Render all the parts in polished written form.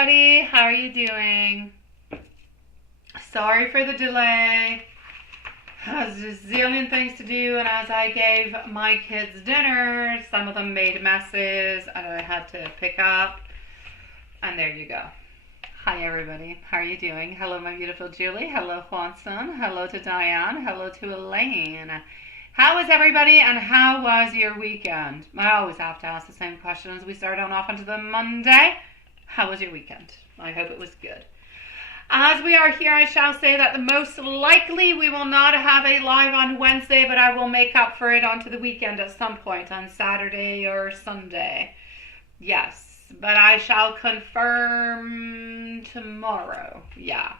everybody. How are you doing? Sorry for the delay. Has a zillion things to do, and as I gave my kids dinner, some of them made messes, and I had to pick up. And there you go. Hi everybody. How are you doing? Hello, my beautiful Julie. Hello, Juanson. Hello to Diane. Hello to Elaine. How is everybody, and how was your weekend? I always have to ask the same question as we start on off into the Monday. How was your weekend? I hope it was good. As we are here, I shall say that the most likely we will not have a live on Wednesday, but I will make up for it onto the weekend at some point on Saturday or Sunday. Yes, but I shall confirm tomorrow. Yeah.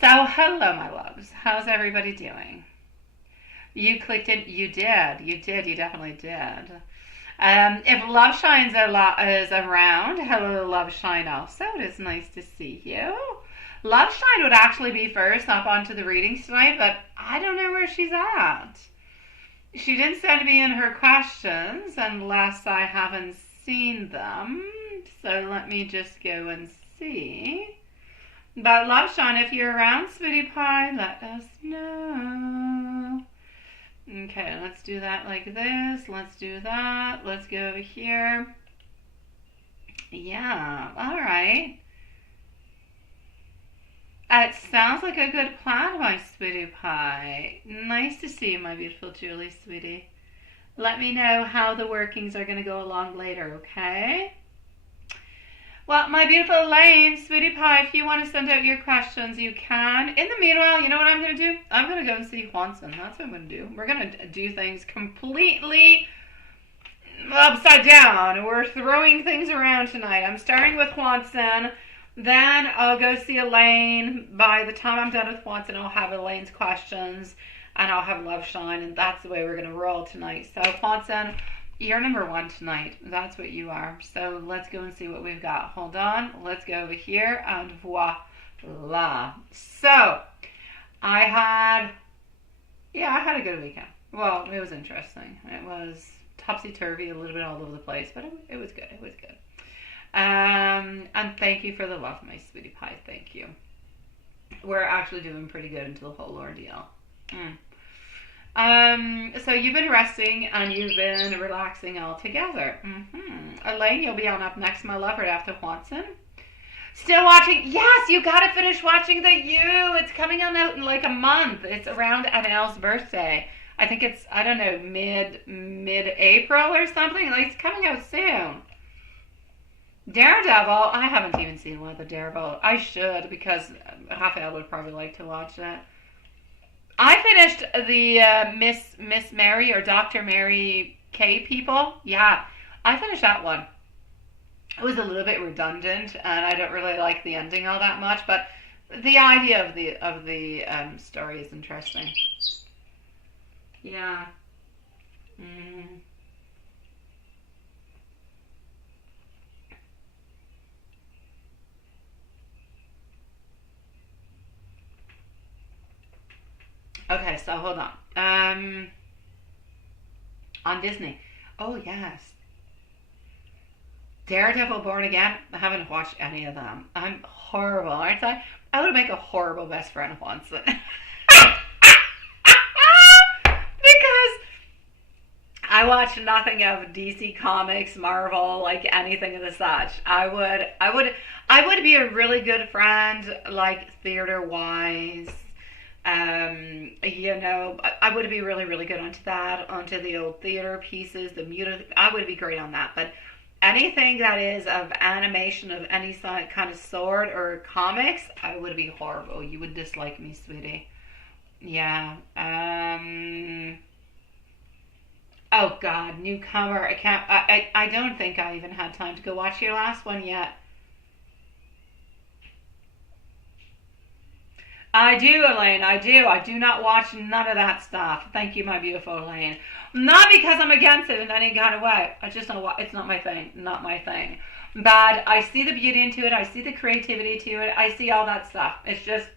So, hello, my loves. How's everybody doing? You clicked it. You did. You definitely did. If Love Shine is around, hello Love Shine also. It is nice to see you. Love Shine would actually be first up onto the readings tonight, but I don't know where she's at. She didn't send me in her questions unless I haven't seen them. So let me just go and see. But Love Shine, if you're around, Sweetie Pie, let us know. Okay, let's do that like this. Let's do that. Let's go over here. Yeah, all right. It sounds like a good plan, my Sweetie Pie. Nice to see you, my beautiful Julie, sweetie. Let me know how the workings are going to go along later, okay? Well, my beautiful Elaine, Sweetie Pie, if you want to send out your questions, you can. In the meanwhile, you know what I'm going to do? I'm going to go and see Juanson. That's what I'm going to do. We're going to do things completely upside down. We're throwing things around tonight. I'm starting with Juanson. Then I'll go see Elaine. By the time I'm done with Juanson, I'll have Elaine's questions. And I'll have Love Shine. And that's the way we're going to roll tonight. So, Juanson, you're number one tonight. That's what you are. So let's go and see what we've got. Hold on. Let's go over here and voila. So I had a good weekend. Well, it was interesting. It was topsy-turvy, a little bit all over the place, but it was good. It was good. And thank you for the love, my Sweetie Pie. Thank you. We're actually doing pretty good until the whole ordeal. So you've been resting and you've been relaxing all together. Elaine, you'll be on up next, my love, right after Juanson. Still watching? Yes, you gotta finish watching The You. It's coming on out in like a month. It's around Annelle's birthday. I think it's, I don't know, mid-April or something. Like, it's coming out soon. Daredevil, I haven't even seen one of the Daredevil. I should, because Raphael would probably like to watch that. I finished the Miss Mary or Dr. Mary K people. Yeah, I finished that one. It was a little bit redundant, and I don't really like the ending all that much. But the idea of the story is interesting. Yeah. Okay, so hold on. On Disney. Oh, yes. Daredevil Born Again. I haven't watched any of them. I'm horrible, aren't I? I would make a horrible best friend once. Because I watch nothing of DC Comics, Marvel, like anything of the such. I would be a really good friend, like theater-wise. I would be really, really good onto that, onto the old theater pieces, the music. I would be great on that. But anything that is of animation of any kind of sort or comics, I would be horrible. You would dislike me, sweetie. Yeah. Oh God, Newcomer. I can't. I don't think I even had time to go watch your last one yet. I do, Elaine. I do. I do not watch none of that stuff. Thank you, my beautiful Elaine. Not because I'm against it in any kind of way. I just don't watch. It's not my thing. Not my thing. But I see the beauty into it. I see the creativity to it. I see all that stuff. It's just,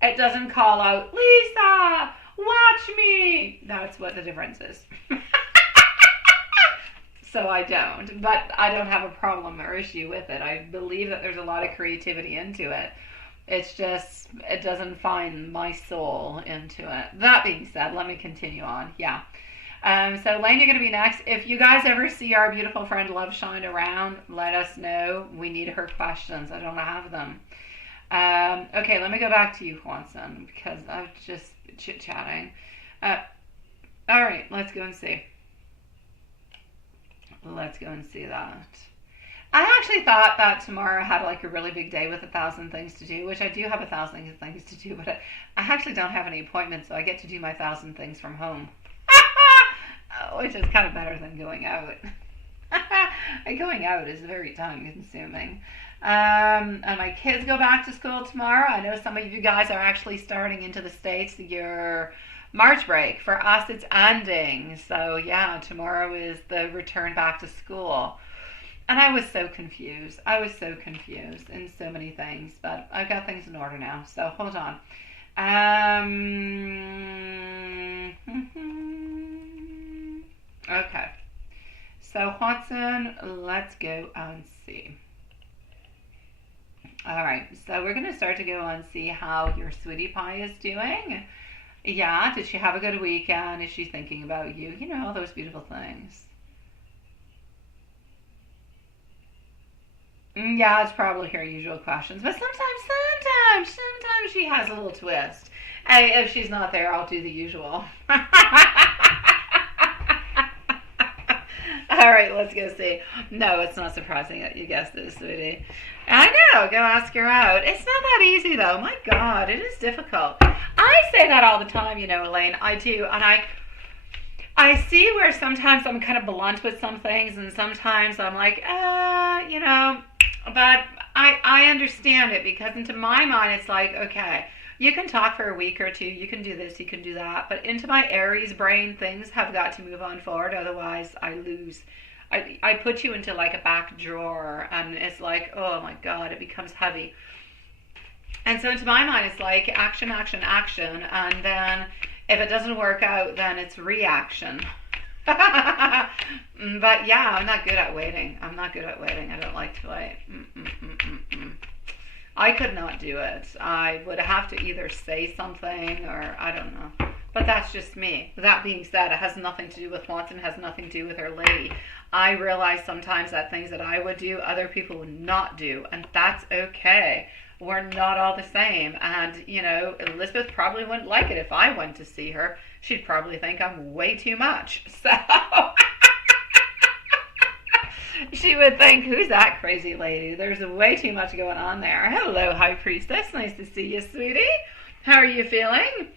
it doesn't call out, Lisa, watch me. That's what the difference is. So I don't. But I don't have a problem or issue with it. I believe that there's a lot of creativity into it. It's just, it doesn't find my soul into it. That being said, let me continue on. Yeah. So Lane, you're going to be next. If you guys ever see our beautiful friend Love Shine around, let us know. We need her questions. I don't have them. Okay, let me go back to you, Juanson, because I'm just chit-chatting. All right, let's go and see. Let's go and see that. I actually thought that tomorrow had like a really big day with 1,000 things to do, which I do have 1,000 things to do, but I actually don't have any appointments, so I get to do my 1,000 things from home, which is kind of better than going out. Going out is very time consuming. And my kids go back to school tomorrow. I know some of you guys are actually starting into the States your March break. For us, it's ending. So yeah, tomorrow is the return back to school. And I was so confused. I was so confused in so many things, but I've got things in order now. So hold on. Okay. So Watson, let's go and see. All right. So we're going to start to go and see how your sweetie pie is doing. Yeah. Did she have a good weekend? Is she thinking about you? You know, all those beautiful things. Yeah, it's probably her usual questions, but sometimes she has a little twist. Hey, if she's not there, I'll do the usual. All right, let's go see. No, it's not surprising that you guessed this, sweetie. I know, go ask her out. It's not that easy, though. My God, it is difficult. I say that all the time, you know, Elaine. I do, and I see where sometimes I'm kind of blunt with some things, and sometimes I'm like, you know, but I understand it, because into my mind it's like, okay, you can talk for a week or two, you can do this, you can do that, but into my Aries brain, things have got to move on forward, otherwise I lose. I put you into like a back drawer, and it's like, oh my God, it becomes heavy. And so into my mind it's like action, action, action, and then if it doesn't work out, then it's reaction. But yeah, I'm not good at waiting. I don't like to wait. I could not do it. I would have to either say something or I don't know. But that's just me. That being said, it has nothing to do with Watson, it has nothing to do with her lady. I realize sometimes that things that I would do, other people would not do, and that's okay. We're not all the same. And, you know, Elizabeth probably wouldn't like it if I went to see her. She'd probably think I'm way too much. So she would think, who's that crazy lady? There's way too much going on there. Hello, High Priestess. Nice to see you, sweetie. How are you feeling?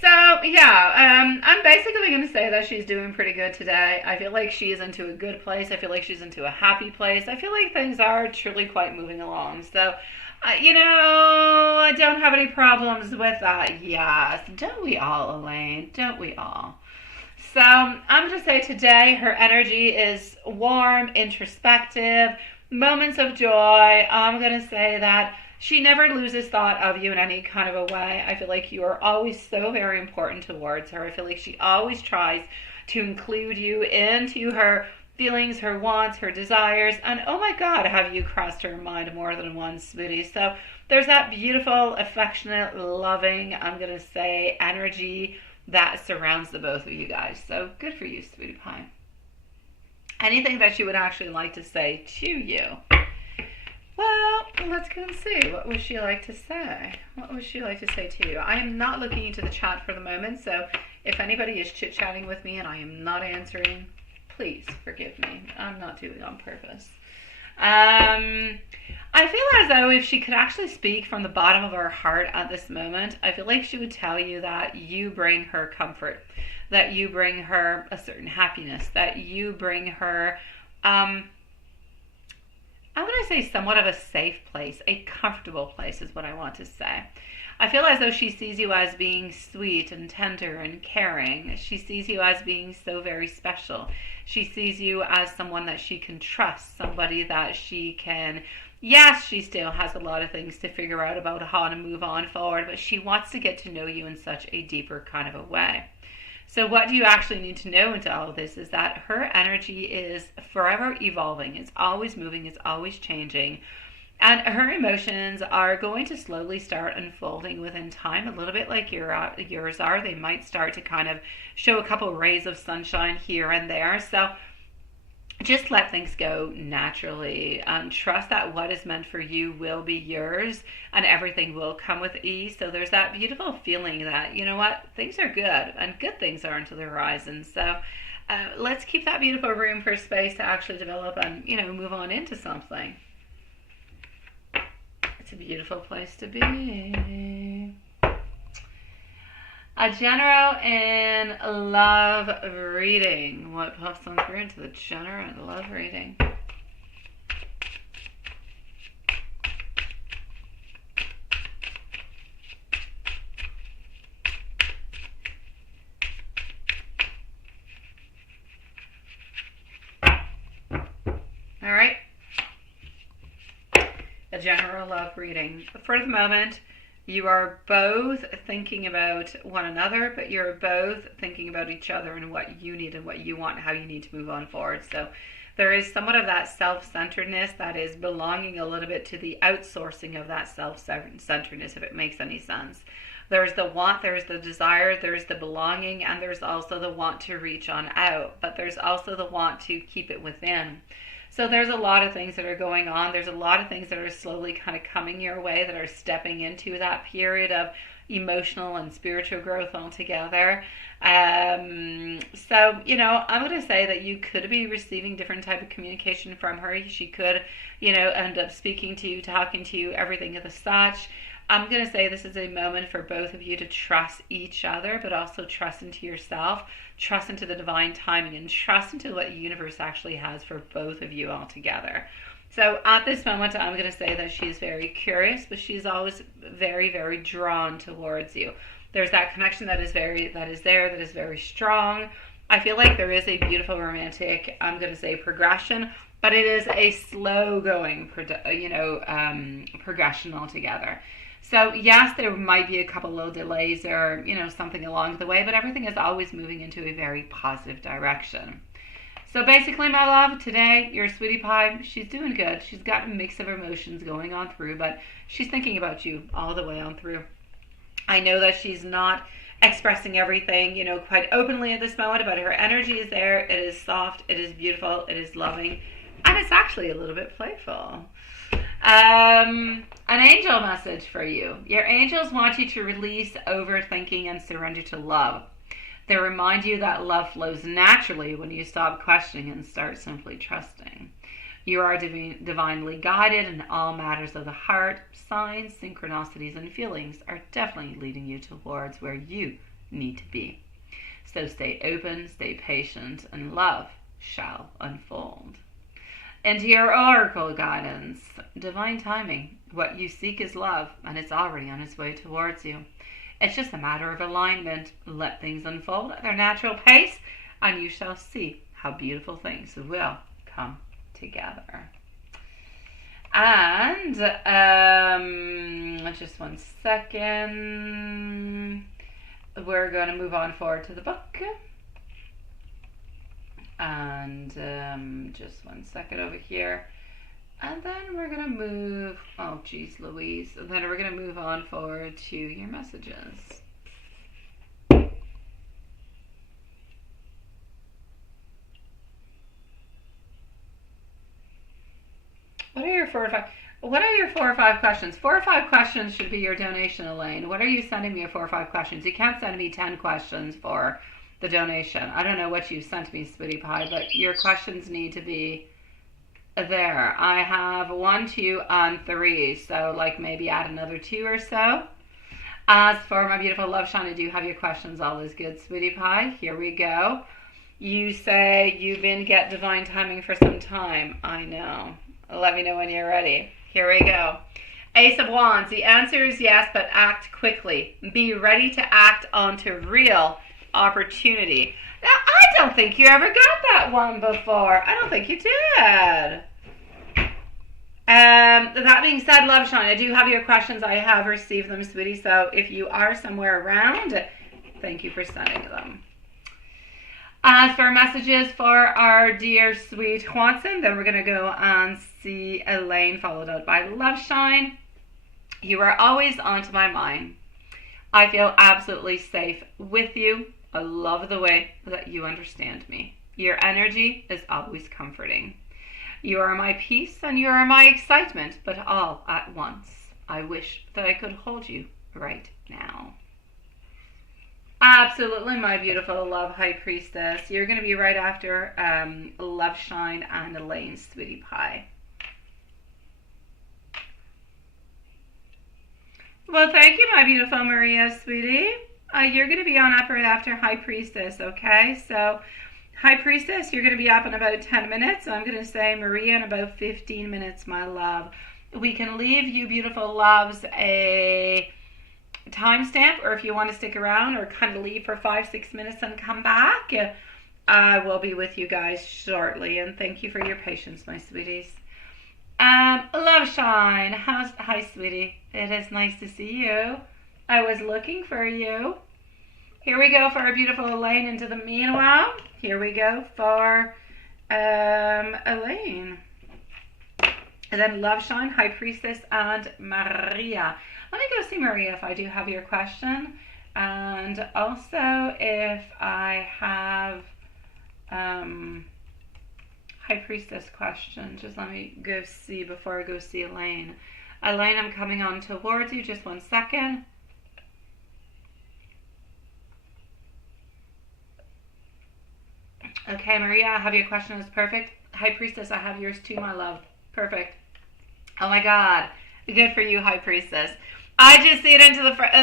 So, yeah, I'm basically going to say that she's doing pretty good today. I feel like she is into a good place. I feel like she's into a happy place. I feel like things are truly quite moving along. So, you know, I don't have any problems with that. Yes, don't we all, Elaine? Don't we all? So, I'm going to say today her energy is warm, introspective, moments of joy. I'm going to say that she never loses thought of you in any kind of a way. I feel like you are always so very important towards her. I feel like she always tries to include you into her feelings, her wants, her desires. And oh my God, have you crossed her mind more than once, sweetie? So there's that beautiful, affectionate, loving, I'm going to say, energy that surrounds the both of you guys. So good for you, sweetie pie. Anything that you would actually like to say to you? Well, let's go and see. What would she like to say? What would she like to say to you? I am not looking into the chat for the moment, so if anybody is chit-chatting with me and I am not answering, please forgive me. I'm not doing it on purpose. I feel as though if she could actually speak from the bottom of her heart at this moment, I feel like she would tell you that you bring her comfort, that you bring her a certain happiness, that you bring her I'm going to say somewhat of a safe place, a comfortable place is what I want to say. I feel as though she sees you as being sweet and tender and caring. She sees you as being so very special. She sees you as someone that she can trust, somebody that she can, yes, she still has a lot of things to figure out about how to move on forward, but she wants to get to know you in such a deeper kind of a way. So what do you actually need to know into all of this is that her energy is forever evolving. It's always moving. It's always changing. And her emotions are going to slowly start unfolding within time, a little bit like yours are. They might start to kind of show a couple rays of sunshine here and there. So just let things go naturally. Trust that what is meant for you will be yours and everything will come with ease. So there's that beautiful feeling that, you know what, things are good and good things are into the horizon. So let's keep that beautiful room for space to actually develop and, move on into something. It's a beautiful place to be. A general in love reading. What pops on through into the general in love reading? All right. A general love reading. For the moment, you are both thinking about one another, but you're both thinking about each other and what you need and what you want, and how you need to move on forward. So there is somewhat of that self-centeredness that is belonging a little bit to the outsourcing of that self-centeredness, if it makes any sense. There's the want, there's the desire, there's the belonging, and there's also the want to reach on out, but there's also the want to keep it within. So there's a lot of things that are going on. There's a lot of things that are slowly kind of coming your way that are stepping into that period of emotional and spiritual growth altogether. So, I'm going to say that you could be receiving different type of communication from her. She could, end up speaking to you, talking to you, everything of the such. I'm going to say this is a moment for both of you to trust each other, but also trust into yourself, trust into the divine timing, and trust into what the universe actually has for both of you all together. So at this moment, I'm going to say that she's very curious, but she's always very, very drawn towards you. There's that connection that is very strong. I feel like there is a beautiful romantic, I'm going to say, progression, but it is a slow going, progression altogether. So yes, there might be a couple little delays or, something along the way, but everything is always moving into a very positive direction. So basically, my love, today, your sweetie pie, she's doing good. She's got a mix of emotions going on through, but she's thinking about you all the way on through. I know that she's not expressing everything, quite openly at this moment, but her energy is there. It is soft, it is beautiful, it is loving, and it's actually a little bit playful. An angel message for you. Your angels want you to release overthinking and surrender to love. They remind you that love flows naturally when you stop questioning and start simply trusting. You are divinely guided in all matters of the heart. Signs, synchronicities, and feelings are definitely leading you towards where you need to be. So stay open, stay patient, and love shall unfold. Into your oracle guidance, divine timing. What you seek is love, and it's already on its way towards you. It's just a matter of alignment. Let things unfold at their natural pace, and you shall see how beautiful things will come together. And just 1 second. We're going to move on forward to the book. And just 1 second over here. And then we're going to move, oh geez Louise, and then we're going to move on forward to your messages. What are your 4 or 5 questions? 4 or 5 questions should be your donation, Elaine. What are you sending me 4 or 5 questions? You can't send me 10 questions for the donation. I don't know what you sent me, Sweetie Pie, but your questions need to be there. I have 1, 2, and 3, so like maybe add another 2 or so. As for my beautiful love, Shauna, do you have your questions? All is good, Sweetie Pie. Here we go. You say you've been get divine timing for some time. I know. Let me know when you're ready. Here we go. Ace of Wands. The answer is yes, but act quickly. Be ready to act onto real opportunity. Now, I don't think you ever got that one before. I don't think you did. That being said, Love Shine, I do have your questions. I have received them, sweetie. So if you are somewhere around, thank you for sending them. As for messages for our dear sweet Juanson, then we're going to go and see Elaine, followed out by Love Shine. You are always onto my mind. I feel absolutely safe with you. I love the way that you understand me. Your energy is always comforting. You are my peace and you are my excitement, but all at once. I wish that I could hold you right now. Absolutely, my beautiful love high priestess. You're going to be right after Love Shine and Elaine, sweetie pie. Well, thank you, my beautiful Maria, sweetie. You're going to be on up right after High Priestess, okay? So, High Priestess, you're going to be up in about 10 minutes. So I'm going to say Maria in about 15 minutes, my love. We can leave you beautiful loves a timestamp, or if you want to stick around or kind of leave for 5-6 minutes and come back, I will be with you guys shortly. And thank you for your patience, my sweeties. Love Shine, hi sweetie, it is nice to see you. I was looking for you. Here we go for our beautiful Elaine into the meanwhile. Here we go for Elaine. And then Love Shine, High Priestess, and Maria. Let me go see Maria if I do have your question. And also if I have High Priestess question. Just let me go see before I go see Elaine. Elaine, I'm coming on towards you. Just 1 second. Okay, Maria, I have your question. It's perfect. High Priestess, I have yours too, my love. Perfect. Oh my God. Good for you, High Priestess. I just see it in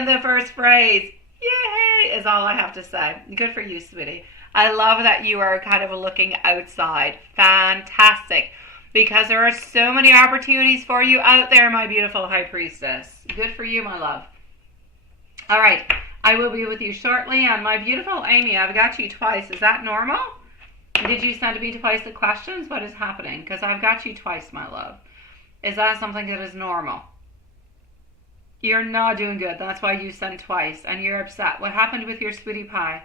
the first phrase. Yay, is all I have to say. Good for you, sweetie. I love that you are kind of looking outside. Fantastic. Because there are so many opportunities for you out there, my beautiful High Priestess. Good for you, my love. All right. I will be with you shortly. And my beautiful Amy, I've got you twice. Is that normal? Did you send me twice the questions? What is happening? Because I've got you twice, my love. Is that something that is normal? You're not doing good. That's why you sent twice. And you're upset. What happened with your sweetie pie?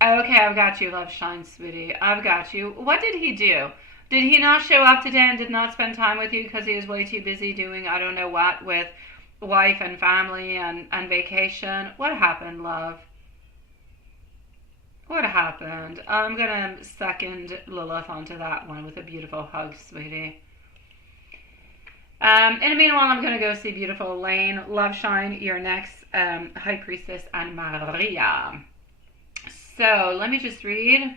Okay, I've got you, Love Shine, sweetie. I've got you. What did he do? Did he not show up today and did not spend time with you because he was way too busy doing I don't know what with wife and family and vacation? What happened, love? What happened? I'm going to second Lilith onto that one with a beautiful hug, sweetie. In the meanwhile, I'm going to go see beautiful Elaine. Love Shine, your next High Priestess, and Maria. So let me just read.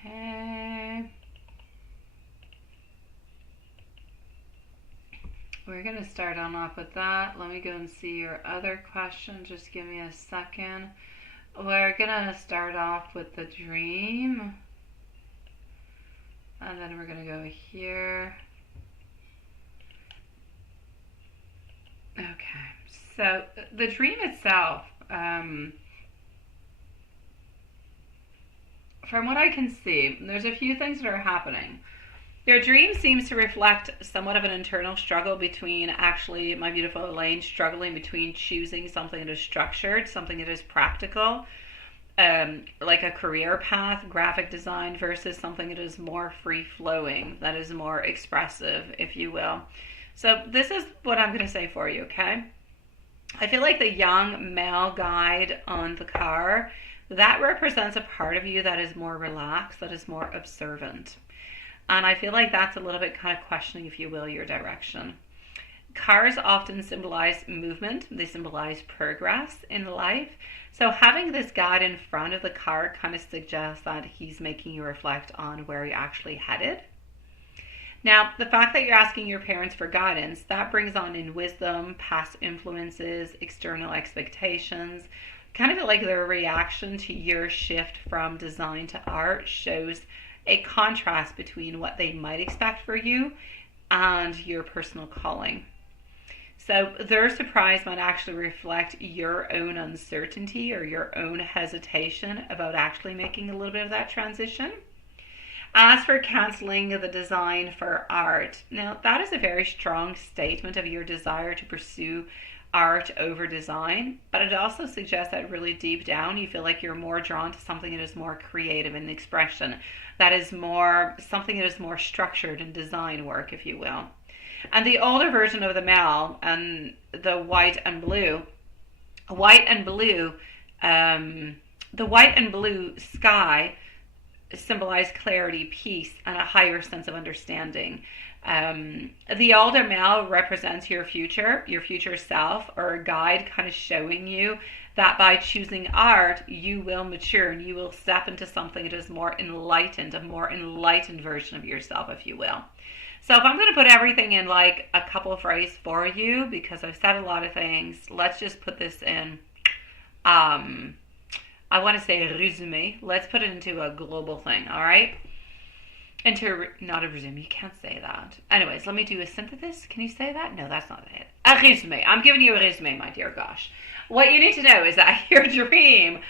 Okay. We're going to start on off with that. Let me go and see your other question. Just give me a second. We're going to start off with the dream. And then we're going to go here. Okay. So the dream itself, from what I can see, there's a few things that are happening. Your dream seems to reflect somewhat of an internal struggle between actually my beautiful Elaine struggling between choosing something that is structured, something that is practical, like a career path, graphic design, versus something that is more free-flowing, that is more expressive, if you will. So this is what I'm going to say for you, okay? I feel like the young male guide on the car, that represents a part of you that is more relaxed, that is more observant. And I feel like that's a little bit kind of questioning, if you will, your direction. Cars often symbolize movement. They symbolize progress in life. So having this guide in front of the car kind of suggests that he's making you reflect on where you're actually headed. Now, the fact that you're asking your parents for guidance, that brings on in wisdom, past influences, external expectations. kind of feel like their reaction to your shift from design to art shows a contrast between what they might expect for you and your personal calling. So their surprise might actually reflect your own uncertainty or your own hesitation about actually making a little bit of that transition. As for cancelling the design for art, now that is a very strong statement of your desire to pursue art over design, but it also suggests that really deep down you feel like you're more drawn to something that is more creative in expression, that is more something that is more structured in design work, if you will. And the older version of the Mel and the white and blue, the white and blue sky symbolize clarity, peace, and a higher sense of understanding. The older Mel represents your future self, or a guide kind of showing you that by choosing art, you will mature and you will step into something that is more enlightened, a more enlightened version of yourself, if you will. So if I'm going to put everything in like a couple of phrases for you, because I've said a lot of things, let's just put this in, I want to say a resume. Let's put it into a global thing, all right? Not a resume, you can't say that. Anyways, let me do a synthesis. Can you say that? No, that's not it. A resume. I'm giving you a resume, my dear gosh. What you need to know is that your dream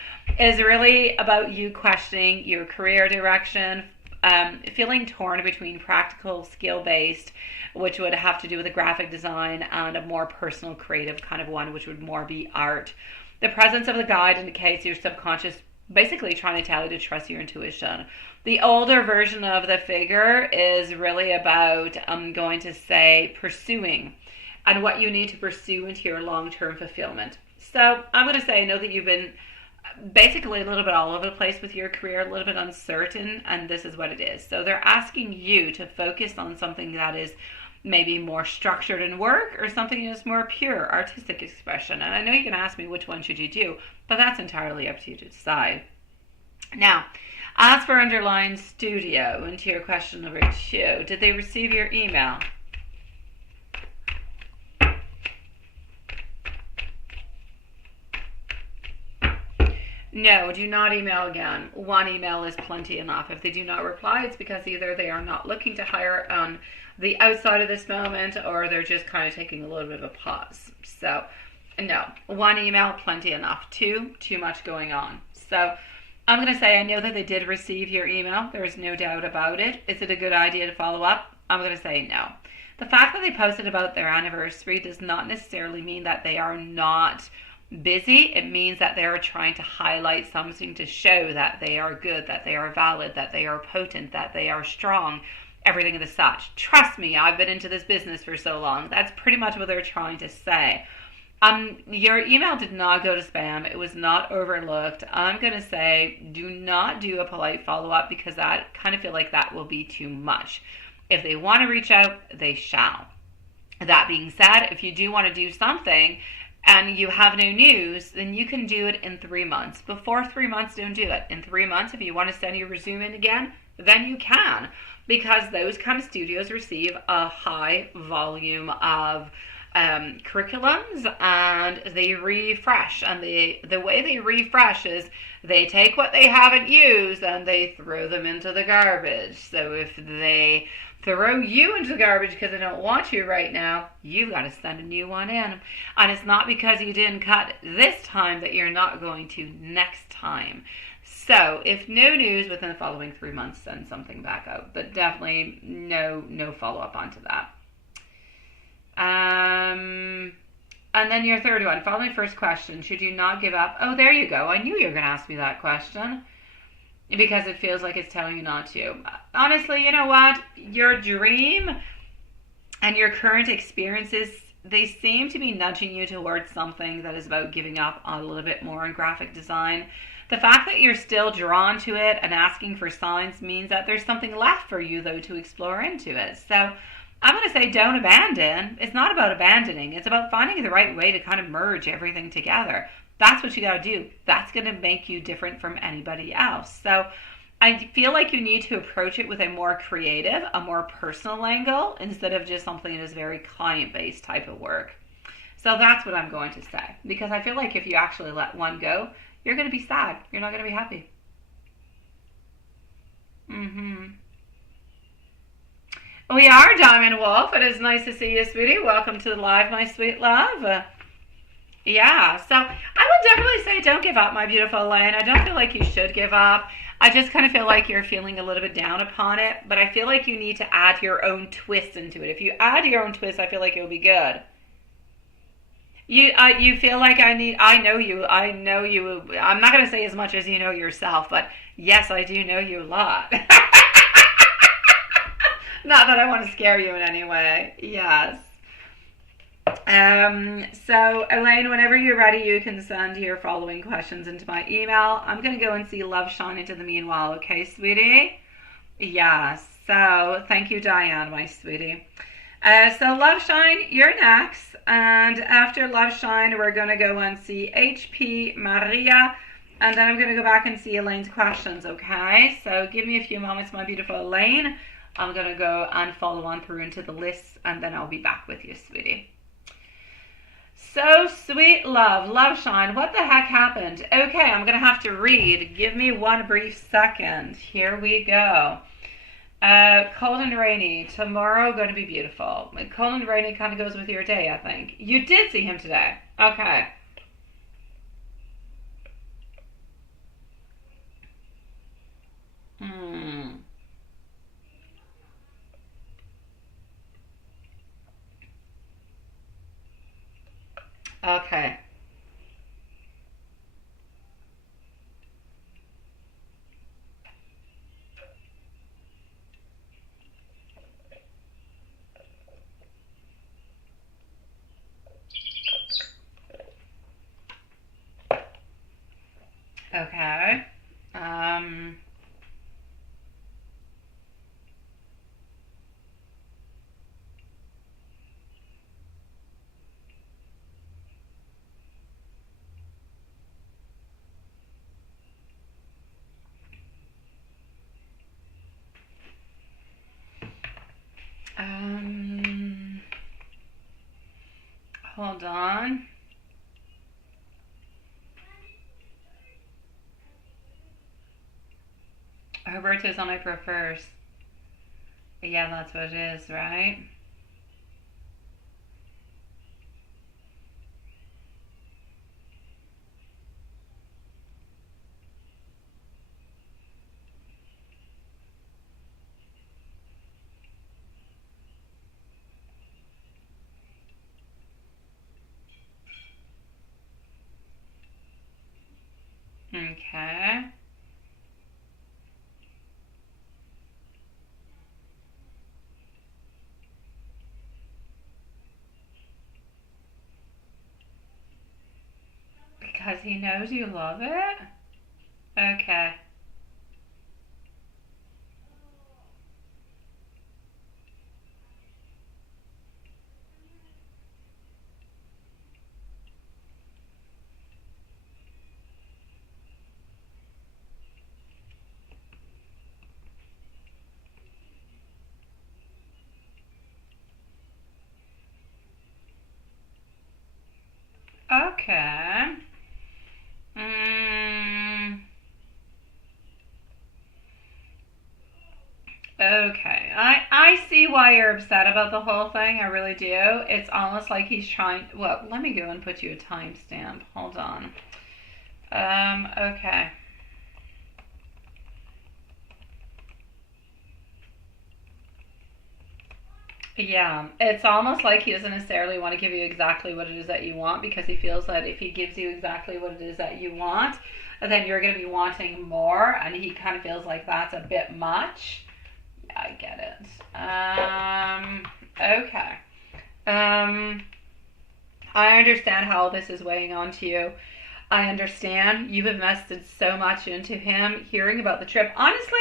is really about you questioning your career direction, feeling torn between practical, skill-based, which would have to do with the graphic design, and a more personal, creative kind of one, which would more be art. The presence of the guide indicates your subconscious basically trying to tell you to trust your intuition. The older version of the figure is really about, I'm going to say, pursuing and what you need to pursue into your long-term fulfillment. So I'm going to say, I know that you've been basically a little bit all over the place with your career, a little bit uncertain, and this is what it is. So they're asking you to focus on something that is maybe more structured in work, or something that is more pure artistic expression. And I know you can ask me which one should you do, but that's entirely up to you to decide. Now, as for Underline Studio, and to your question number 2, did they receive your email? No, do not email again. One email is plenty enough. If they do not reply, it's because either they are not looking to hire on the outside of this moment, or they're just kind of taking a little bit of a pause. So, no, one email, plenty enough. Two, too much going on. So, I'm going to say I know that they did receive your email. There is no doubt about it. Is it a good idea to follow up? I'm going to say no. The fact that they posted about their anniversary does not necessarily mean that they are not busy. It means that they are trying to highlight something to show that they are good, that they are valid, that they are potent, that they are strong, everything of the such. Trust me, I've been into this business for so long. That's pretty much what they're trying to say. Your email did not go to spam. It was not overlooked. I'm going to say do not do a polite follow-up, because I kind of feel like that will be too much. If they want to reach out, they shall. That being said, if you do want to do something and you have no news, then you can do it in 3 months. Before 3 months, don't do it. In 3 months, if you want to send your resume in again, then you can, because those kind of studios receive a high volume of curriculums, and they refresh. And the way they refresh is they take what they haven't used and they throw them into the garbage. So if they throw you into the garbage because they don't want you right now, you've got to send a new one in. And it's not because you didn't cut this time that you're not going to next time. So if no news within the following 3 months, send something back out. But definitely no follow-up onto that. And then your third one, following first question, should you not give up? Oh, there you go. I knew you were going to ask me that question, because it feels like it's telling you not to. Honestly, you know what? Your dream and your current experiences, they seem to be nudging you towards something that is about giving up a little bit more in graphic design. The fact that you're still drawn to it and asking for signs means that there's something left for you, though, to explore into it. So I'm going to say don't abandon. It's not about abandoning. It's about finding the right way to kind of merge everything together. That's what you got to do. That's going to make you different from anybody else. So I feel like you need to approach it with a more creative, a more personal angle, instead of just something that is very client-based type of work. So that's what I'm going to say. Because I feel like if you actually let one go, you're going to be sad. You're not going to be happy. We are Diamond Wolf. It is nice to see you, sweetie. Welcome to the live, my sweet love. Yeah, so I would definitely say don't give up, my beautiful Elaine. I don't feel like you should give up. I just kind of feel like you're feeling a little bit down upon it, but I feel like you need to add your own twist into it. If you add your own twist, I feel like it'll be good. You feel like I know you. I'm not going to say as much as you know yourself, but yes, I do know you a lot. Not that I want to scare you in any way. Yes. So Elaine, whenever you're ready, you can send your following questions into my email. I'm going to go and see Love Shine into the meanwhile, okay, sweetie? Yeah, so thank you, Diane, my sweetie. So Love Shine, you're next. And after Love Shine, we're going to go and see HP Maria. And then I'm going to go back and see Elaine's questions, okay? So give me a few moments, my beautiful Elaine. I'm going to go and follow on through into the lists, and then I'll be back with you, sweetie. So sweet Love Shine, what the heck happened? Okay, I'm going to have to read. Give me one brief second. Here we go. Cold and rainy. Tomorrow going to be beautiful. Cold and rainy kind of goes with your day, I think. You did see him today. Okay. Okay. Okay. Hold on. Roberto's on my prefers. Yeah, that's what it is, right? Okay. Because he knows you love it? Okay. Okay. Okay. I see why you're upset about the whole thing. I really do. It's almost like he's trying. Well, let me go and put you a timestamp. Hold on. Okay. Yeah, it's almost like he doesn't necessarily want to give you exactly what it is that you want because he feels that if he gives you exactly what it is that you want, then you're going to be wanting more, and he kind of feels like that's a bit much. Yeah, I get it. Okay. I understand how this is weighing onto you. I understand you've invested so much into him. Hearing about the trip, honestly,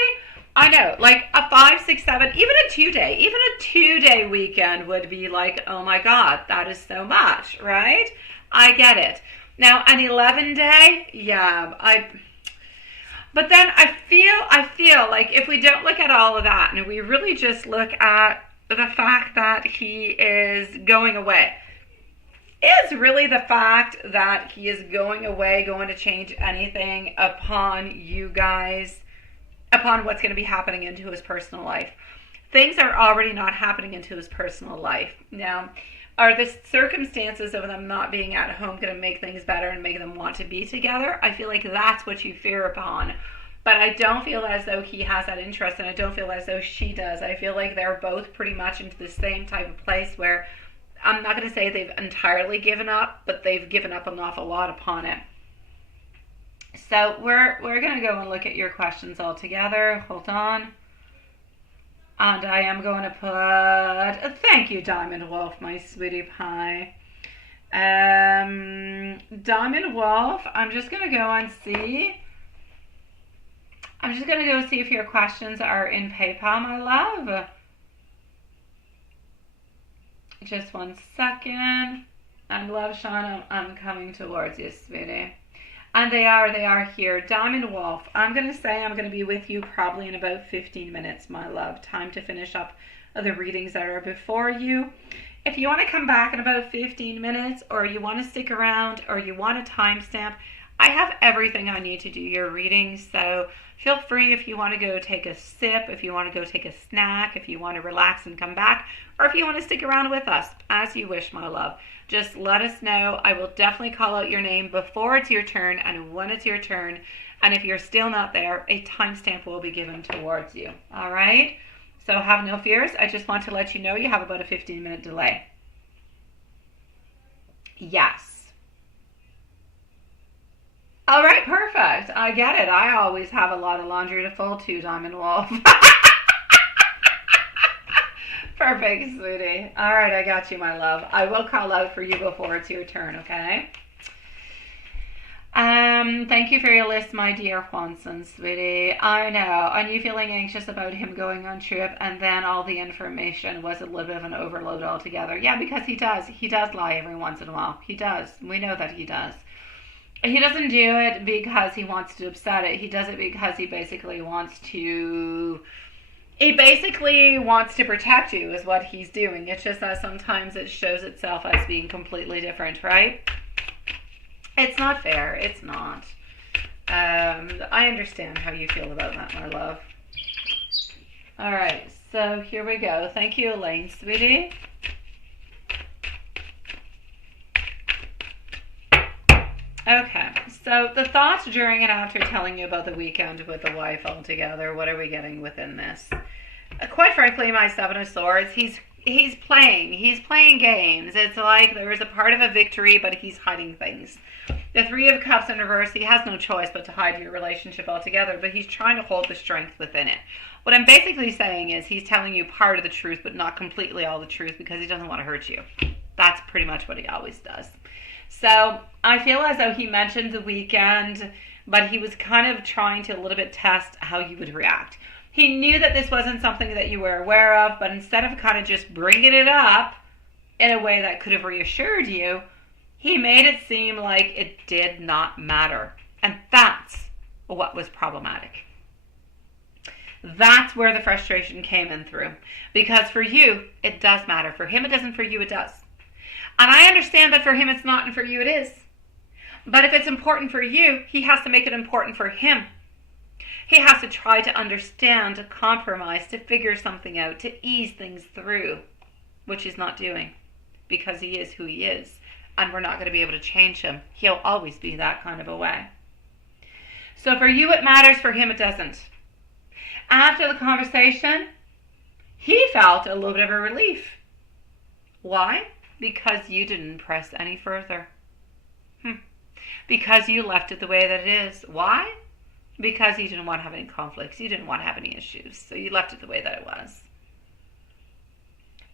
I know, like a 5, 6, 7, even a 2-day weekend would be like, oh my God, that is so much, right? I get it. Now, an 11-day, yeah, but then I feel like if we don't look at all of that and we really just look at the fact that he is going away, is really the fact that he is going away, going to change anything upon you guys, upon what's going to be happening into his personal life. Things are already not happening into his personal life. Now, are the circumstances of them not being at home going to make things better and make them want to be together? I feel like that's what you fear upon. But I don't feel as though he has that interest, and I don't feel as though she does. I feel like they're both pretty much into the same type of place where I'm not going to say they've entirely given up, but they've given up an awful lot upon it. So we're going to go and look at your questions all together. Hold on. And I am going to put, thank you, Diamond Wolf, my sweetie pie. Diamond Wolf, I'm just going to go and see. I'm just going to go see if your questions are in PayPal, my love. Just one second. And love, Sean, I'm coming towards you, sweetie. And they are here. Diamond Wolf, I'm going to say I'm going to be with you probably in about 15 minutes, my love. Time to finish up the readings that are before you. If you want to come back in about 15 minutes, or you want to stick around, or you want a timestamp, I have everything I need to do your reading. So feel free if you want to go take a sip, if you want to go take a snack, if you want to relax and come back, or if you want to stick around with us, as you wish, my love. Just let us know. I will definitely call out your name before it's your turn and when it's your turn. And if you're still not there, a timestamp will be given towards you. All right? So have no fears. I just want to let you know you have about a 15-minute delay. Yes. All right, perfect. I get it. I always have a lot of laundry to fold too, Diamond Wolf. Perfect, sweetie. All right, I got you, my love. I will call out for you before it's your turn, okay? Thank you for your list, my dear Juanson, sweetie. I know. And you feeling anxious about him going on trip, and then all the information was a little bit of an overload altogether. Yeah, because he does. He does lie every once in a while. He does. We know that he does. He doesn't do it because he wants to upset it. He does it because he basically wants to protect you is what he's doing. It's just that sometimes it shows itself as being completely different, right? It's not fair. It's not. I understand how you feel about that, my love. All right, so here we go. Thank you, Elaine, sweetie. Okay, so the thoughts during and after telling you about the weekend with the wife altogether, what are we getting within this? Quite frankly, my Seven of Swords, he's playing games. It's like there is a part of a victory, but he's hiding things. The Three of Cups in reverse, he has no choice but to hide your relationship altogether, but he's trying to hold the strength within it. What I'm basically saying is he's telling you part of the truth, but not completely all the truth, because he doesn't want to hurt you. That's pretty much what he always does. So I feel as though he mentioned the weekend, but he was kind of trying to a little bit test how you would react. He knew that this wasn't something that you were aware of, but instead of kind of just bringing it up in a way that could have reassured you, he made it seem like it did not matter. And that's what was problematic. That's where the frustration came in through. Because for you, it does matter. For him, it doesn't. For you, it does. And I understand that for him, it's not, and for you, it is. But if it's important for you, he has to make it important for him. He has to try to understand, to compromise, to figure something out, to ease things through, which he's not doing because he is who he is. And we're not going to be able to change him. He'll always be that kind of a way. So for you, it matters. For him, it doesn't. After the conversation, he felt a little bit of a relief. Why? Because you didn't press any further. Because you left it the way that it is. Why? Because you didn't want to have any conflicts. You didn't want to have any issues. So you left it the way that it was.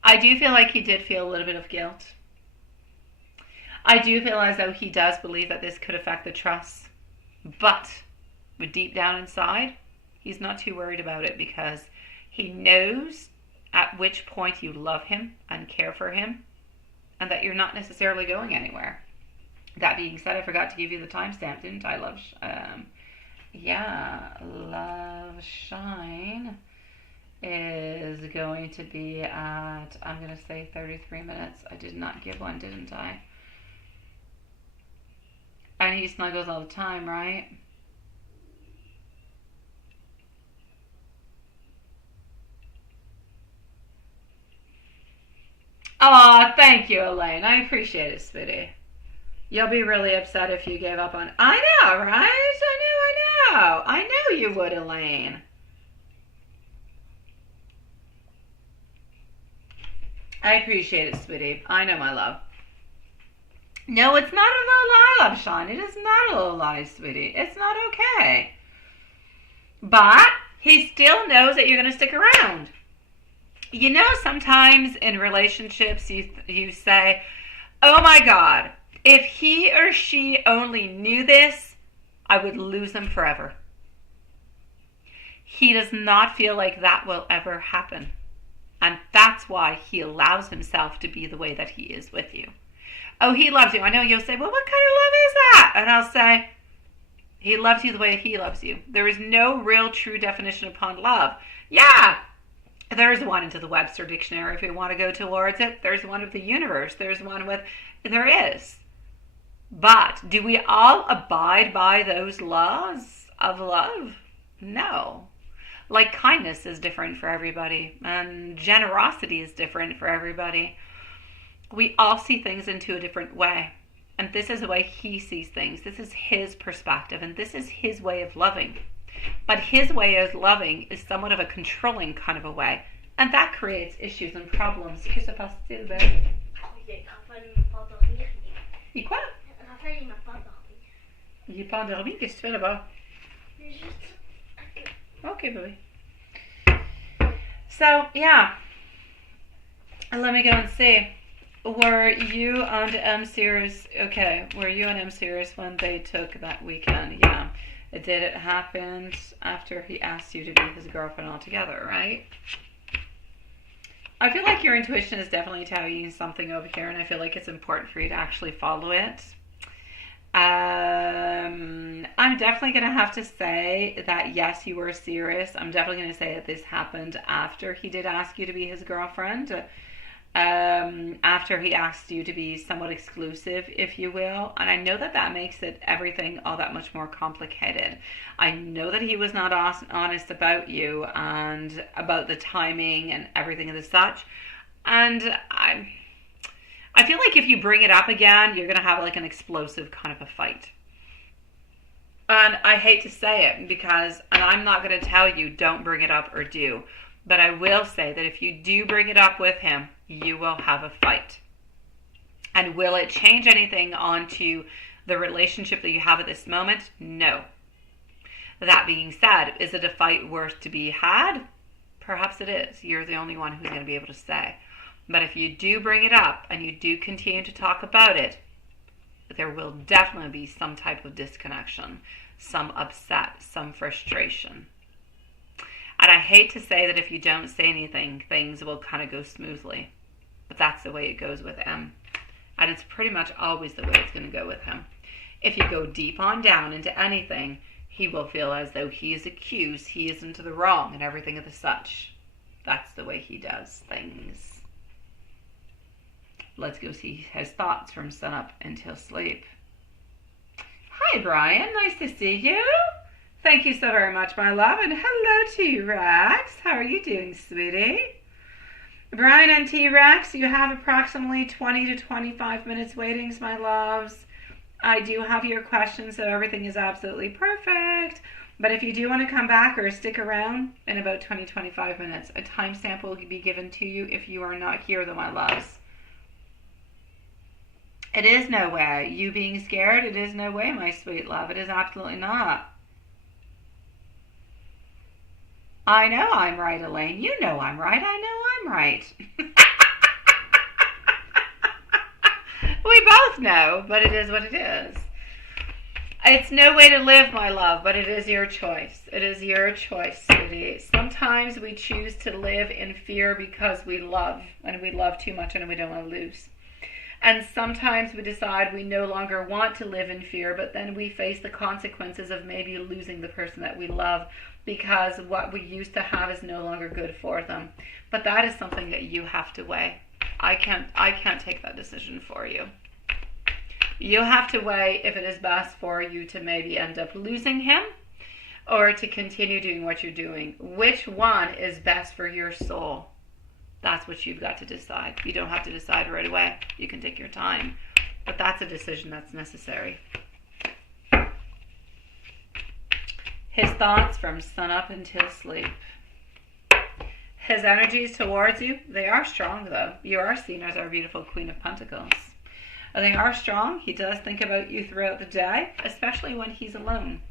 I do feel like he did feel a little bit of guilt. I do feel as though he does believe that this could affect the trust. But deep down inside, he's not too worried about it because he knows at which point you love him and care for him and that you're not necessarily going anywhere. That being said, I forgot to give you the timestamp, didn't I, love? Love Shine is going to be at, I'm going to say 33 minutes. I did not give one, didn't I? And he snuggles all the time, right? Aw, thank you, Elaine. I appreciate it, sweetie. You'll be really upset if you gave up on... I know, right? I know. I know you would, Elaine. I appreciate it, sweetie. I know, my love. No, it's not a low lie, love, Sean. It is not a low lie, sweetie. It's not okay. But he still knows that you're going to stick around. You know, sometimes in relationships, you say, oh my God, if he or she only knew this, I would lose them forever. He does not feel like that will ever happen. And that's why he allows himself to be the way that he is with you. Oh, he loves you. I know you'll say, well, what kind of love is that? And I'll say, he loves you the way he loves you. There is no real true definition upon love. Yeah, there's one into the Webster Dictionary if you want to go towards it. There's one with the universe. There is. But do we all abide by those laws of love? No. Like kindness is different for everybody, and generosity is different for everybody. We all see things into a different way. And this is the way he sees things. This is his perspective, and this is his way of loving. But his way of loving is somewhat of a controlling kind of a way. And that creates issues and problems. Que se passe-t-il, belle? Raphaël ne m'a pas endormi. Et quoi? Raphaël, il m'a pas endormi. Il est pas endormi? Qu'est-ce que tu fais là-bas? Juste... Okay, baby. So, yeah. Let me go and see. Were you and M serious? Okay, were you and M serious when they took that weekend? Yeah. Did it happen after he asked you to be his girlfriend altogether, right? I feel like your intuition is definitely telling you something over here, and I feel like it's important for you to actually follow it. I'm definitely going to have to say that yes, you were serious. I'm definitely going to say that this happened after he did ask you to be his girlfriend. After he asked you to be somewhat exclusive, if you will. And I know that that makes it everything all that much more complicated. I know that he was not honest about you and about the timing and everything of the such. And I feel like if you bring it up again, you're going to have like an explosive kind of a fight. And I hate to say it because, and I'm not going to tell you don't bring it up or do. But I will say that if you do bring it up with him, you will have a fight. And will it change anything onto the relationship that you have at this moment? No. That being said, is it a fight worth to be had? Perhaps it is. You're the only one who's going to be able to say. But if you do bring it up and you do continue to talk about it, there will definitely be some type of disconnection, some upset, some frustration. And I hate to say that if you don't say anything, things will kind of go smoothly. But that's the way it goes with him. And it's pretty much always the way it's going to go with him. If you go deep on down into anything, he will feel as though he is accused, he is into the wrong and everything of the such. That's the way he does things. Let's go see his thoughts from sunup until sleep. Hi, Brian. Nice to see you. Thank you so very much, my love. And hello, T-Rex. How are you doing, sweetie? Brian and T-Rex, you have approximately 20 to 25 minutes waitings, my loves. I do have your questions, so everything is absolutely perfect. But if you do want to come back or stick around in about 20-25 minutes, a timestamp will be given to you if you are not here, though, my loves. It is no way. You being scared, it is no way, my sweet love. It is absolutely not. I know I'm right, Elaine. You know I'm right. I know I'm right. We both know, but it is what it is. It's no way to live, my love, but it is your choice. It is your choice, sweetie. Sometimes we choose to live in fear because we love, and we love too much and we don't want to lose. And sometimes we decide we no longer want to live in fear, but then we face the consequences of maybe losing the person that we love because what we used to have is no longer good for them. But that is something that you have to weigh. I can't take that decision for you. You have to weigh if it is best for you to maybe end up losing him or to continue doing what you're doing. Which one is best for your soul? That's what you've got to decide. You don't have to decide right away. You can take your time. But that's a decision that's necessary. His thoughts from sunup until sleep. His energies towards you, they are strong though. You are seen as our beautiful Queen of Pentacles. They are strong. He does think about you throughout the day, especially when he's alone.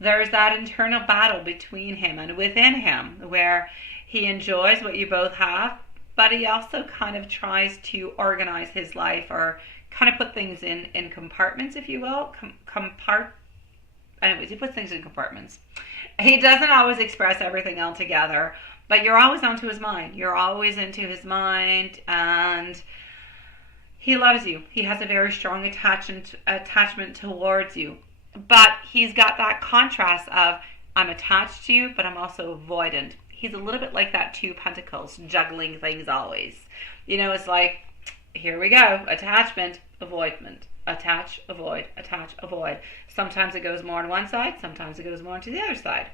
There's that internal battle between him and within him where he enjoys what you both have, but he also kind of tries to organize his life or kind of put things in compartments, if you will. Anyways, he puts things in compartments. He doesn't always express everything all together, but you're always onto his mind. You're always into his mind, and he loves you. He has a very strong attachment towards you. But he's got that contrast of, I'm attached to you, but I'm also avoidant. He's a little bit like that 2 Pentacles, juggling things always. You know, it's like, here we go, attachment, avoidment. Attach, avoid, attach, avoid. Sometimes it goes more on one side, sometimes it goes more to the other side.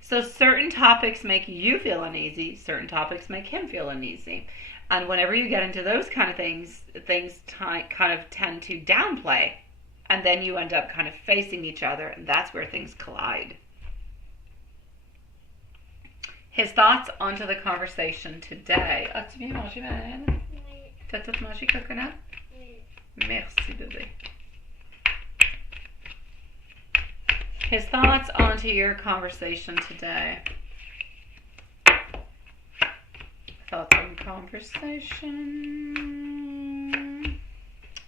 So certain topics make you feel uneasy, certain topics make him feel uneasy. And whenever you get into those kind of things kind of tend to downplay. And then you end up kind of facing each other, and that's where things collide. His thoughts onto the conversation today. As-tu bien mangé, Madeleine? Oui. T'as tout mangé, coconut? Oui. Merci, bébé. His thoughts onto your conversation today. Thoughts on conversation.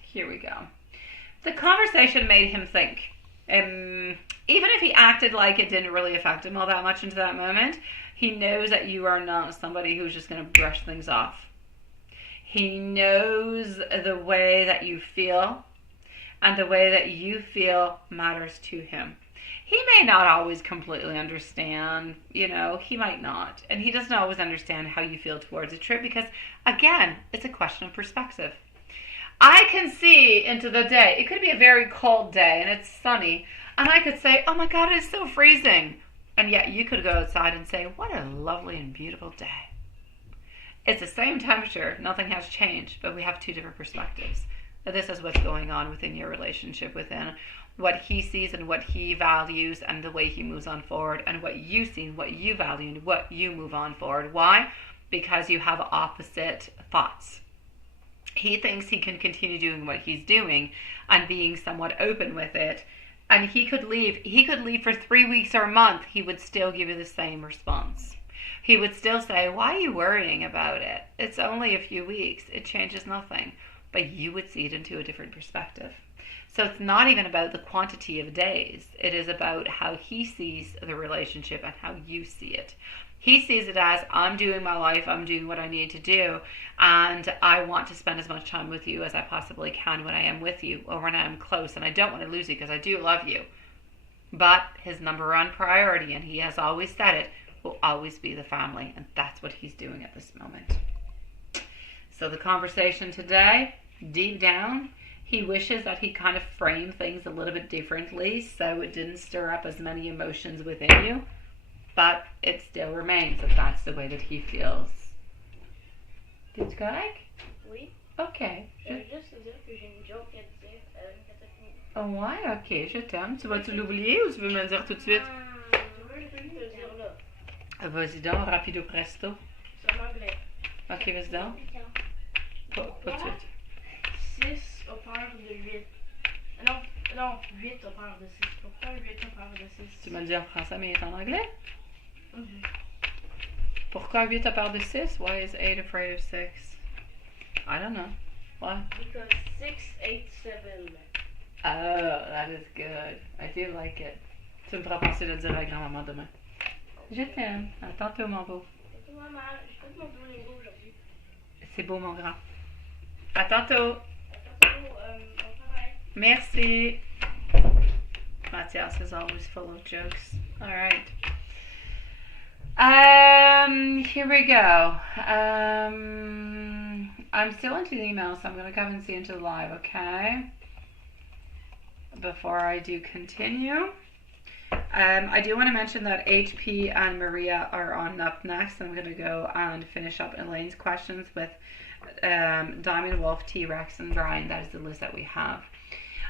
Here we go. The conversation made him think. Even if he acted like it didn't really affect him all that much into that moment, he knows that you are not somebody who's just going to brush things off. He knows the way that you feel, and the way that you feel matters to him. He may not always completely understand, you know, he might not. And he doesn't always understand how you feel towards a trip because, again, it's a question of perspective. I can see into the day. It could be a very cold day and it's sunny. And I could say, oh my God, it's so freezing. And yet you could go outside and say, what a lovely and beautiful day. It's the same temperature. Nothing has changed, but we have 2 different perspectives. This is what's going on within your relationship, within what he sees and what he values and the way he moves on forward, and what you see and what you value and what you move on forward. Why? Because you have opposite thoughts. He thinks he can continue doing what he's doing and being somewhat open with it. And he could leave for 3 weeks or a month. He would still give you the same response. He would still say, why are you worrying about it? It's only a few weeks. It changes nothing. But you would see it into a different perspective. So it's not even about the quantity of days. It is about how he sees the relationship and how you see it. He sees it as, I'm doing my life, I'm doing what I need to do, and I want to spend as much time with you as I possibly can when I am with you, or when I am close, and I don't want to lose you because I do love you. But his number 1 priority, and he has always said it, will always be the family, and that's what he's doing at this moment. So the conversation today, deep down, he wishes that he kind of framed things a little bit differently so it didn't stir up as many emotions within you. But it still remains that that's the way that he feels. T'es-tu correct? Oui. Ok. Je veux juste te dire que j'ai une joke à te dire quand t'as fini. Oh ouais, ok, je t'aime. Tu vas-tu l'oublier ou tu veux me le dire tout de suite? Je veux te le dire là. Vas-y donc, rapido presto. C'est en anglais. Ok, vas-y donc. Pas tout de suite. 6 a peur de 8. Non, 8 a peur de 6. Pourquoi 8 a peur de 6? Tu me le dis en français, mais il est en anglais? Mm-hmm. Pourquoi 8 a peur de 6? Why is 8 afraid of 6? I don't know. Why? Because 6, 8, 7. Oh, that is good. I do like it. Tu me feras penser de le dire à grand-maman demain. Je t'aime. À tantôt, mon beau. C'est pas mal. J'ai fait mon Duolingo aujourd'hui. C'est beau, mon grand. À tantôt. Attends, on travaille. Merci. Matthias is always full of jokes. All right. Here we go. I'm still into the email, so I'm going to come and see into the live, okay? before I do continue. I do want to mention that HP and Maria are on up next. I'm going to go and finish up Elaine's questions with Diamond Wolf, T-Rex, and Brian. That is the list that we have.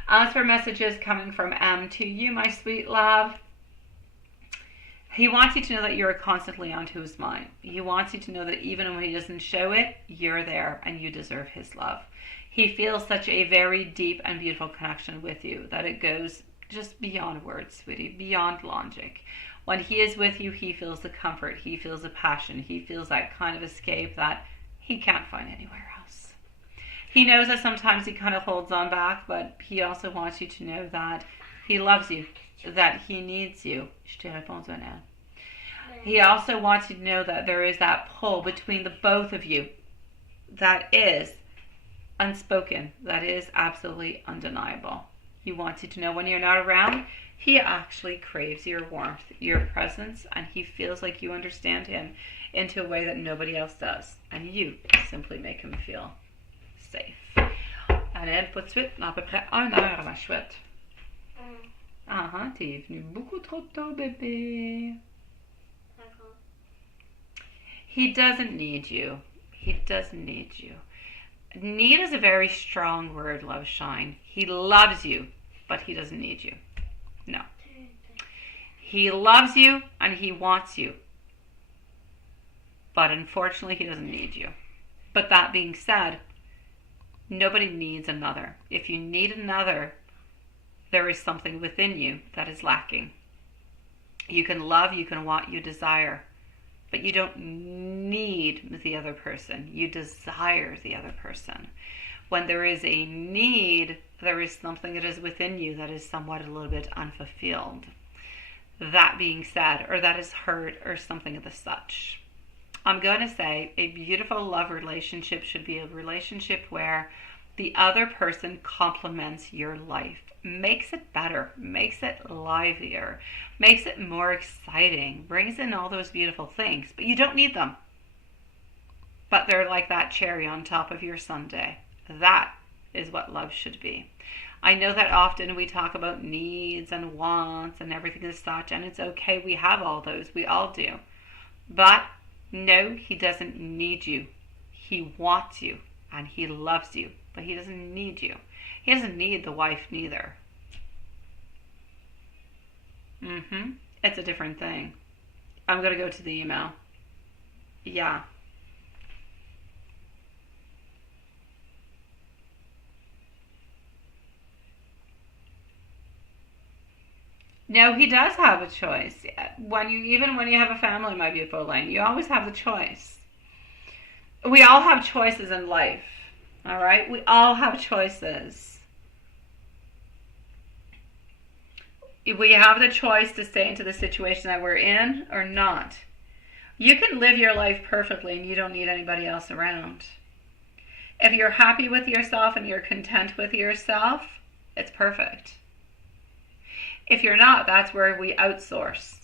As for messages coming from M to you, my sweet love, he wants you to know that you're constantly on to his mind. He wants you to know that even when he doesn't show it, you're there and you deserve his love. He feels such a very deep and beautiful connection with you that it goes just beyond words, sweetie, beyond logic. When he is with you, he feels the comfort, he feels the passion, he feels that kind of escape that he can't find anywhere else. He knows that sometimes he kind of holds on back, but he also wants you to know that he loves you, that he needs you. Je te réponds now. He also wants you to know that there is that pull between the both of you that is unspoken, that is absolutely undeniable. He wants you to know when you're not around, he actually craves your warmth, your presence, and he feels like you understand him into a way that nobody else does. And you simply make him feel safe. Allez, pas de suite, à peu près 1 heure, ma chouette. T'es venu beaucoup trop tôt, bébé. He doesn't need you. He doesn't need you. Need is a very strong word, Love Shine. He loves you, but he doesn't need you. No. He loves you and he wants you. But unfortunately, he doesn't need you. But that being said, nobody needs another. If you need another, there is something within you that is lacking. You can love, you can want, you desire. But you don't need the other person. You desire the other person. When there is a need, there is something that is within you that is somewhat a little bit unfulfilled. That being said, or that is hurt, or something of the such. I'm going to say a beautiful love relationship should be a relationship where the other person complements your life, makes it better, makes it livelier, makes it more exciting, brings in all those beautiful things, but you don't need them. But they're like that cherry on top of your sundae. That is what love should be. I know that often we talk about needs and wants and everything as such, and it's okay, we have all those, we all do. But no, he doesn't need you. He wants you and he loves you, but he doesn't need you. He doesn't need the wife neither. It's a different thing. I'm going to go to the email. Yeah. No, he does have a choice. Even when you have a family, my beautiful Elaine, you always have the choice. We all have choices in life. All right? We all have choices. We have the choice to stay into the situation that we're in or not. You can live your life perfectly and you don't need anybody else around. If you're happy with yourself and you're content with yourself, it's perfect. If you're not, that's where we outsource.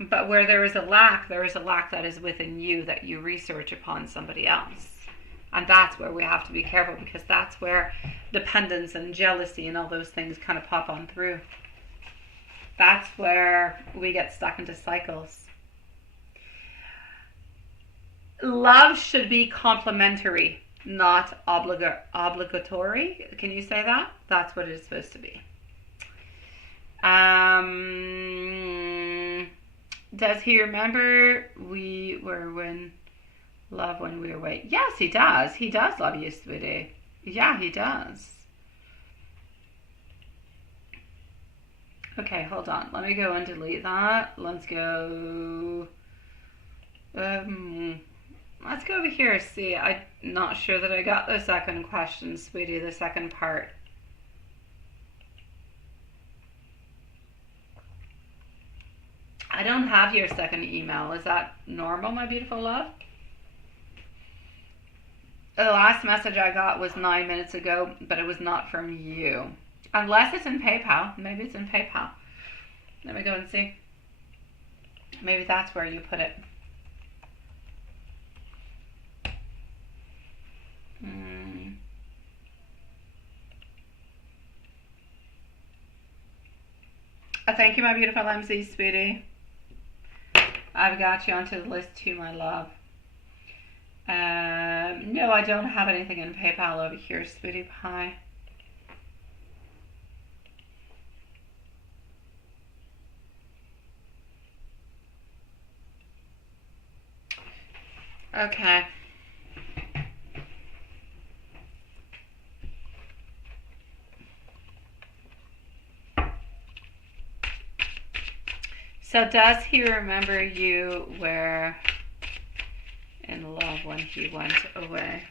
But where there is a lack that is within you that you research upon somebody else. And that's where we have to be careful, because that's where dependence and jealousy and all those things kind of pop on through. That's where we get stuck into cycles. Love should be complementary, not obligatory. Can you say that? That's what it's supposed to be. Does he remember we were when we were away? Yes, he does. He does love you, sweetie. Yeah, he does. Okay, hold on. Let me go and delete that. Let's go. Let's go over here. See, I'm not sure that I got the second question, sweetie, the second part. I don't have your second email. Is that normal, my beautiful love? The last message I got was 9 minutes ago, but it was not from you. Unless it's in PayPal. Maybe it's in PayPal. Let me go and see. Maybe that's where you put it. Thank you, my beautiful MC, sweetie. I've got you onto the list too, my love. No, I don't have anything in PayPal over here, sweetie pie. Okay. So does he remember you were in love when he went away?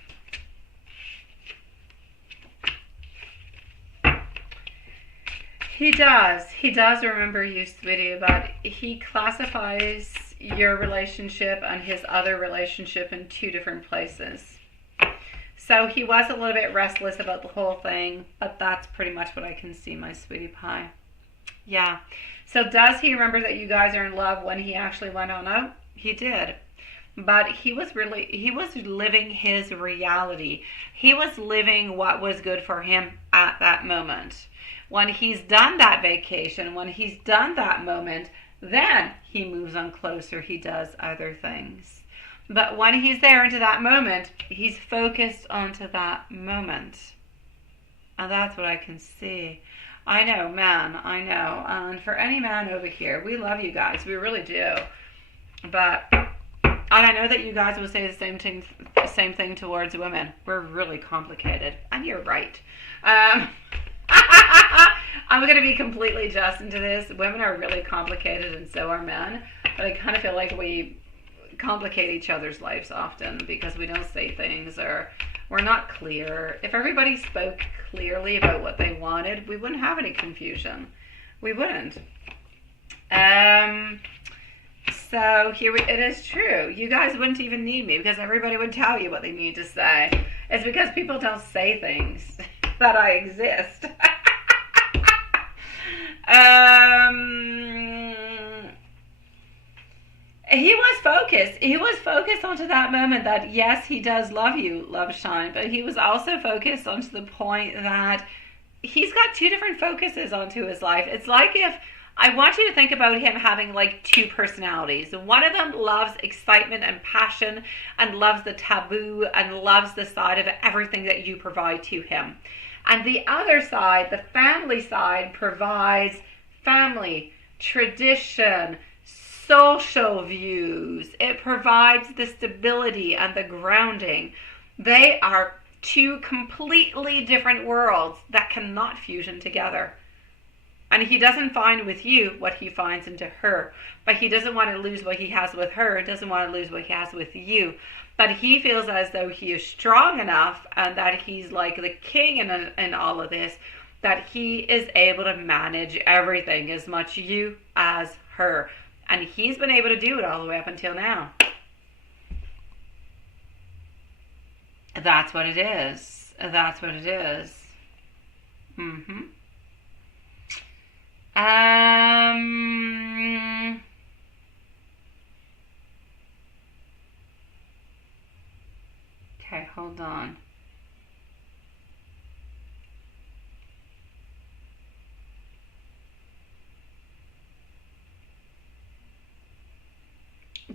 He does. He does remember you, sweetie, but he classifies your relationship and his other relationship in two different places. So he was a little bit restless about the whole thing, but that's pretty much what I can see, my sweetie pie. Yeah. So does he remember that you guys are in love when he actually went on out? He did. But he was living his reality. He was living what was good for him at that moment. When he's done that vacation, when he's done that moment, then he moves on closer. He does other things. But when he's there into that moment, he's focused onto that moment. And that's what I can see. I know, man, I know. And for any man over here, we love you guys. We really do. But, and I know that you guys will say the same thing towards women. We're really complicated. And you're right. I'm going to be completely just into this. Women are really complicated and so are men. But I kind of feel like we complicate each other's lives often because we don't say things or we're not clear. If everybody spoke clearly about what they wanted, we wouldn't have any confusion. We wouldn't. So here it is true. You guys wouldn't even need me because everybody would tell you what they need to say. It's because people don't say things that I exist. He was focused. He was focused onto that moment that, yes, he does love you, Love Shine, but he was also focused onto the point that he's got two different focuses onto his life. It's like if, I want you to think about him having like two personalities. One of them loves excitement and passion and loves the taboo and loves the side of everything that you provide to him. And the other side, the family side, provides family, tradition, social views. It provides the stability and the grounding. They are two completely different worlds that cannot fusion together. And he doesn't find with you what he finds into her. But he doesn't want to lose what he has with her. Doesn't want to lose what he has with you. But he feels as though he is strong enough and that he's like the king in all of this, that he is able to manage everything, as much you as her. And he's been able to do it all the way up until now. That's what it is. That's what it is. Okay, hold on.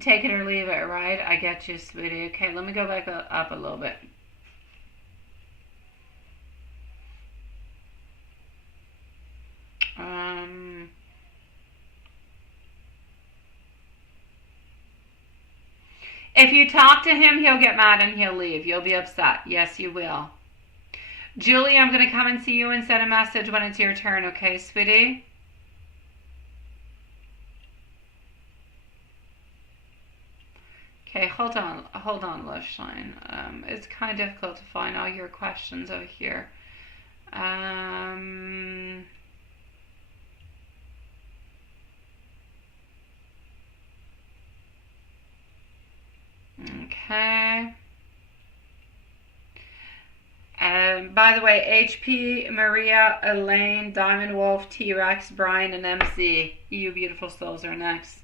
Take it or leave it, right? I get you, sweetie. Okay, let me go back up a little bit. If you talk to him, he'll get mad and he'll leave. You'll be upset. Yes, you will. Julie, I'm going to come and see you and send a message when it's your turn, okay, sweetie? Okay, hold on, Love Shine. It's kind of difficult to find all your questions over here. Okay. By the way, HP, Maria, Elaine, Diamond Wolf, T-Rex, Brian, and MC. You beautiful souls are next.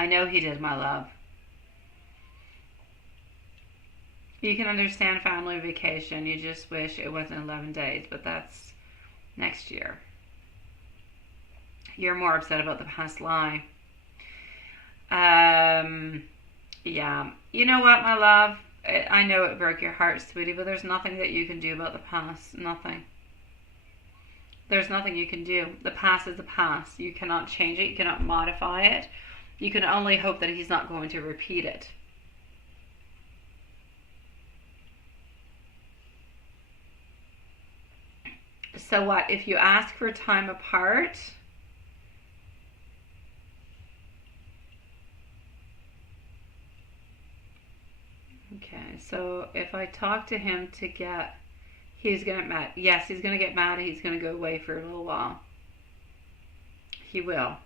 I know he did, my love. You can understand family vacation. You just wish it wasn't 11 days, but that's next year. You're more upset about the past lie. Yeah. You know what, my love? I know it broke your heart, sweetie, but there's nothing that you can do about the past. Nothing. There's nothing you can do. The past is the past. You cannot change it. You cannot modify it. You can only hope that he's not going to repeat it. So what? If you ask for time apart, okay, so if I talk to him to get, he's going to get mad. Yes, he's going to get mad. He's going to go away for a little while. He will.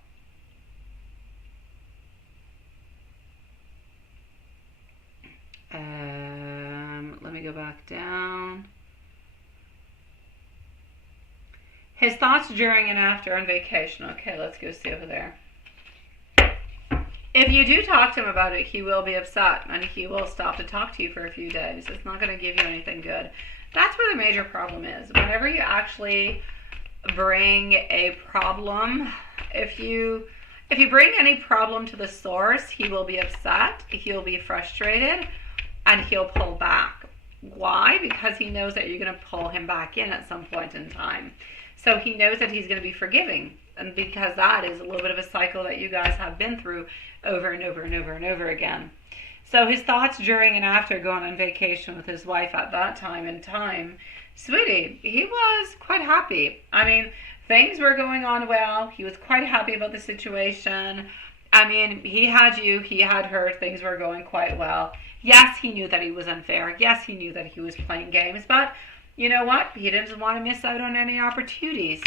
Let me go back down. His thoughts during and after on vacation. Okay, let's go see over there. If you do talk to him about it, he will be upset and he will stop to talk to you for a few days. It's not going to give you anything good. That's where the major problem is. Whenever you actually bring a problem, if you bring any problem to the source, he will be upset, he'll be frustrated, and he'll pull back. Why? Because he knows that you're going to pull him back in at some point in time. So he knows that he's going to be forgiving. And because that is a little bit of a cycle that you guys have been through over and over and over and over again. So his thoughts during and after going on vacation with his wife at that time in time, sweetie, he was quite happy. I mean, things were going on well. He was quite happy about the situation. I mean, he had you, he had her. Things were going quite well. Yes, he knew that he was unfair. Yes, he knew that he was playing games. But you know what? He didn't want to miss out on any opportunities.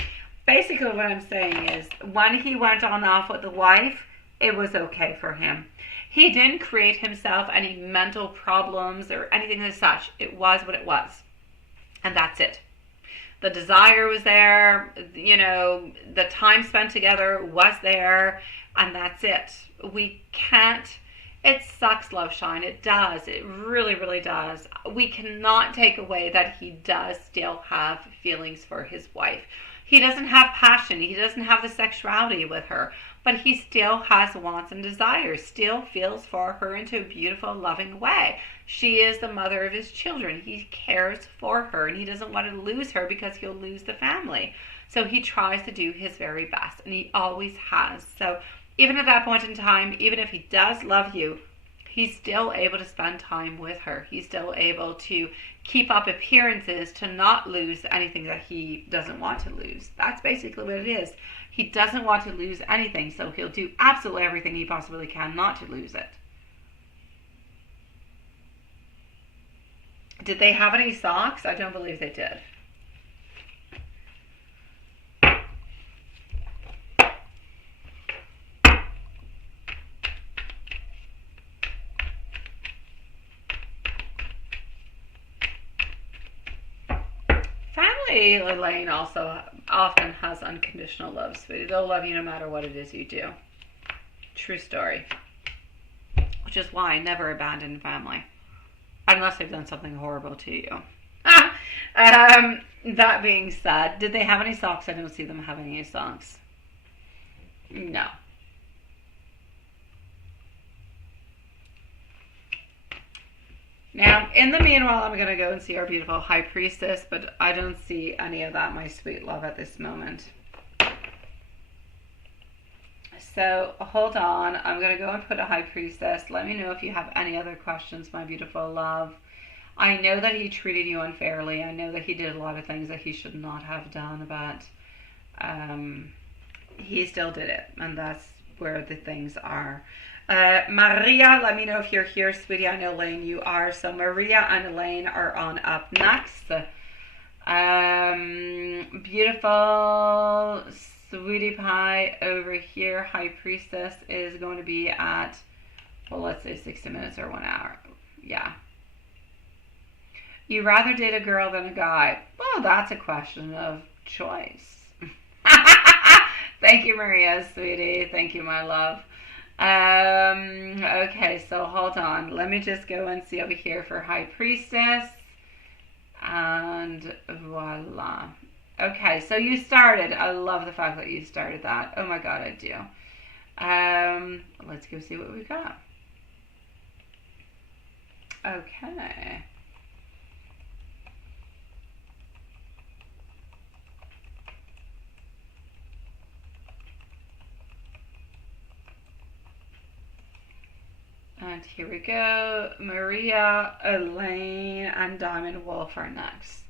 Basically, what I'm saying is, when he went on off with the wife, it was okay for him. He didn't create himself any mental problems or anything as such. It was what it was. And that's it. The desire was there, you know, the time spent together was there, and that's it. We can't, it sucks, Love Shine. It does. It really, really does. We cannot take away that he does still have feelings for his wife. He doesn't have passion. He doesn't have the sexuality with her. But he still has wants and desires, still feels for her into a beautiful, loving way. She is the mother of his children. He cares for her, and he doesn't want to lose her because he'll lose the family. So he tries to do his very best, and he always has. So even at that point in time, even if he does love you, he's still able to spend time with her. He's still able to keep up appearances to not lose anything that he doesn't want to lose. That's basically what it is. He doesn't want to lose anything, so he'll do absolutely everything he possibly can not to lose it. Did they have any socks? I don't believe they did. Family, Elaine, also often has unconditional love, sweetie. They'll love you no matter what it is you do. True story. Which is why I never abandon family. Unless they've done something horrible to you. That being said, did they have any socks? I don't see them having any socks. No. Now, in the meanwhile, I'm going to go and see our beautiful High Priestess, but I don't see any of that, my sweet love, at this moment. So, hold on. I'm going to go and put a High Priestess. Let me know if you have any other questions, my beautiful love. I know that he treated you unfairly. I know that he did a lot of things that he should not have done, but he still did it, and that's where the things are. Maria, let me know if you're here, sweetie. I know, Elaine, you are. So Maria and Elaine are on up next. Beautiful Sweetie Pie over here. High Priestess is going to be at, well, let's say 60 minutes or 1 hour. Yeah. You rather date a girl than a guy? Well, that's a question of choice. Thank you, Maria, sweetie. Thank you, my love. Okay, so hold on. Let me just go and see over here for High Priestess. And voila. Okay, so you started. I love the fact that you started that. Oh my god, I do. Let's go see what we got. Okay. And here we go. Maria, Elaine, and Diamond Wolf are next.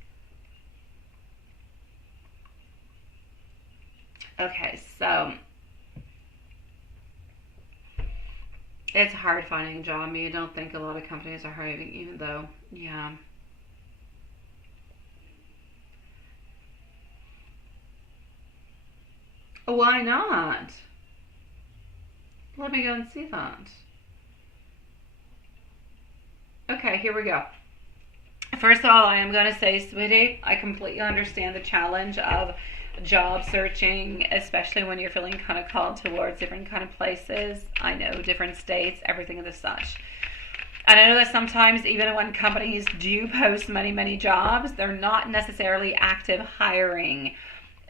Okay, so it's hard finding a job. I mean, I don't think a lot of companies are hiring, even though, yeah. Why not? Let me go and see that. Okay, here we go. First of all, I am going to say, sweetie, I completely understand the challenge of job searching, especially when you're feeling kind of called towards different kind of places. I know, different states, everything of the such. And I know that sometimes even when companies do post many jobs, they're not necessarily active hiring.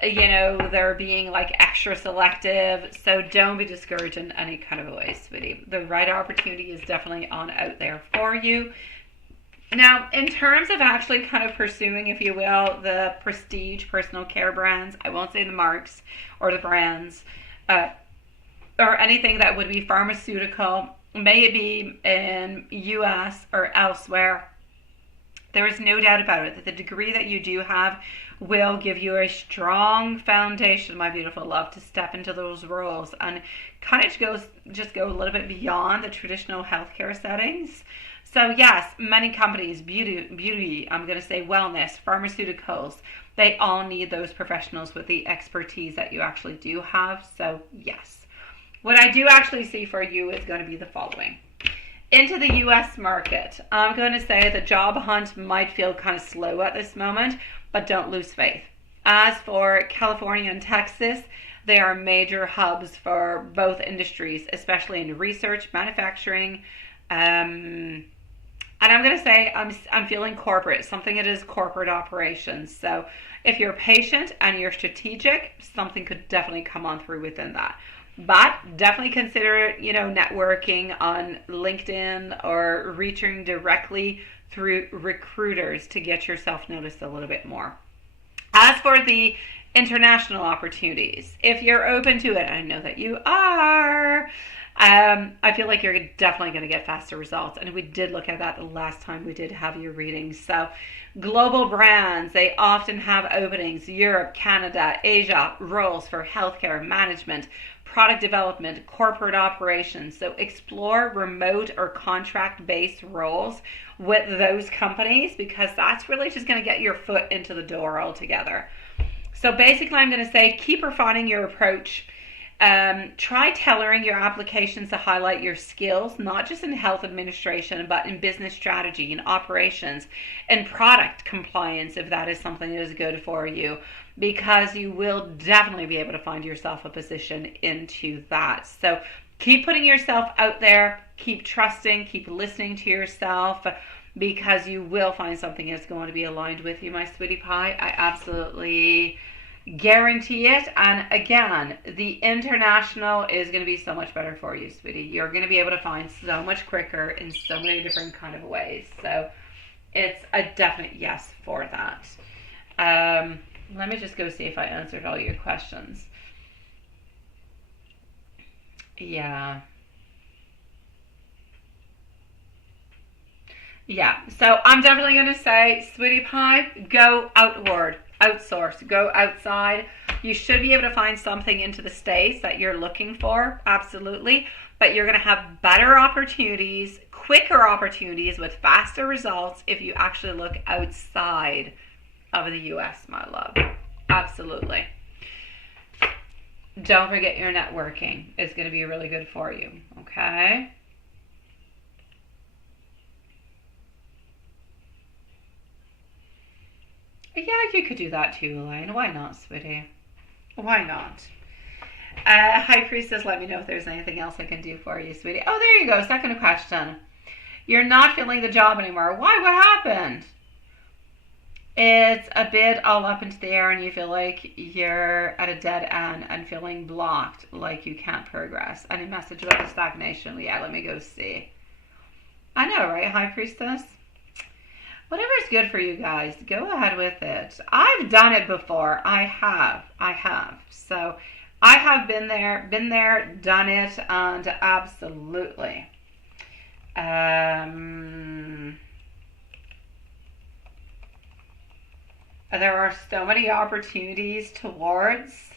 You know, they're being like extra selective. So don't be discouraged in any kind of a way, sweetie. The right opportunity is definitely on out there for you. Now, in terms of actually kind of pursuing, if you will, the prestige personal care brands, I won't say the marks or the brands, or anything that would be pharmaceutical, may it be in US or elsewhere, there is no doubt about it that the degree that you do have will give you a strong foundation, my beautiful love, to step into those roles and kind of just go a little bit beyond the traditional healthcare settings. So yes, many companies, beauty, I'm going to say wellness, pharmaceuticals, they all need those professionals with the expertise that you actually do have. So yes, what I do actually see for you is going to be the following. Into the US market, I'm going to say the job hunt might feel kind of slow at this moment, but don't lose faith. As for California and Texas, they are major hubs for both industries, especially in research, manufacturing, and I'm going to say I'm feeling corporate, something that is corporate operations. So if you're patient and you're strategic, something could definitely come on through within that. But definitely consider, networking on LinkedIn or reaching directly through recruiters to get yourself noticed a little bit more. As for the international opportunities, if you're open to it, I know that you are, I feel like you're definitely going to get faster results. And we did look at that the last time we did have your readings. So global brands, they often have openings, Europe, Canada, Asia, roles for healthcare management, product development, corporate operations. So explore remote or contract-based roles with those companies, because that's really just going to get your foot into the door altogether. So basically, I'm going to say keep refining your approach. Try tailoring your applications to highlight your skills, not just in health administration, but in business strategy and operations and product compliance, if that is something that is good for you, because you will definitely be able to find yourself a position into that. So keep putting yourself out there, keep trusting, keep listening to yourself, because you will find something that's going to be aligned with you, my sweetie pie. I absolutely guarantee it. And again, the international is going to be so much better for you, sweetie. You're going to be able to find so much quicker in so many different kind of ways. So it's a definite yes for that. Let me just go see if I answered all your questions. Yeah, so I'm definitely going to say, sweetie pie, go outward, outsource, go outside. You should be able to find something into the States that you're looking for, absolutely. But you're going to have better opportunities, quicker opportunities with faster results if you actually look outside of the US, my love. Absolutely. Don't forget your networking is going to be really good for you, okay? Yeah, you could do that too, Elaine. Why not, sweetie? Why not? High Priestess, let me know if there's anything else I can do for you, sweetie. Oh, there you go. Second question. You're not feeling the job anymore. Why? What happened? It's a bit all up into the air and you feel like you're at a dead end and feeling blocked, like you can't progress. Any message about the stagnation? Yeah, let me go see. I know, right, High Priestess? Whatever's good for you guys, go ahead with it. I've done it before. I have. So I have been there, done it, and absolutely. There are so many opportunities towards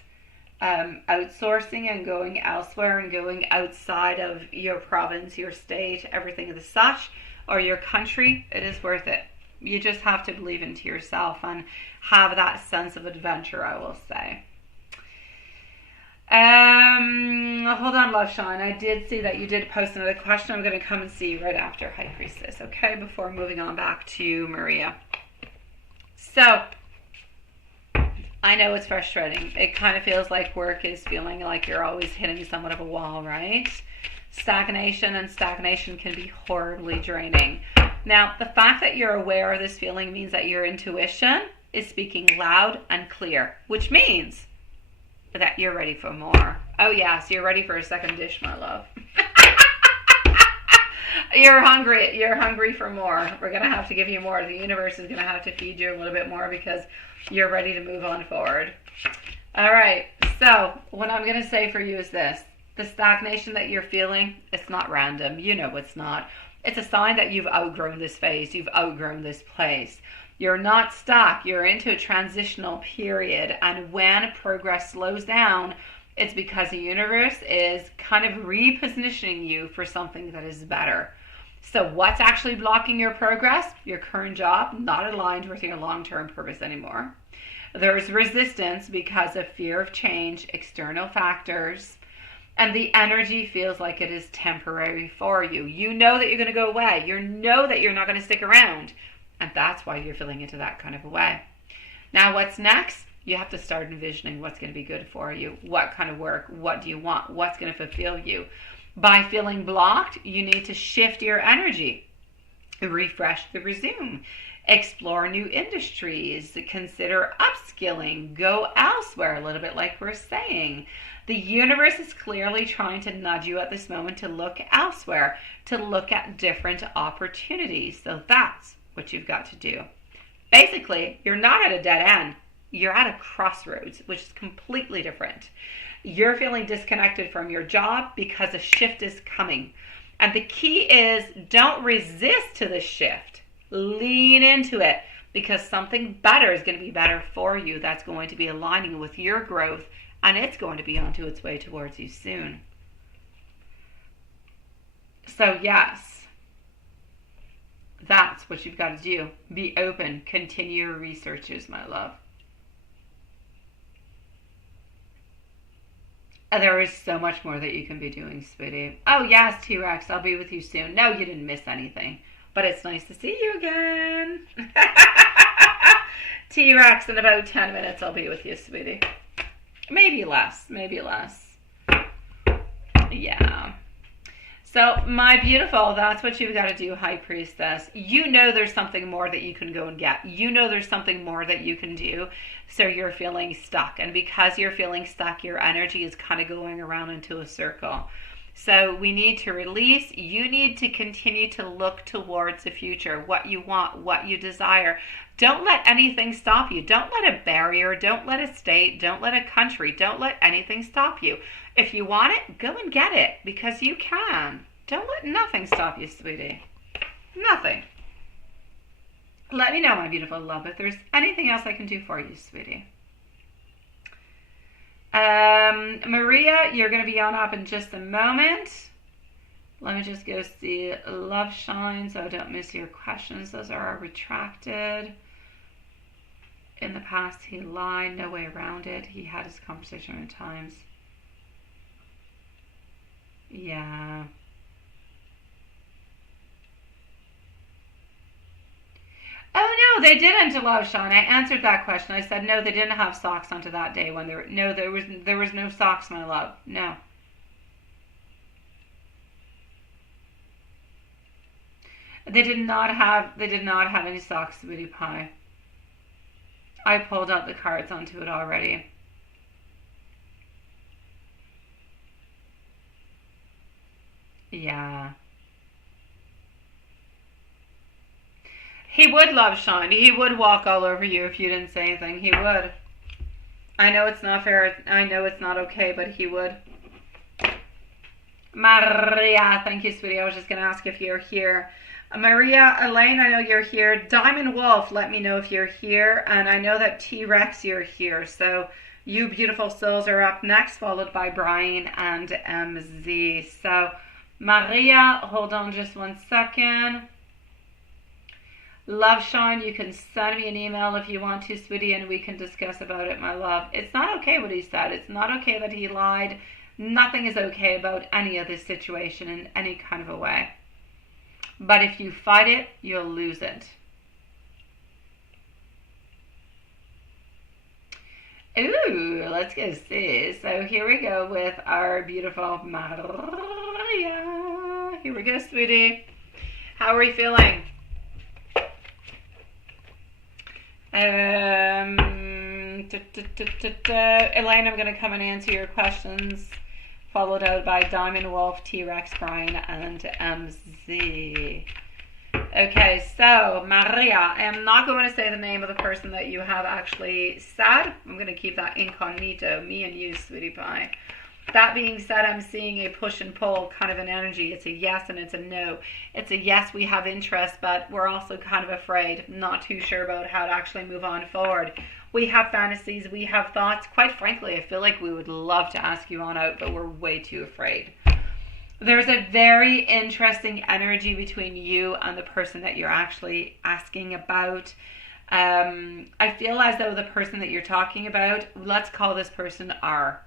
outsourcing and going elsewhere and going outside of your province, your state, everything of the such, or your country. It is worth it. You just have to believe into yourself and have that sense of adventure, I will say. Hold on, Love Shine. I did see that you did post another question. I'm going to come and see you right after, High Priestess, okay? Before moving on back to Maria. So, I know it's frustrating. It kind of feels like work is feeling like you're always hitting somewhat of a wall, right? Stagnation can be horribly draining. Now, the fact that you're aware of this feeling means that your intuition is speaking loud and clear, which means that you're ready for more. Oh yes, you're ready for a second dish, my love. You're hungry for more. We're going to have to give you more. The universe is going to have to feed you a little bit more because you're ready to move on forward. All right, so what I'm going to say for you is this. The stagnation that you're feeling, it's not random. You know it's not. It's a sign that you've outgrown this phase. You've outgrown this place. You're not stuck. You're into a transitional period. And when progress slows down, it's because the universe is kind of repositioning you for something that is better. So what's actually blocking your progress? Your current job, not aligned with your long-term purpose anymore. There's resistance because of fear of change, external factors, and the energy feels like it is temporary for you. You know that you're going to go away. You know that you're not going to stick around. And that's why you're feeling into that kind of a way. Now, what's next? You have to start envisioning what's going to be good for you. What kind of work? What do you want? What's going to fulfill you? By feeling blocked, you need to shift your energy. Refresh the resume. Explore new industries. Consider upskilling. Go elsewhere, a little bit like we're saying. The universe is clearly trying to nudge you at this moment to look elsewhere, to look at different opportunities. So that's what you've got to do. Basically, you're not at a dead end. You're at a crossroads, which is completely different. You're feeling disconnected from your job because a shift is coming. And the key is don't resist to the shift. Lean into it because something better is going to be better for you. That's going to be aligning with your growth, and it's going to be onto its way towards you soon. So yes, that's what you've got to do. Be open. Continue your researches, my love. There is so much more that you can be doing, sweetie. Oh yes, T-Rex, I'll be with you soon. No, you didn't miss anything. But it's nice to see you again. T-Rex, in about 10 minutes I'll be with you, sweetie. Maybe less. Yeah. So, my beautiful, that's what you've got to do, High Priestess. You know there's something more that you can go and get. You know there's something more that you can do. So you're feeling stuck. And because you're feeling stuck, your energy is kind of going around into a circle. So we need to release. You need to continue to look towards the future, what you want, what you desire. Don't let anything stop you. Don't let a barrier, don't let a state, don't let a country, don't let anything stop you. If you want it, go and get it because you can. Don't let nothing stop you, sweetie. Nothing. Let me know, my beautiful love, if there's anything else I can do for you, sweetie. Maria, you're going to be on up in just a moment. Let me just go see Love Shine so I don't miss your questions. Those are retracted. In the past, he lied. No way around it. He had his conversation many times. Yeah. Oh No, they didn't, Love Sean. I answered that question. I said no, they didn't have socks onto that day when there was no socks, my love. No. They did not have any socks, sweetie pie. I pulled out the cards onto it already. Yeah. He would, Love Sean. He would walk all over you if you didn't say anything. He would. I know it's not fair. I know it's not okay, but he would. Maria, thank you, sweetie. I was just going to ask if you're here. Maria, Elaine, I know you're here. Diamond Wolf, let me know if you're here. And I know that T-Rex, you're here. So you beautiful souls are up next, followed by Brian and MZ. So Maria, hold on just 1 second. Love Sean, you can send me an email if you want to, sweetie, and we can discuss about it, my love. It's not okay what he said. It's not okay that he lied. Nothing is okay about any of this situation in any kind of a way. But if you fight it, you'll lose it. Ooh, let's go see. So here we go with our beautiful Maria. Here we go, sweetie. How are you feeling? Elaine, I'm going to come and answer your questions, followed out by Diamond Wolf, T-Rex, Brian, and MZ. Okay, so Maria, I am not going to say the name of the person that you have actually said. I'm going to keep that incognito, me and you, sweetie pie. That being said, I'm seeing a push and pull kind of an energy. It's a yes and it's a no. It's a yes, we have interest, but we're also kind of afraid, not too sure about how to actually move on forward. We have fantasies, we have thoughts. Quite frankly, I feel like we would love to ask you on out, but we're way too afraid. There's a very interesting energy between you and the person that you're actually asking about. I feel as though the person that you're talking about, let's call this person R.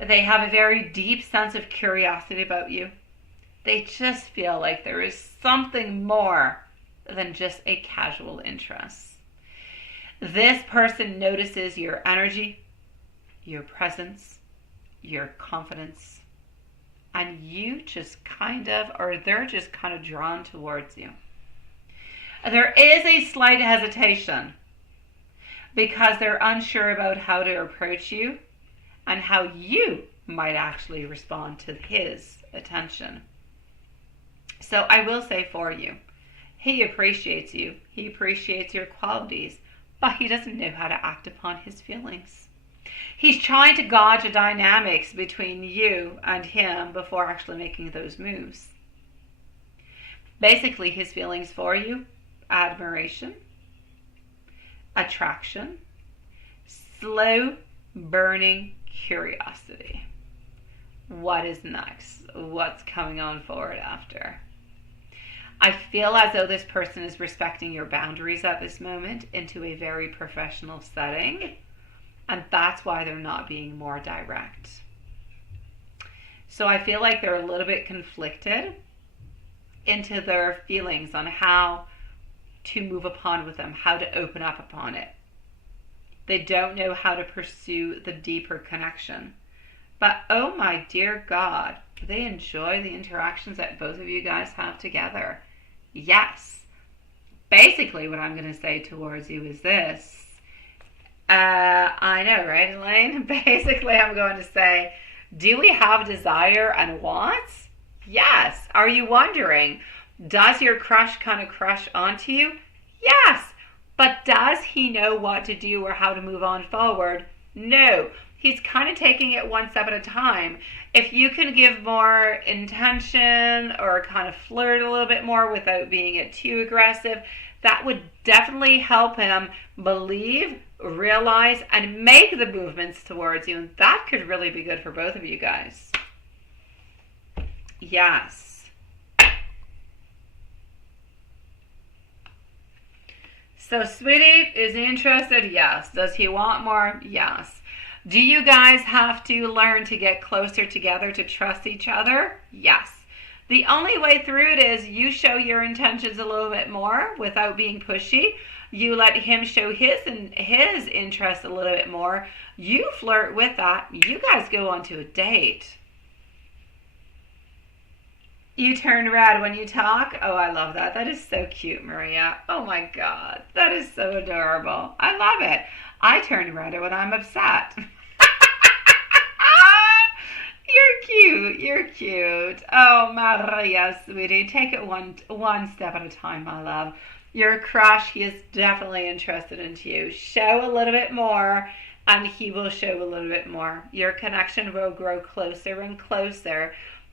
They have a very deep sense of curiosity about you. They just feel like there is something more than just a casual interest. This person notices your energy, your presence, your confidence, and you just kind of, or they're just kind of drawn towards you. There is a slight hesitation because they're unsure about how to approach you and how you might actually respond to his attention. So I will say for you, he appreciates you. He appreciates your qualities, but he doesn't know how to act upon his feelings. He's trying to gauge the dynamics between you and him before actually making those moves. Basically, his feelings for you: admiration, attraction, slow burning curiosity. What is next? What's coming on forward after? I feel as though this person is respecting your boundaries at this moment into a very professional setting, and that's why they're not being more direct. So I feel like they're a little bit conflicted into their feelings on how to move upon with them, how to open up upon it. They don't know how to pursue the deeper connection. But oh my dear God, they enjoy the interactions that both of you guys have together. Yes. Basically what I'm going to say towards you is this. I know, right, Elaine? Basically I'm going to say, do we have desire and wants? Yes. Are you wondering, does your crush kind of crush onto you? Yes. But does he know what to do or how to move on forward? No. He's kind of taking it one step at a time. If you can give more intention or kind of flirt a little bit more without being too aggressive, that would definitely help him believe, realize, and make the movements towards you. And that could really be good for both of you guys. Yes. So sweetie is interested? Yes. Does he want more? Yes. Do you guys have to learn to get closer together to trust each other? Yes. The only way through it is you show your intentions a little bit more without being pushy. You let him show his interest a little bit more. You flirt with that. You guys go on to a date. You turn red when you talk. Oh, I love that. That is so cute, Maria. Oh my God. That is so adorable. I love it. I turn red when I'm upset. You're cute. You're cute. Oh, Maria, sweetie. Take it one step at a time, my love. Your crush, he is definitely interested in you. Show a little bit more, and he will show a little bit more. Your connection will grow closer and closer.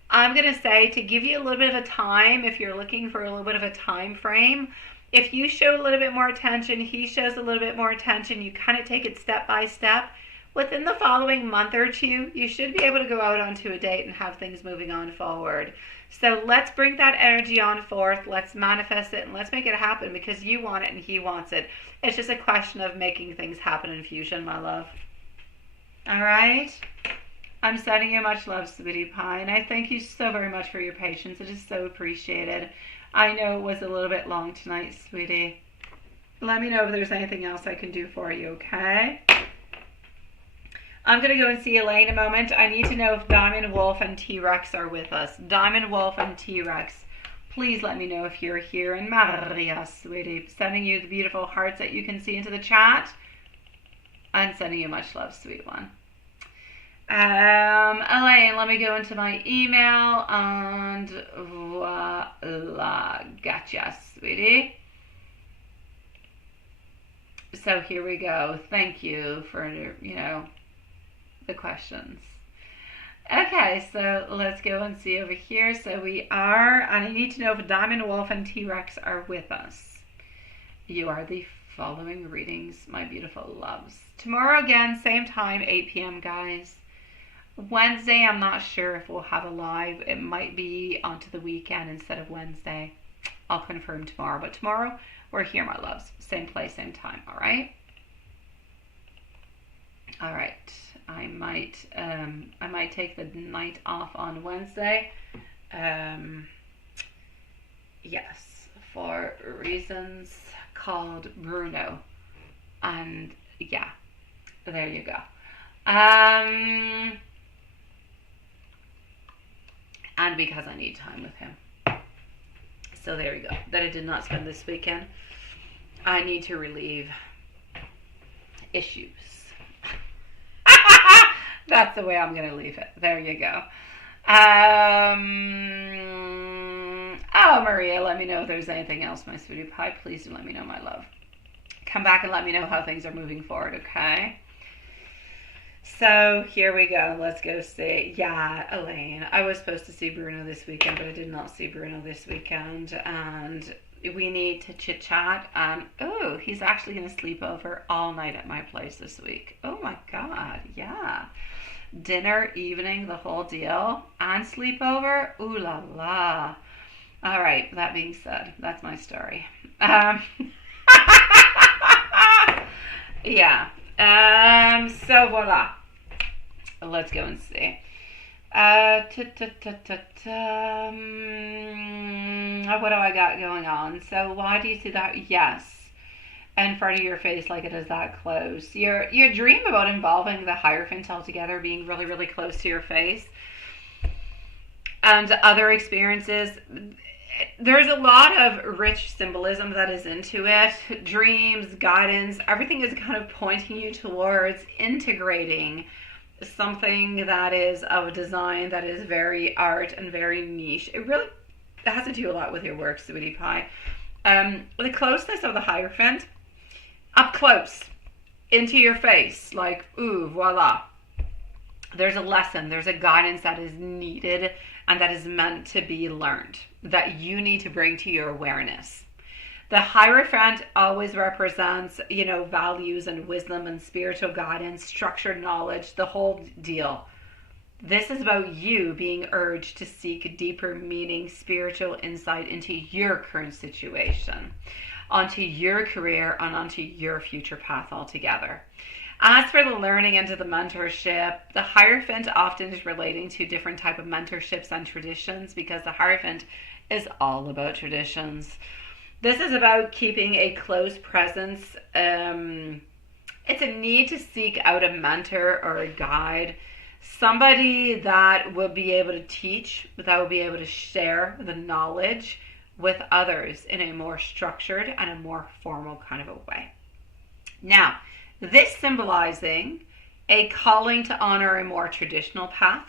I'm going to say to give you a little bit of a time, if you're looking for a little bit of a time frame, if you show a little bit more attention, he shows a little bit more attention, you kind of take it step by step. Within the following month or two, you should be able to go out onto a date and have things moving on forward. So let's bring that energy on forth. Let's manifest it and let's make it happen because you want it and he wants it. It's just a question of making things happen in fusion, my love. All right? I'm sending you much love, sweetie pie, and I thank you so very much for your patience. It is so appreciated. I know it was a little bit long tonight, sweetie. Let me know if there's anything else I can do for you, okay? I'm going to go and see Elaine in a moment. I need to know if Diamond Wolf and T-Rex are with us. Diamond Wolf and T-Rex, please let me know if you're here. And Maria, sweetie, sending you the beautiful hearts that you can see into the chat. I'm sending you much love, sweet one. Elaine, let me go into my email and voila, gotcha, sweetie. So here we go. Thank you for, the questions. Okay, so let's go and see over here. So we are, and I need to know if Diamond Wolf and T-Rex are with us. You are the following readings, my beautiful loves. Tomorrow again, same time, 8 p.m., guys. Wednesday, I'm not sure if we'll have a live. It might be onto the weekend instead of Wednesday. I'll confirm tomorrow. But tomorrow, we're here, my loves. Same place, same time. All right? All right. I might take the night off on Wednesday. Yes, for reasons called Bruno. And yeah, there you go. And because I need time with him. So there you go. That I did not spend this weekend. I need to relieve issues. That's the way I'm going to leave it. There you go. Oh, Maria, let me know if there's anything else, my sweetie pie. Please do let me know, my love. Come back and let me know how things are moving forward, okay? So here we go. Let's go see. Yeah, Elaine. I was supposed to see Bruno this weekend, but I did not see Bruno this weekend. And we need to chit chat. And oh, he's actually going to sleep over all night at my place this week. Oh my God. Yeah. Dinner, evening, the whole deal. And sleepover. Ooh la la. All right. That being said, that's my story. Yeah. So voila. Let's go and see. What do I got going on? So why do you see that? Yes. In front of your face like it is that close. Your dream about involving the Hierophant altogether being really, really close to your face. And other experiences. There's a lot of rich symbolism that is into it. Dreams, guidance, everything is kind of pointing you towards integrating something that is of a design that is very art and very niche. It really has to do a lot with your work, sweetie pie. The closeness of the Hierophant, up close, into your face, like, ooh, voila. There's a lesson, there's a guidance that is needed and that is meant to be learned, that you need to bring to your awareness. The Hierophant always represents, values and wisdom and spiritual guidance, structured knowledge, the whole deal. This is about you being urged to seek deeper meaning, spiritual insight into your current situation, onto your career, and onto your future path altogether. As for the learning into the mentorship, the Hierophant often is relating to different type of mentorships and traditions because the Hierophant is all about traditions. This is about keeping a close presence. It's a need to seek out a mentor or a guide, somebody that will be able to teach, that will be able to share the knowledge with others in a more structured and a more formal kind of a way. Now, this symbolizing a calling to honor a more traditional path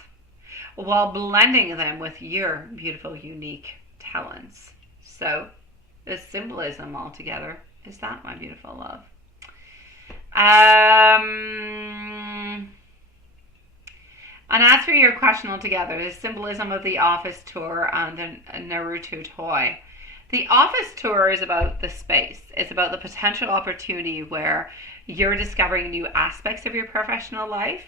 while blending them with your beautiful, unique talents. So, the symbolism altogether is that, my beautiful love. And as for your question altogether, the symbolism of the office tour and the Naruto toy. The office tour is about the space. It's about the potential opportunity where you're discovering new aspects of your professional life.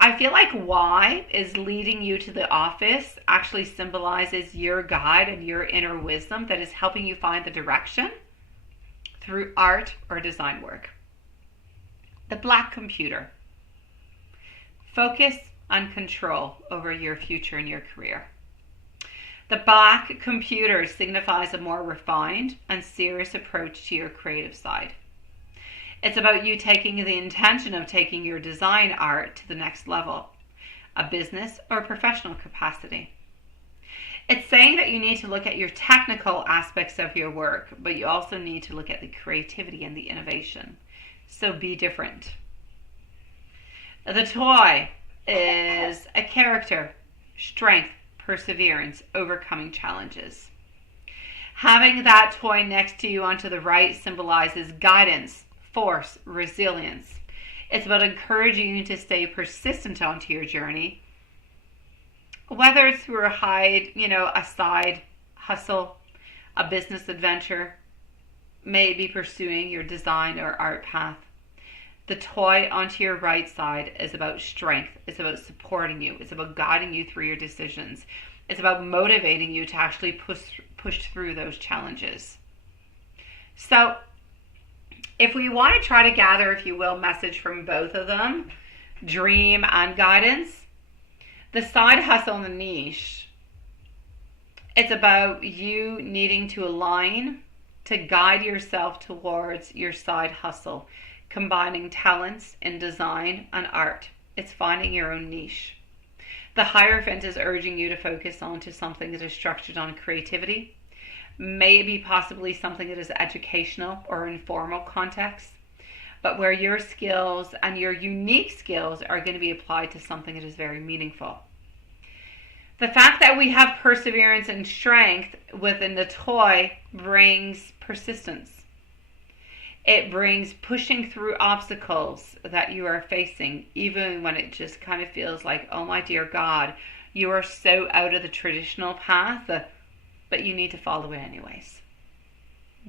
I feel like why is leading you to the office actually symbolizes your guide and your inner wisdom that is helping you find the direction through art or design work. The black computer. Focus and control over your future and your career. The black computer signifies a more refined and serious approach to your creative side. It's about you taking the intention of taking your design art to the next level, a business or professional capacity. It's saying that you need to look at your technical aspects of your work, but you also need to look at the creativity and the innovation. So be different. The toy is a character, strength, perseverance, overcoming challenges. Having that toy next to you onto the right symbolizes guidance, force, resilience. It's about encouraging you to stay persistent onto your journey, whether it's through a side hustle, a business adventure, maybe pursuing your design or art path. The toy onto your right side is about strength. It's about supporting you. It's about guiding you through your decisions. It's about motivating you to actually push through those challenges. So, if we want to try to gather, if you will, message from both of them, dream and guidance, the side hustle and the niche, it's about you needing to align to guide yourself towards your side hustle, combining talents in design and art. It's finding your own niche. The Hierophant is urging you to focus onto something that is structured on creativity, maybe possibly something that is educational or informal context, but where your skills and your unique skills are going to be applied to something that is very meaningful. The fact that we have perseverance and strength within the toy brings persistence. It brings pushing through obstacles that you are facing, even when it just kind of feels like, oh my dear God, you are so out of the traditional path, but you need to follow it anyways.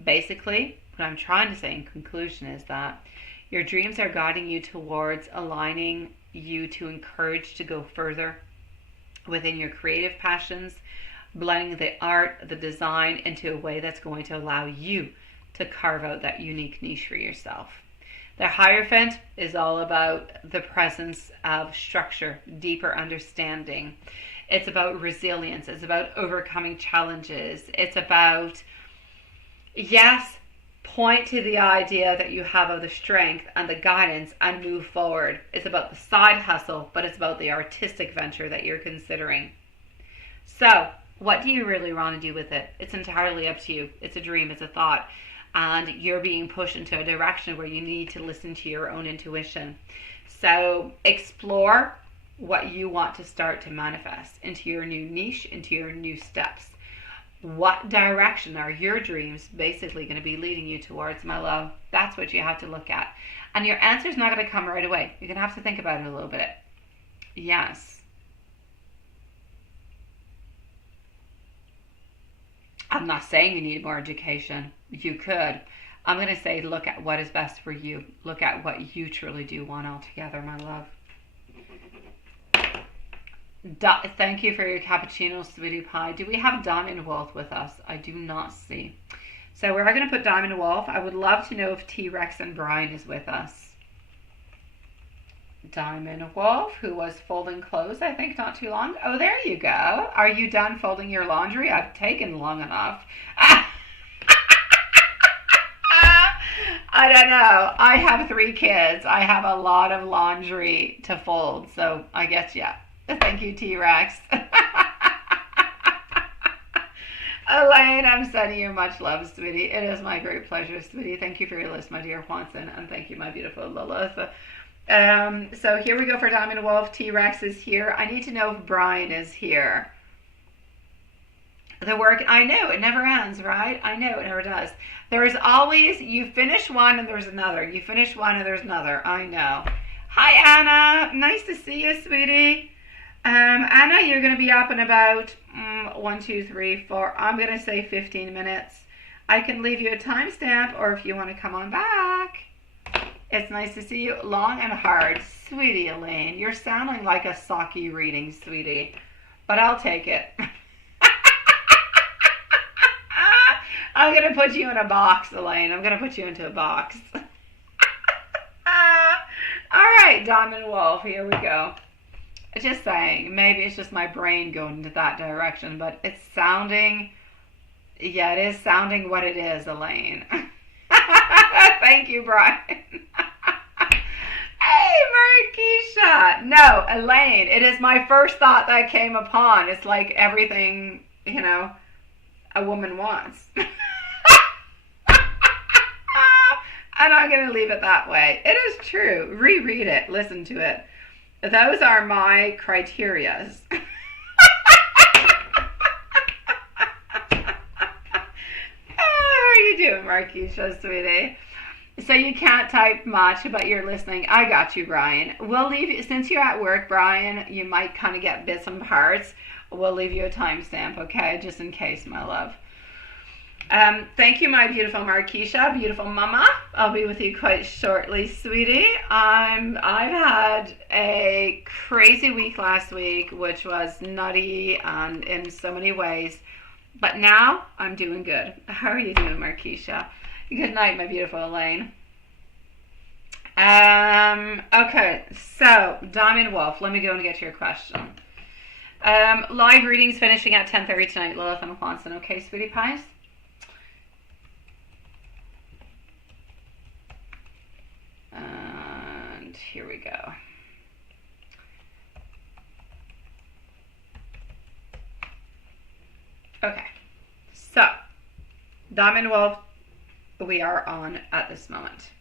Basically, what I'm trying to say in conclusion is that your dreams are guiding you towards aligning you to encourage to go further within your creative passions, blending the art, the design into a way that's going to allow you to carve out that unique niche for yourself. The Hierophant is all about the presence of structure, deeper understanding. It's about resilience. It's about overcoming challenges. It's about, yes, point to the idea that you have of the strength and the guidance and move forward. It's about the side hustle, but it's about the artistic venture that you're considering. So, what do you really want to do with it? It's entirely up to you. It's a dream, it's a thought. And you're being pushed into a direction where you need to listen to your own intuition. So explore what you want to start to manifest into your new niche, into your new steps. What direction are your dreams basically going to be leading you towards, my love? That's what you have to look at. And your answer is not going to come right away. You're going to have to think about it a little bit. Yes. I'm not saying you need more education. You could. I'm going to say look at what is best for you. Look at what you truly do want altogether, my love. Thank you for your cappuccino, sweetie pie. Do we have Diamond Wolf with us? I do not see. So we're going to put Diamond Wolf. I would love to know if T-Rex and Brian is with us. Diamond Wolf, who was folding clothes, I think, not too long. Oh, there you go. Are you done folding your laundry? I've taken long enough. I don't know. I have 3 kids. I have a lot of laundry to fold. So I guess, yeah. Thank you, T-Rex. Elaine, I'm sending you much love, sweetie. It is my great pleasure, sweetie. Thank you for your list, my dear Juanson. And thank you, my beautiful Lilith. So here we go for Diamond Wolf. T-Rex is here. I need to know if Brian is here. The work, I know, it never ends, right? I know, it never does. There is always, you finish one and there's another. You finish one and there's another. I know. Hi, Anna. Nice to see you, sweetie. Anna, you're going to be up in about 1, 2, 3, 4. I'm going to say 15 minutes. I can leave you a timestamp, or if you want to come on back. It's nice to see you. Long and hard. Sweetie Elaine, you're sounding like a Saki reading, sweetie. But I'll take it. I'm going to put you in a box, Elaine. I'm going to put you into a box. All right, Diamond Wolf, here we go. Just saying, maybe it's just my brain going into that direction, but it's sounding, yeah, it is sounding what it is, Elaine. Thank you, Brian. Hey, Marquisha. No, Elaine, it is my first thought that I came upon. It's like everything, you know, a woman wants. And I'm going to leave it that way. It is true. Reread it. Listen to it. Those are my criterias. How are you doing, Marquisha, sweetie? So you can't type much, but you're listening. I got you, Brian. We'll leave you, since you're at work, Brian, you might kind of get bits and parts. We'll leave you a timestamp, okay? Just in case, my love. Thank you, my beautiful Marquisha, beautiful mama. I'll be with you quite shortly, sweetie. I've had a crazy week last week, which was nutty and in so many ways. But now I'm doing good. How are you doing, Marquisha? Good night, my beautiful Elaine. Okay, so Diamond Wolf, let me go and get to your question. Live readings finishing at 10:30 tonight, Lilith and Quanson. Okay, sweetie pies? And here we go. Okay, so Diamond Wolf, we are on at this moment.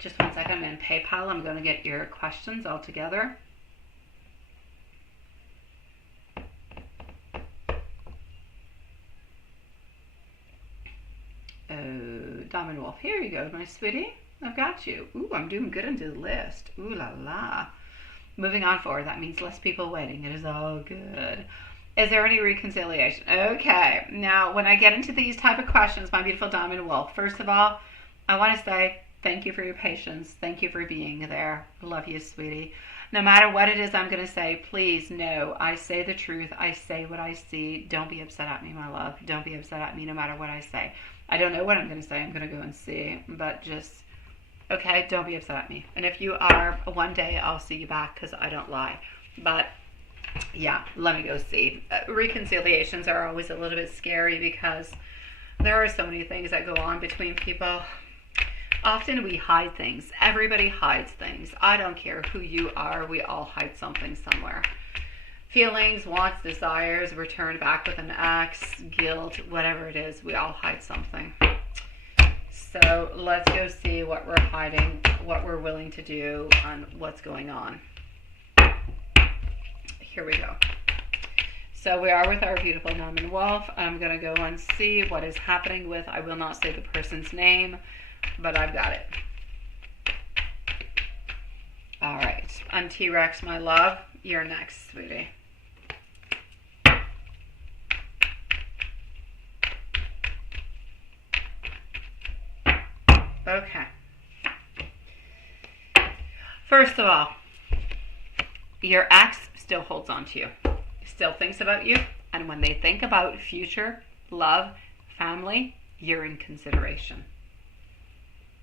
Just 1 second, I'm in PayPal. I'm going to get your questions all together. Oh, Diamond Wolf, here you go, my sweetie. I've got you. Ooh, I'm doing good into the list. Ooh la la. Moving on forward, that means less people waiting. It is all good. Is there any reconciliation? Okay, now when I get into these type of questions, my beautiful Diamond Wolf, first of all, I want to say thank you for your patience. Thank you for being there. Love you, sweetie. No matter what it is I'm going to say, please know I say the truth. I say what I see. Don't be upset at me, my love. Don't be upset at me no matter what I say. I don't know what I'm going to say. I'm going to go and see. But just, okay, don't be upset at me. And if you are, one day I'll see you back because I don't lie. But yeah, let me go see. Reconciliations are always a little bit scary because there are so many things that go on between people. Often we hide things. Everybody hides things. I don't care who you are. We all hide something somewhere. Feelings, wants, desires, return back with an ex, guilt, whatever it is, we all hide something. So let's go see what we're hiding, what we're willing to do, and what's going on. Here we go. So we are with our beautiful Diamond Wolf. I'm going to go and see what is happening with, I will not say the person's name, but I've got it. All right. I'm T-Rex, my love. You're next, sweetie. Okay. First of all, your ex still holds on to you, still thinks about you, and when they think about future, love, family, you're in consideration.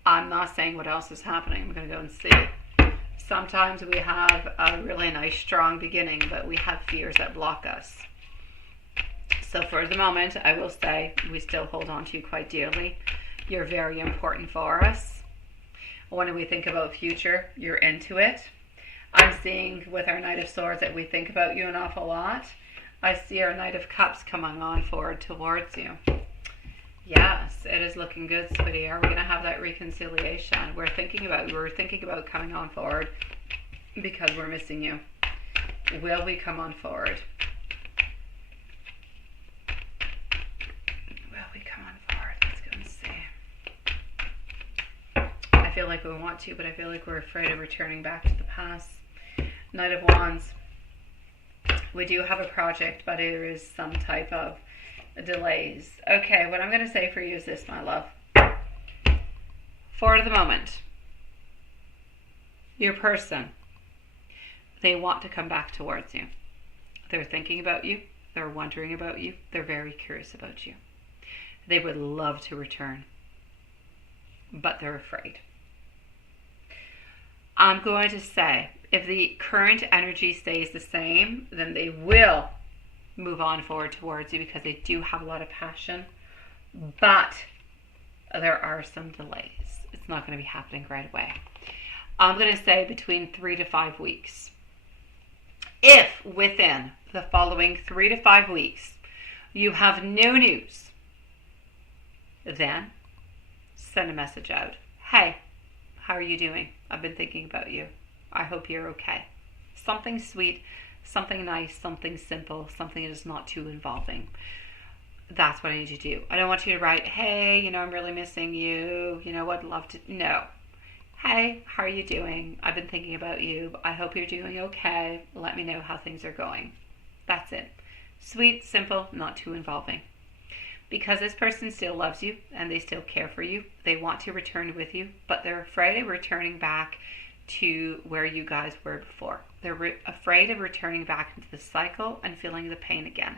I'm not saying what else is happening. I'm going to go and see. Sometimes we have a really nice, strong beginning, but we have fears that block us. So for the moment, I will say we still hold on to you quite dearly. You're very important for us. When we think about future, you're into it. I'm seeing with our Knight of Swords that we think about you an awful lot. I see our Knight of Cups coming on forward towards you. Yes, it is looking good, sweetie. Are we going to have that reconciliation? We're thinking about coming on forward because we're missing you. Will we come on forward? Will we come on forward? Let's go and see. I feel like we want to, but I feel like we're afraid of returning back to the past. Knight of Wands. We do have a project, but there is some type of delays. Okay, what I'm going to say for you is this, my love. For the moment, your person, they want to come back towards you. They're thinking about you. They're wondering about you. They're very curious about you. They would love to return, but they're afraid. I'm going to say, if the current energy stays the same, then they will move on forward towards you because they do have a lot of passion, but there are some delays. It's not going to be happening right away. I'm going to say between 3 to 5 weeks. If within the following 3 to 5 weeks you have no news, then send a message out. Hey, how are you doing? I've been thinking about you. I hope you're okay. Something sweet, something nice, something simple, something that is not too involving. That's what I need you to do. I don't want you to write, hey, I'm really missing you. I'd love to. No. Hey, how are you doing? I've been thinking about you. I hope you're doing okay. Let me know how things are going. That's it. Sweet, simple, not too involving. Because this person still loves you and they still care for you. They want to return with you, but they're afraid of returning back to where you guys were before. They're afraid of returning back into the cycle and feeling the pain again.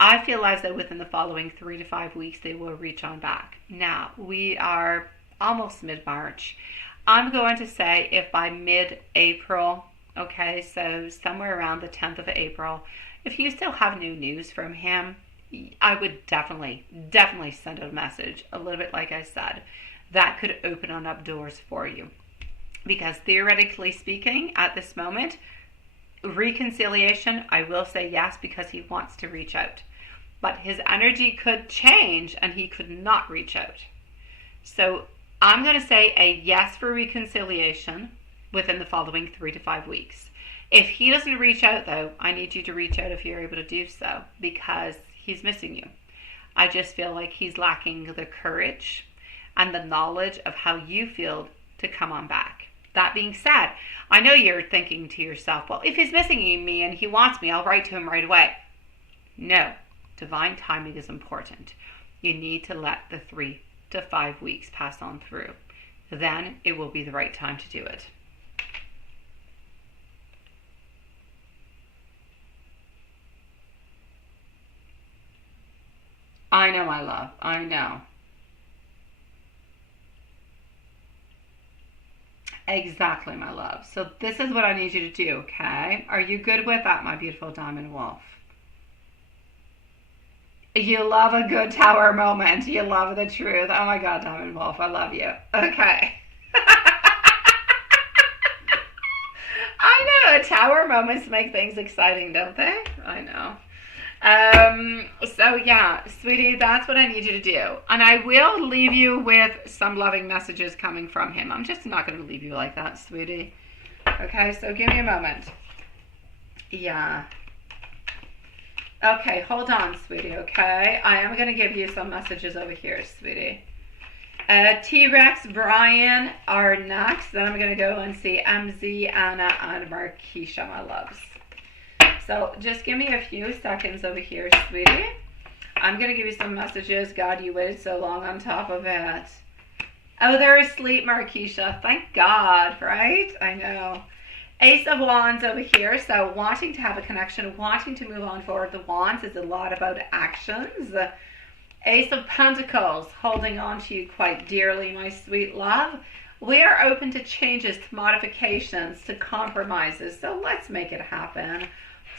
I feel as though within the following 3 to 5 weeks, they will reach on back. Now, we are almost mid-March. I'm going to say if by mid-April, okay, so somewhere around the 10th of April, if you still have no news from him, I would definitely send a message, a little bit like I said. That could open up doors for you. Because theoretically speaking, at this moment, reconciliation, I will say yes because he wants to reach out. But his energy could change and he could not reach out. So I'm going to say a yes for reconciliation within the following 3 to 5 weeks. If he doesn't reach out though, I need you to reach out if you're able to do so because he's missing you. I just feel like he's lacking the courage and the knowledge of how you feel to come on back. That being said, I know you're thinking to yourself, well, if he's missing me and he wants me, I'll write to him right away. No, divine timing is important. You need to let the 3 to 5 weeks pass on through. Then it will be the right time to do it. I know, my love. I know. Exactly, my love. So this is what I need you to do, okay? Are you good with that, my beautiful diamond wolf? You love a good tower moment. You love the truth. Oh my God, diamond wolf, I love you. Okay. I know, tower moments make things exciting, don't they? I know. So yeah, sweetie, that's what I need you to do. And I will leave you with some loving messages coming from him. I'm just not going to leave you like that, sweetie. Okay, so give me a moment. Yeah. Okay, hold on, sweetie, okay? I am going to give you some messages over here, sweetie. T-Rex, Brian are next. Then I'm going to go and see MZ, Anna, and Markeisha, my loves. So just give me a few seconds over here, sweetie. I'm going to give you some messages. God, you waited so long on top of it. Oh, they're asleep, Markeisha. Thank God, right? I know. Ace of Wands over here. So wanting to have a connection, wanting to move on forward. The Wands is a lot about actions. Ace of Pentacles, holding on to you quite dearly, my sweet love. We are open to changes, to modifications, to compromises, so let's make it happen.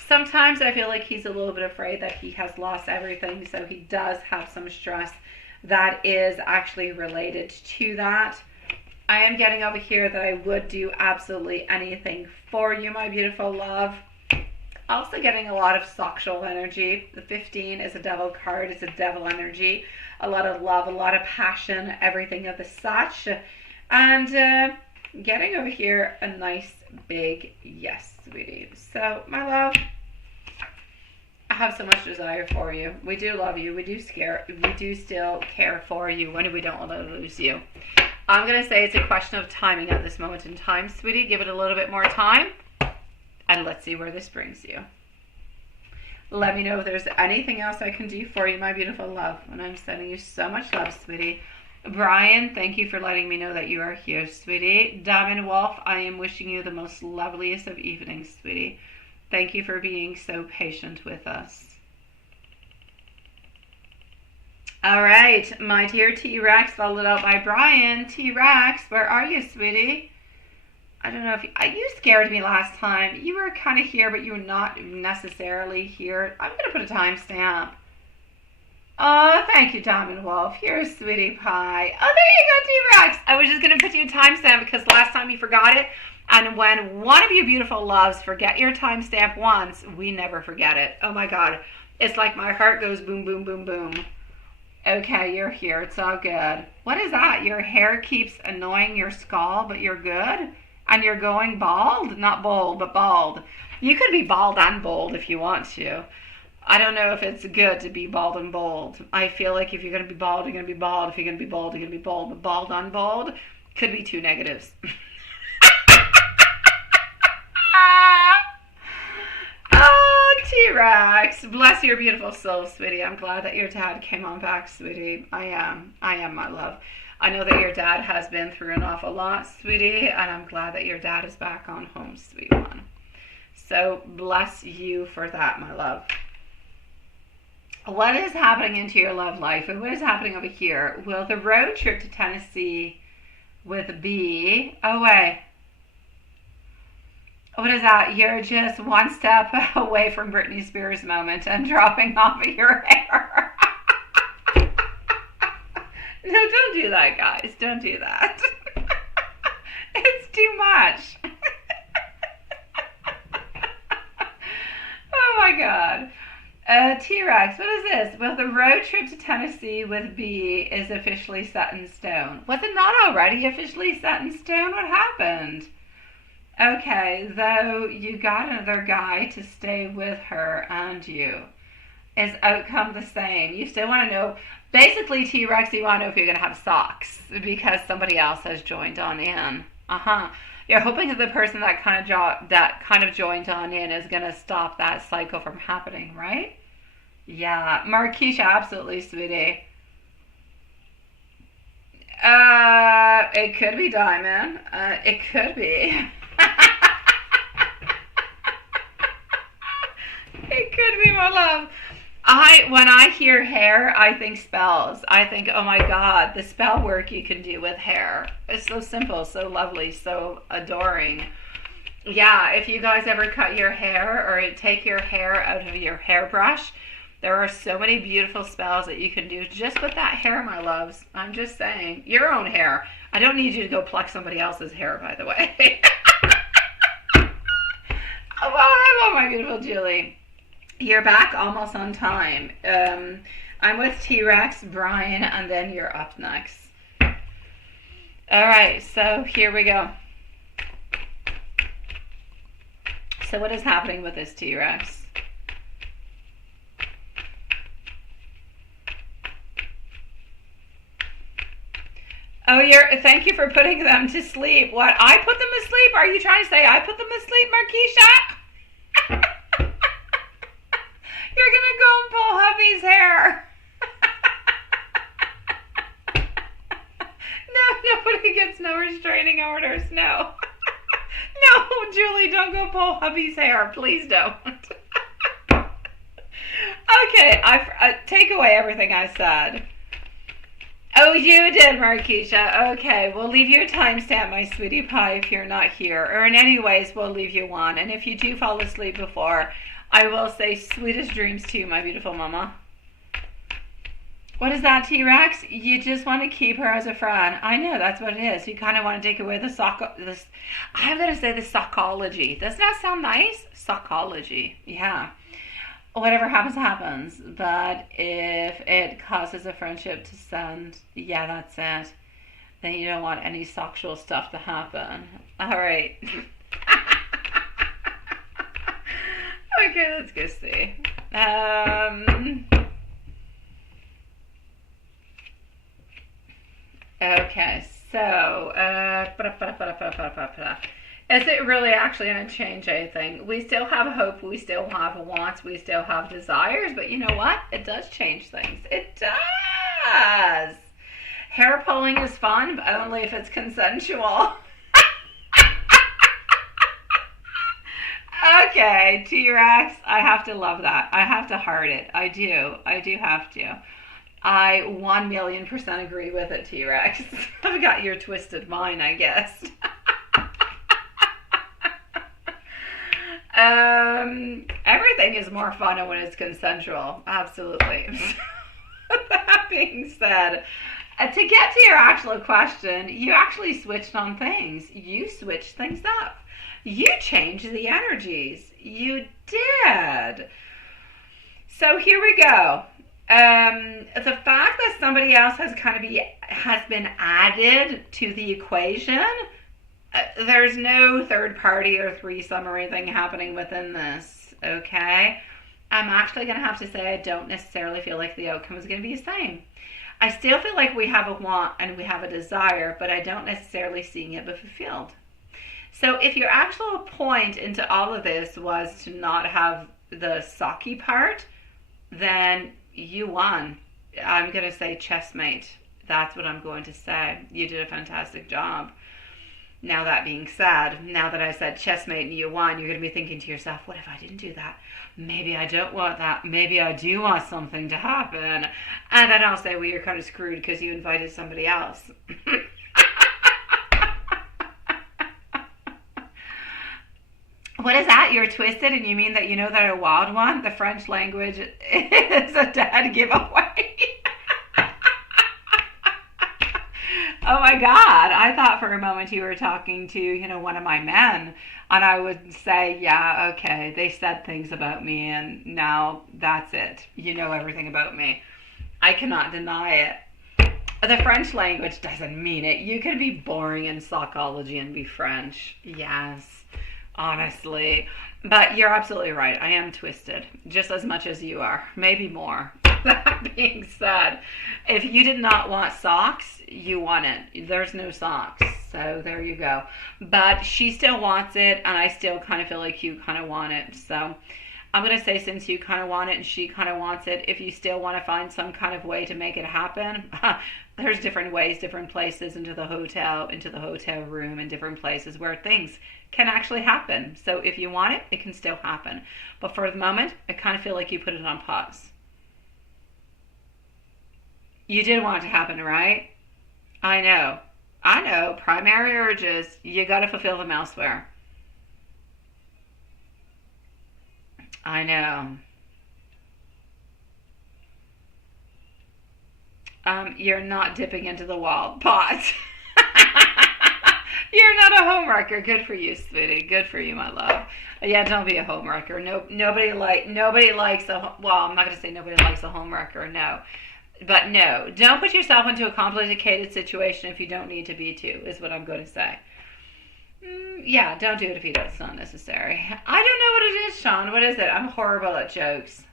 Sometimes I feel like he's a little bit afraid that he has lost everything, so he does have some stress that is actually related to that. I am getting over here that I would do absolutely anything for you, my beautiful love. Also getting a lot of sexual energy. The 15 is a devil card. It's a devil energy. A lot of love, a lot of passion, everything of the such. And getting over here a nice big yes, sweetie. So, my love, I have so much desire for you. We do love you. We do still care for you when we don't want to lose you. I'm going to say it's a question of timing at this moment in time, sweetie. Give it a little bit more time, and let's see where this brings you. Let me know if there's anything else I can do for you, my beautiful love. And I'm sending you so much love, sweetie. Brian, thank you for letting me know that you are here, sweetie. Diamond Wolf, I am wishing you the most loveliest of evenings, sweetie. Thank you for being so patient with us. All right, my dear T-Rex, followed out by Brian. T-Rex, where are you, sweetie? I don't know if you scared me last time. You were kind of here, but you were not necessarily here. I'm going to put a timestamp. Oh, thank you, Diamond Wolf. Here's Sweetie Pie. Oh, there you go, T-Rex. I was just going to put you a timestamp because last time you forgot it. And when one of you beautiful loves forget your timestamp once, we never forget it. Oh, my God. It's like my heart goes boom, boom, boom, boom. Okay, you're here. It's all good. What is that? Your hair keeps annoying your skull, but you're good? And you're going bald? Not bold, but bald. You could be bald and bold if you want to. I don't know if it's good to be bald and bold. I feel like if you're going to be bald, you're going to be bald. If you're going to be bold, you're going to be bold. But bald and bold could be two negatives. Oh, T-Rex. Bless your beautiful soul, sweetie. I'm glad that your dad came on back, sweetie. I am, my love. I know that your dad has been through an awful lot, sweetie, and I'm glad that your dad is back on home, sweet one. So bless you for that, my love. What is happening into your love life? And what is happening over here? Will the road trip to Tennessee with B... Oh, wait. What is that? You're just one step away from Britney Spears' moment and dropping off of your hair. No, don't do that, guys. Don't do that. It's too much. Oh, my God. T-Rex, what is this? Well, the road trip to Tennessee with B is officially set in stone. Was it not already officially set in stone? What happened? Okay, though you got another guy to stay with her and you. Is outcome the same? You still want to know, basically, T-Rex, you want to know if you're going to have socks because somebody else has joined on in. You're hoping that the person that kind of joined on in is going to stop that cycle from happening, right? Yeah, Marquisha, absolutely, sweetie. It could be Diamond. It could be. It could be, my love. When I hear hair, I think spells. I think, oh my God, the spell work you can do with hair. It's so simple, so lovely, so adoring. Yeah, if you guys ever cut your hair or take your hair out of your hairbrush, there are so many beautiful spells that you can do just with that hair, my loves. I'm just saying. Your own hair. I don't need you to go pluck somebody else's hair, by the way. Oh, hello, my beautiful Julie. You're back almost on time. I'm with T-Rex, Brian, and then you're up next. All right, so here we go. So what is happening with this T-Rex? Oh, thank you for putting them to sleep. What? I put them to sleep? Are you trying to say I put them to sleep, Marquisha? You're gonna go and pull hubby's hair. No, nobody gets no restraining orders. No. No, Julie, don't go pull hubby's hair. Please don't. Oh, Okay, I take away everything I said. Oh, you did, Markeisha. Okay, we'll leave you a timestamp, my sweetie pie, if you're not here. Or in any ways, we'll leave you one. And if you do fall asleep before, I will say sweetest dreams to you, my beautiful mama. What is that, T-Rex? You just want to keep her as a friend. I know, that's what it is. You kind of want to take away I'm going to say the psychology. Doesn't that sound nice? Psychology. Yeah. Whatever happens, happens. But if it causes a friendship to send, yeah, that's it. Then you don't want any sexual stuff to happen. All right. Okay, let's go see. Okay, so, is it really actually going to change anything? We still have hope, we still have wants, we still have desires, but you know what? It does change things. It does. Hair pulling is fun, but only if it's consensual. Okay, T-Rex, I have to love that. I have to heart it. I do have to. I 1,000,000% agree with it, T-Rex. I've got your twisted mind, I guess. Everything is more fun when it's consensual. Absolutely. That being said, to get to your actual question, you actually switched on things. You switched things up. You changed the energies. You did. So here we go. The fact that somebody else has been added to the equation, there's no third party or threesome or anything happening within this, okay? I'm actually going to have to say I don't necessarily feel like the outcome is going to be the same. I still feel like we have a want and we have a desire, but I don't necessarily see it be fulfilled. So if your actual point into all of this was to not have the sucky part, then you won. I'm going to say chessmate. That's what I'm going to say. You did a fantastic job. Now that being said, now that I said chessmate and you won, you're going to be thinking to yourself, what if I didn't do that? Maybe I don't want that. Maybe I do want something to happen. And then I'll say, well, you're kind of screwed because you invited somebody else. What is that? You're twisted and you mean that you know that a wild one? The French language is a dead giveaway. Oh my God. I thought for a moment you were talking to, one of my men. And I would say, yeah, okay, they said things about me and now that's it. You know everything about me. I cannot deny it. The French language doesn't mean it. You can be boring in psychology and be French. Yes. Honestly, but you're absolutely right. I am twisted just as much as you are, maybe more. That being said, if you did not want socks, you want it. There's no socks, so there you go. But she still wants it, and I still kind of feel like you kind of want it. So I'm going to say since you kind of want it and she kind of wants it, if you still want to find some kind of way to make it happen, there's different ways, different places into the hotel room, and different places where things can actually happen. So if you want it, it can still happen. But for the moment, I kind of feel like you put it on pause. You did want it to happen, right? I know. Primary urges, you got to fulfill them elsewhere. I know. You're not dipping into the wild pot. You're not a homewrecker. Good for you, sweetie. Good for you, my love. Yeah, don't be a homewrecker. Nobody likes I'm not going to say nobody likes a homewrecker, no. But no, don't put yourself into a complicated situation if you don't need to be to, is what I'm going to say. Yeah, don't do it if it's not necessary. I don't know what it is, Sean. What is it? I'm horrible at jokes.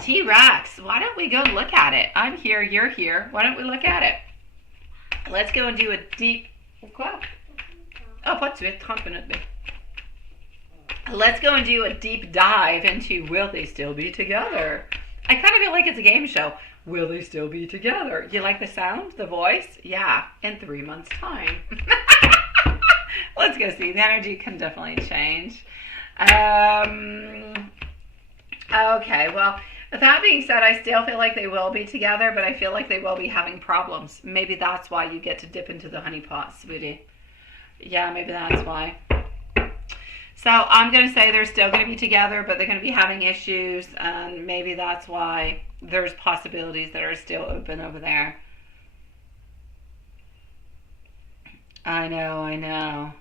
T-Rex, why don't we go look at it? I'm here, you're here. Why don't we look at it? Let's go and do a deep... Oh, pas de suite, 30 minutes. Let's go and do a deep dive into will they still be together? I kind of feel like it's a game show. Will they still be together? You like the sound, the voice? Yeah, in 3 months' time. Let's Let's go see. The energy can definitely change. Okay, well, that being said, I still feel like they will be together, but I feel like they will be having problems. Maybe that's why you get to dip into the honey pot, sweetie. Yeah, maybe that's why. So I'm going to say they're still going to be together, but they're going to be having issues, and maybe that's why there's possibilities that are still open over there. I know.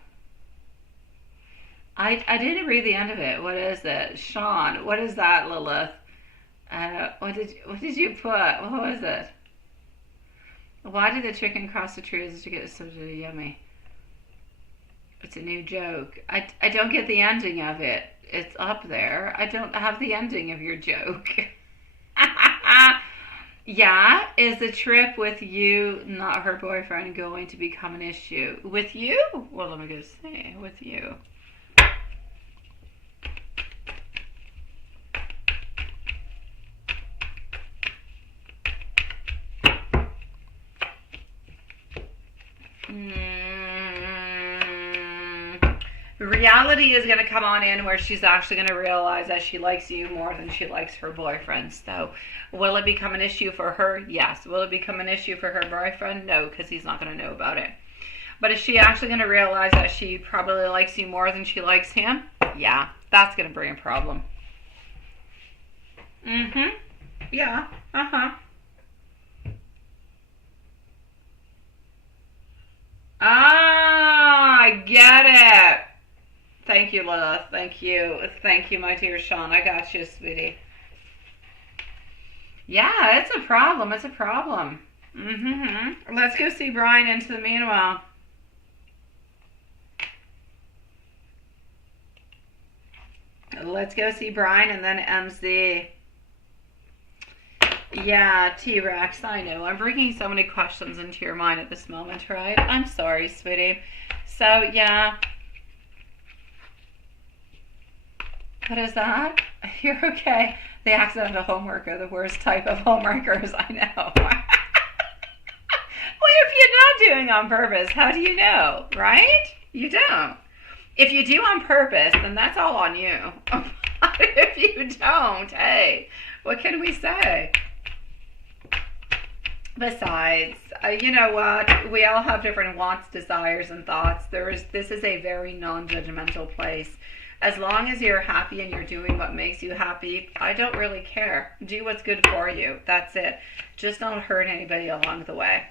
I didn't read the end of it. What is it? Sean, what is that, Lilith? What did you put? What was it? Why did the chicken cross the trees to get so yummy? It's a new joke. I don't get the ending of it. It's up there. I don't have the ending of your joke. Yeah, is the trip with you, not her boyfriend, going to become an issue? With you? Well, let me go see. With you. Reality is going to come on in where she's actually going to realize that she likes you more than she likes her boyfriend. So will it become an issue for her? Yes. Will it become an issue for her boyfriend? No, because he's not going to know about it. But is she actually going to realize that she probably likes you more than she likes him? Yeah, that's going to bring a problem. Yeah. Ah, I get it. Thank you, Lilith. Thank you, my dear Sean. I got you, sweetie. Yeah, it's a problem. Let's go see Brian into the meanwhile. Let's go see Brian and then MZ. Yeah, T-Rex, I know. I'm bringing so many questions into your mind at this moment, right? I'm sorry, sweetie. So, yeah. What is that? You're okay. The accidental homework are the worst type of homeworkers, I know. Well, if you're not doing on purpose, how do you know, right? You don't. If you do on purpose, then that's all on you. If you don't, hey, what can we say? Besides, you know what? We all have different wants, desires, and thoughts. This is a very non-judgmental place. As long as you're happy and you're doing what makes you happy, I don't really care. Do what's good for you. That's it. Just don't hurt anybody along the way.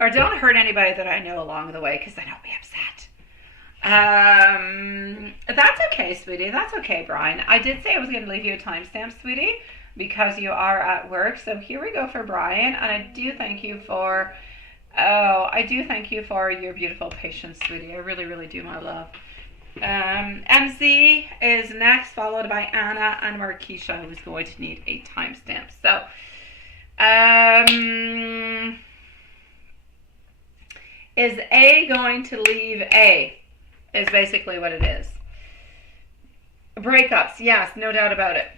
Or don't hurt anybody that I know along the way, because then I'll be upset. That's okay, sweetie. That's okay, Brian. I did say I was going to leave you a timestamp, sweetie, because you are at work. So here we go for Brian, and I do thank you for your beautiful patience, sweetie. I really, really do, my love. MC is next, followed by Anna and Markeisha, who is going to need a timestamp. So, is A going to leave A? Is basically what it is. Breakups, yes, no doubt about it.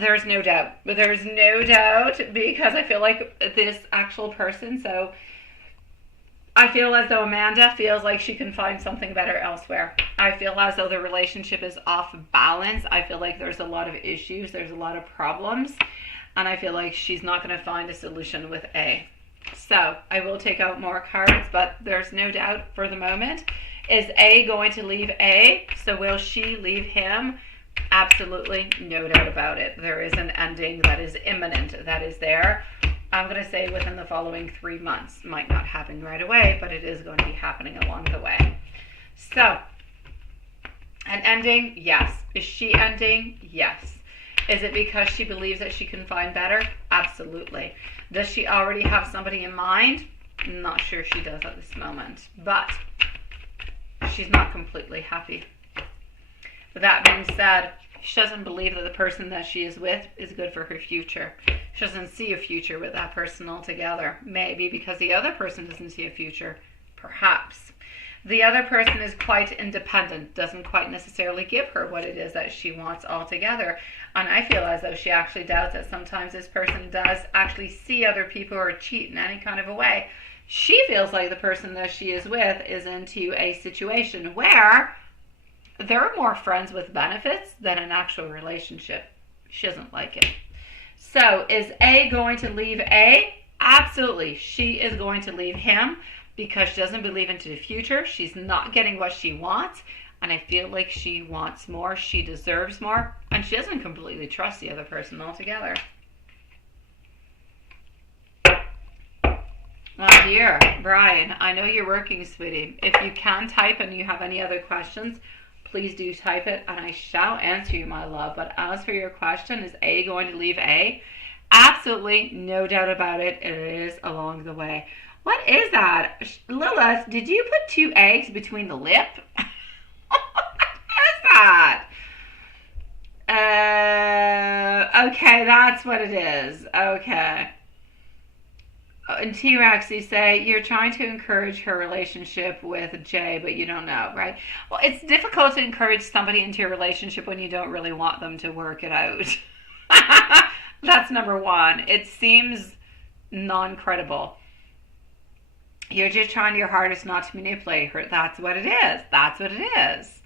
There's no doubt. But there's no doubt, because I feel like this actual person, so I feel as though Amanda feels like she can find something better elsewhere. I feel as though the relationship is off balance. I feel like there's a lot of issues. There's a lot of problems. And I feel like she's not going to find a solution with A. So I will take out more cards, but there's no doubt for the moment. Is A going to leave A? So will she leave him? Absolutely no doubt about it. There is an ending that is imminent, that is there. I'm going to say within the following 3 months. Might not happen right away, but it is going to be happening along the way. So, an ending? Yes. Is she ending? Yes. Is it because she believes that she can find better? Absolutely. Does she already have somebody in mind? I'm not sure she does at this moment, but she's not completely happy. That being said, she doesn't believe that the person that she is with is good for her future. She doesn't see a future with that person altogether. Maybe because the other person doesn't see a future. Perhaps. The other person is quite independent, doesn't quite necessarily give her what it is that she wants altogether. And I feel as though she actually doubts that sometimes this person does actually see other people or cheat in any kind of a way. She feels like the person that she is with is into a situation where they're more friends with benefits than an actual relationship. She doesn't like it. So is A going to leave A? Absolutely. She is going to leave him because she doesn't believe into the future. She's not getting what she wants. And I feel like she wants more. She deserves more. And she doesn't completely trust the other person altogether. My dear Brian, I know you're working, sweetie. If you can type and you have any other questions, please do type it and I shall answer you, my love. But as for your question, is A going to leave A? Absolutely, no doubt about it. It is along the way. What is that? Lilith, did you put 2 eggs between the lip? What is that? Okay, that's what it is. Okay. And T-Rex, you say you're trying to encourage her relationship with Jay, but you don't know, right? Well, it's difficult to encourage somebody into a relationship when you don't really want them to work it out. That's number one. It seems non-credible. You're just trying your hardest not to manipulate her. That's what it is. That's what it is.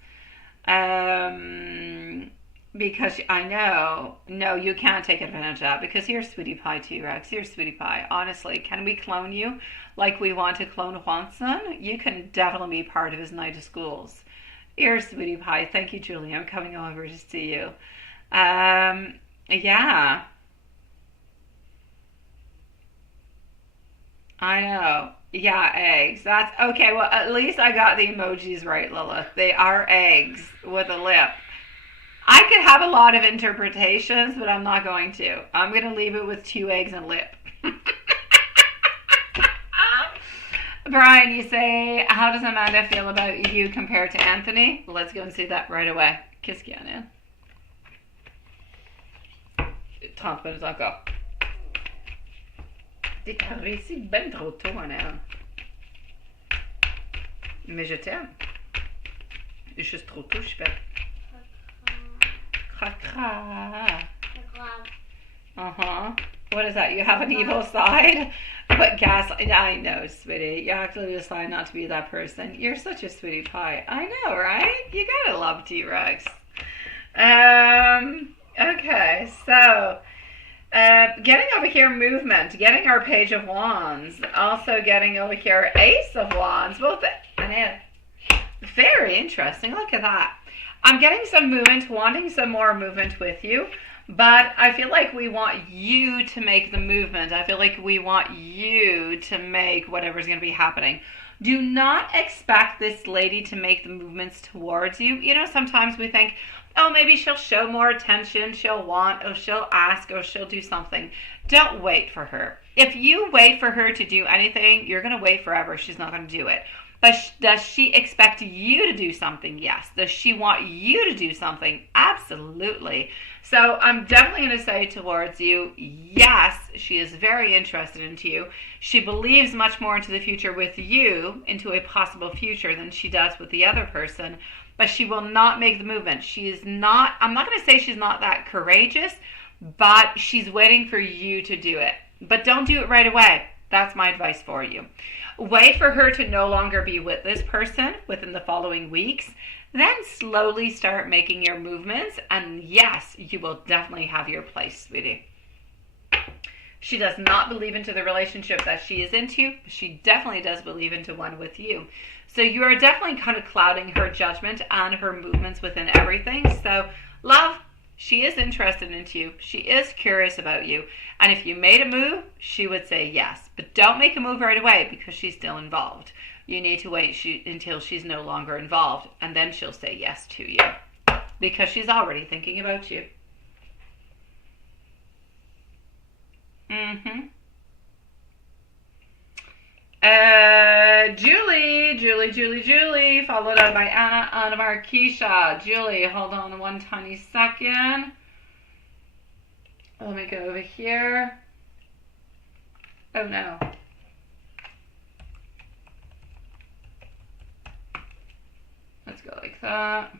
Because I know, no, you can't take advantage of that because you're Sweetie Pie T-Rex. You're Sweetie Pie. Honestly, can we clone you like we want to clone Juanson? You can definitely be part of his night of schools. You're Sweetie Pie. Thank you, Julie. I'm coming over to see you. Yeah. I know. Yeah, eggs. That's okay. Well, at least I got the emojis right, Lilith. They are eggs with a lip. I could have a lot of interpretations, but I'm not going to. I'm going to leave it with 2 eggs and lip. Brian, you say, how does Amanda feel about you compared to Anthony? Let's go and see that right away. Qu'est-ce qu'il y en a? 30 minutes encore. T'es arrivé ici ben trop tôt, Anna. Mais je t'aime. Juste trop tôt, je suis bête. Uh-huh. What is that? You have an evil side? But gaslight. I know, sweetie. You have to decide not to be that person. You're such a sweetie pie. I know, right? You gotta love T-Rex. Okay, so getting over here movement, getting our Page of Wands, also getting over here Ace of Wands, both and very interesting. Look at that. I'm getting some movement, wanting some more movement with you, but I feel like we want you to make the movement. I feel like we want you to make whatever's going to be happening. Do not expect this lady to make the movements towards you. You know, sometimes we think, oh, maybe she'll show more attention, she'll want, or she'll ask, or she'll do something. Don't wait for her. If you wait for her to do anything, you're going to wait forever. She's not going to do it. But does she expect you to do something? Yes. Does she want you to do something? Absolutely. So I'm definitely going to say towards you, yes, she is very interested into you. She believes much more into the future with you, into a possible future, than she does with the other person. But she will not make the movement. She is not, I'm not going to say she's not that courageous, but she's waiting for you to do it. But don't do it right away. That's my advice for you. Wait for her to no longer be with this person within the following weeks. Then slowly start making your movements. And yes, you will definitely have your place, sweetie. She does not believe into the relationship that she is into. She definitely does believe into one with you. So you are definitely kind of clouding her judgment and her movements within everything. So, love, she is interested into you. She is curious about you. And if you made a move, she would say yes. But don't make a move right away because she's still involved. You need to wait until she's no longer involved. And then she'll say yes to you. Because she's already thinking about you. Julie, followed on by Anna Marquisha. Julie, hold on one tiny second. Let me go over here. Oh no. Let's go like that.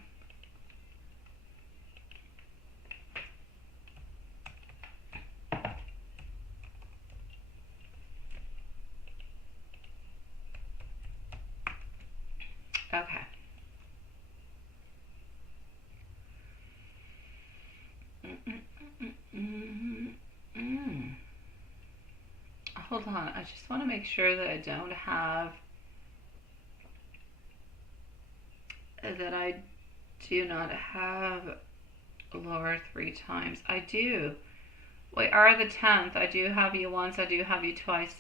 Hold on, I just want to make sure that I don't have, that I do not have Laura 3 times. I do. Wait, are the 10th? I do have you once, I do have you twice.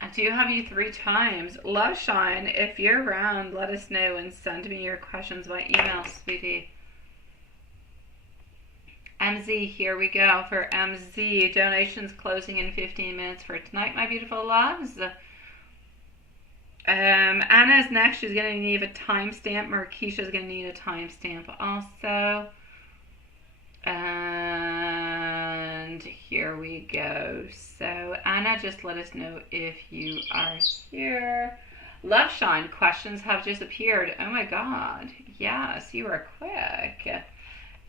I do have you 3 times. Love Shine, if you're around, let us know and send me your questions by email, sweetie. MZ, here we go for MZ. Donations closing in 15 minutes for tonight, my beautiful loves. Anna's next. She's going to need a timestamp. Marquisha's going to need a timestamp also. And here we go. So Anna, just let us know if you are here. Love Shine, questions have just appeared. Oh my God. Yes, you are quick.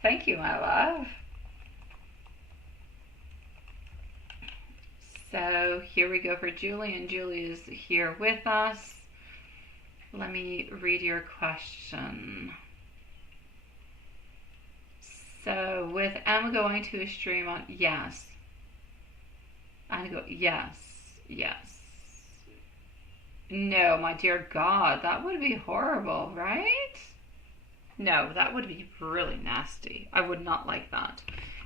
Thank you, my love. So here we go for Julie, and Julie is here with us. Let me read your question. So with Emma going to a stream on, yes. I go, yes, yes. No, my dear God, that would be horrible, right? No, that would be really nasty. I would not like that.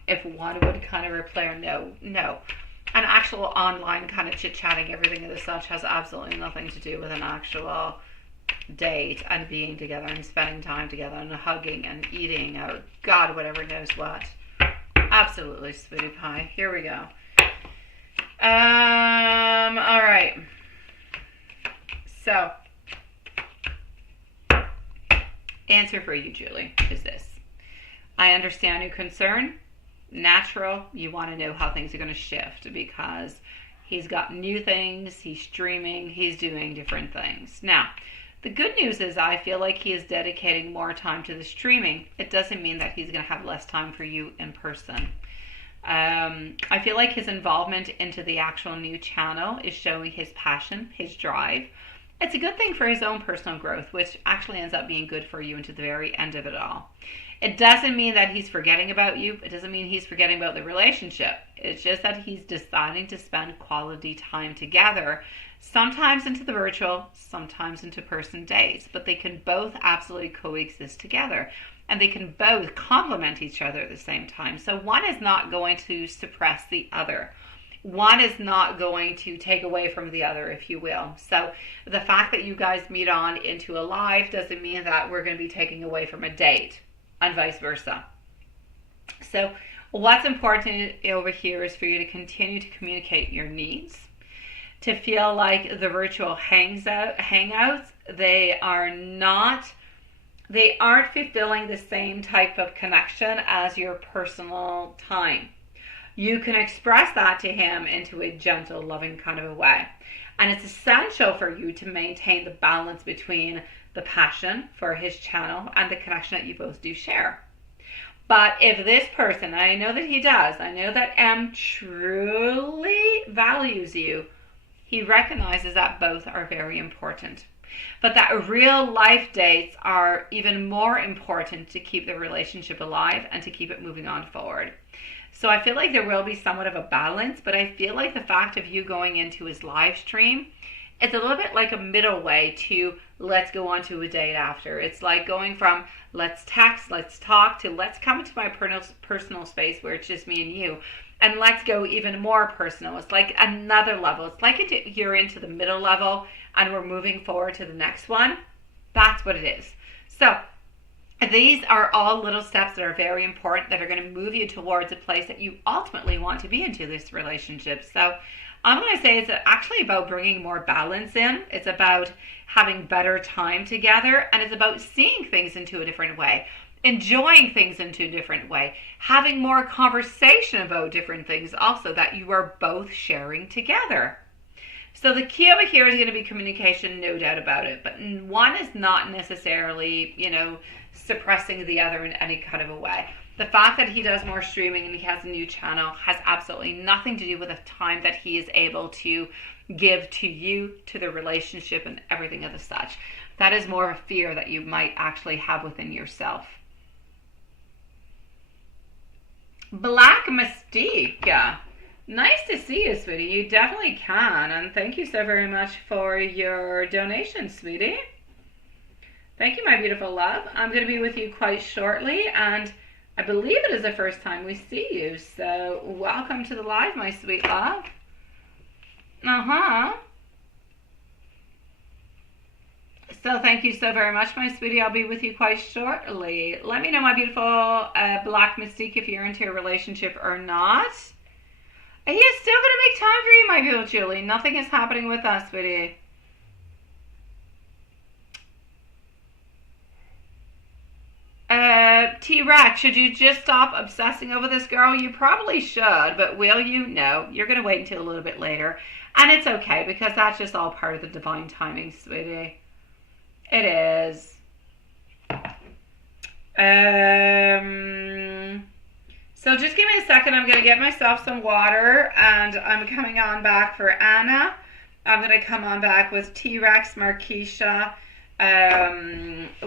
If one would kind of reply, no. An actual online kind of chit-chatting, everything of the such has absolutely nothing to do with an actual date and being together and spending time together and hugging and eating, oh God, whatever knows what. Absolutely, sweetie pie. Here we go. All right. So, answer for you, Julie, is this. I understand your concern. Natural, you want to know how things are going to shift because he's got new things, he's streaming, he's doing different things. Now, the good news is I feel like he is dedicating more time to the streaming. It doesn't mean that he's going to have less time for you in person. I feel like his involvement into the actual new channel is showing his passion, his drive. It's a good thing for his own personal growth, which actually ends up being good for you into the very end of it all. It doesn't mean that he's forgetting about you. It doesn't mean he's forgetting about the relationship. It's just that he's deciding to spend quality time together, sometimes into the virtual, sometimes into person days. But they can both absolutely coexist together. And they can both complement each other at the same time. So one is not going to suppress the other. One is not going to take away from the other, if you will. So the fact that you guys meet on into a live doesn't mean that we're going to be taking away from a date, and vice versa. So what's important over here is for you to continue to communicate your needs, to feel like the virtual hangouts, they aren't fulfilling the same type of connection as your personal time. You can express that to him into a gentle, loving kind of a way. And it's essential for you to maintain the balance between the passion for his channel and the connection that you both do share. But if this person, and I know that he does, I know that M truly values you, he recognizes that both are very important. But that real life dates are even more important to keep the relationship alive and to keep it moving on forward. So I feel like there will be somewhat of a balance, but I feel like the fact of you going into his live stream, it's a little bit like a middle way to let's go on to a date after. It's like going from let's text, let's talk, to let's come into my personal space where it's just me and you. And let's go even more personal. It's like another level. It's like you're into the middle level and we're moving forward to the next one. That's what it is. So these are all little steps that are very important that are going to move you towards a place that you ultimately want to be into this relationship. So I'm going to say it's actually about bringing more balance in. It's about having better time together, and it's about seeing things into a different way, enjoying things into a different way, having more conversation about different things also that you are both sharing together. So the key over here is going to be communication, no doubt about it. But one is not necessarily, suppressing the other in any kind of a way. The fact that he does more streaming and he has a new channel has absolutely nothing to do with the time that he is able to give to you, to the relationship and everything of the such. That is more of a fear that you might actually have within yourself. Black Mystique. Nice to see you, sweetie. You definitely can. And thank you so very much for your donation, sweetie. Thank you, my beautiful love. I'm going to be with you quite shortly, and I believe it is the first time we see you. So welcome to the live, my sweet love. So thank you so very much, my sweetie. I'll be with you quite shortly. Let me know, my beautiful Black Mystique, if you're into a relationship or not. He is still going to make time for you, my beautiful Julie. Nothing is happening with us, sweetie. T-Rex, should you just stop obsessing over this girl? You probably should, but will you? No. You're going to wait until a little bit later. And it's okay, because that's just all part of the divine timing, sweetie. It is. So just give me a second. I'm going to get myself some water, and I'm coming on back for Anna. I'm going to come on back with T-Rex, Marquisha.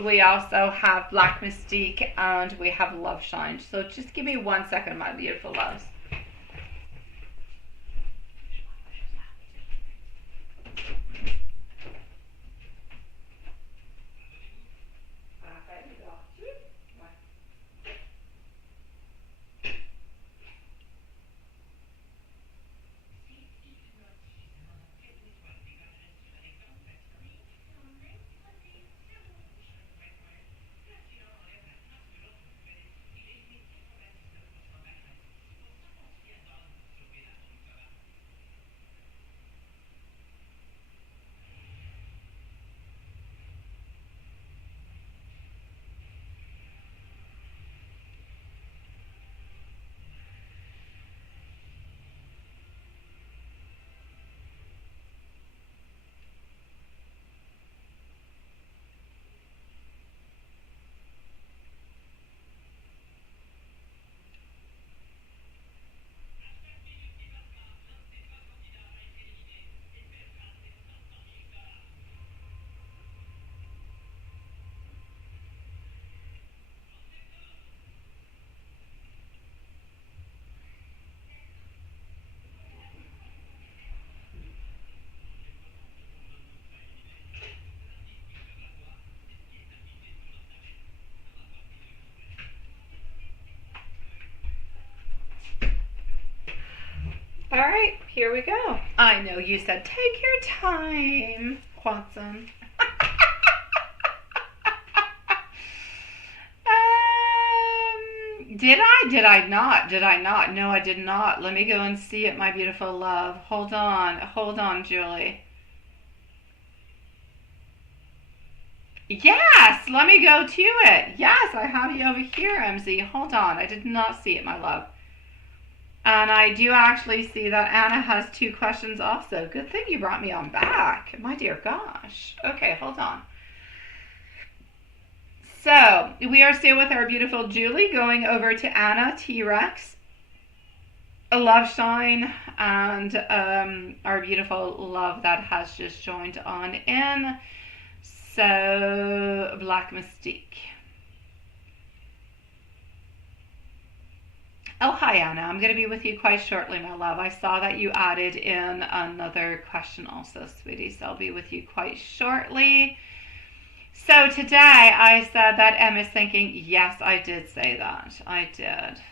We also have Black Mystique, and we have Love Shine. So just give me 1 second, my beautiful loves. All right, here we go. I know you said take your time, Watson. Did I? Did I not? Did I not? No, I did not. Let me go and see it, my beautiful love. Hold on, Julie. Yes, let me go to it. Yes, I have you over here, MZ. Hold on, I did not see it, my love. And I do actually see that Anna has 2 questions also. Good thing you brought me on back. My dear gosh. Okay, hold on. So, we are still with our beautiful Julie, going over to Anna, T-Rex, Love Shine, and our beautiful love that has just joined on in. So, Black Mystique. Oh, hi, Anna. I'm going to be with you quite shortly, my love. I saw that you added in another question also, sweetie, so I'll be with you quite shortly. So today I said that Emma's thinking, yes, I did say that. I did.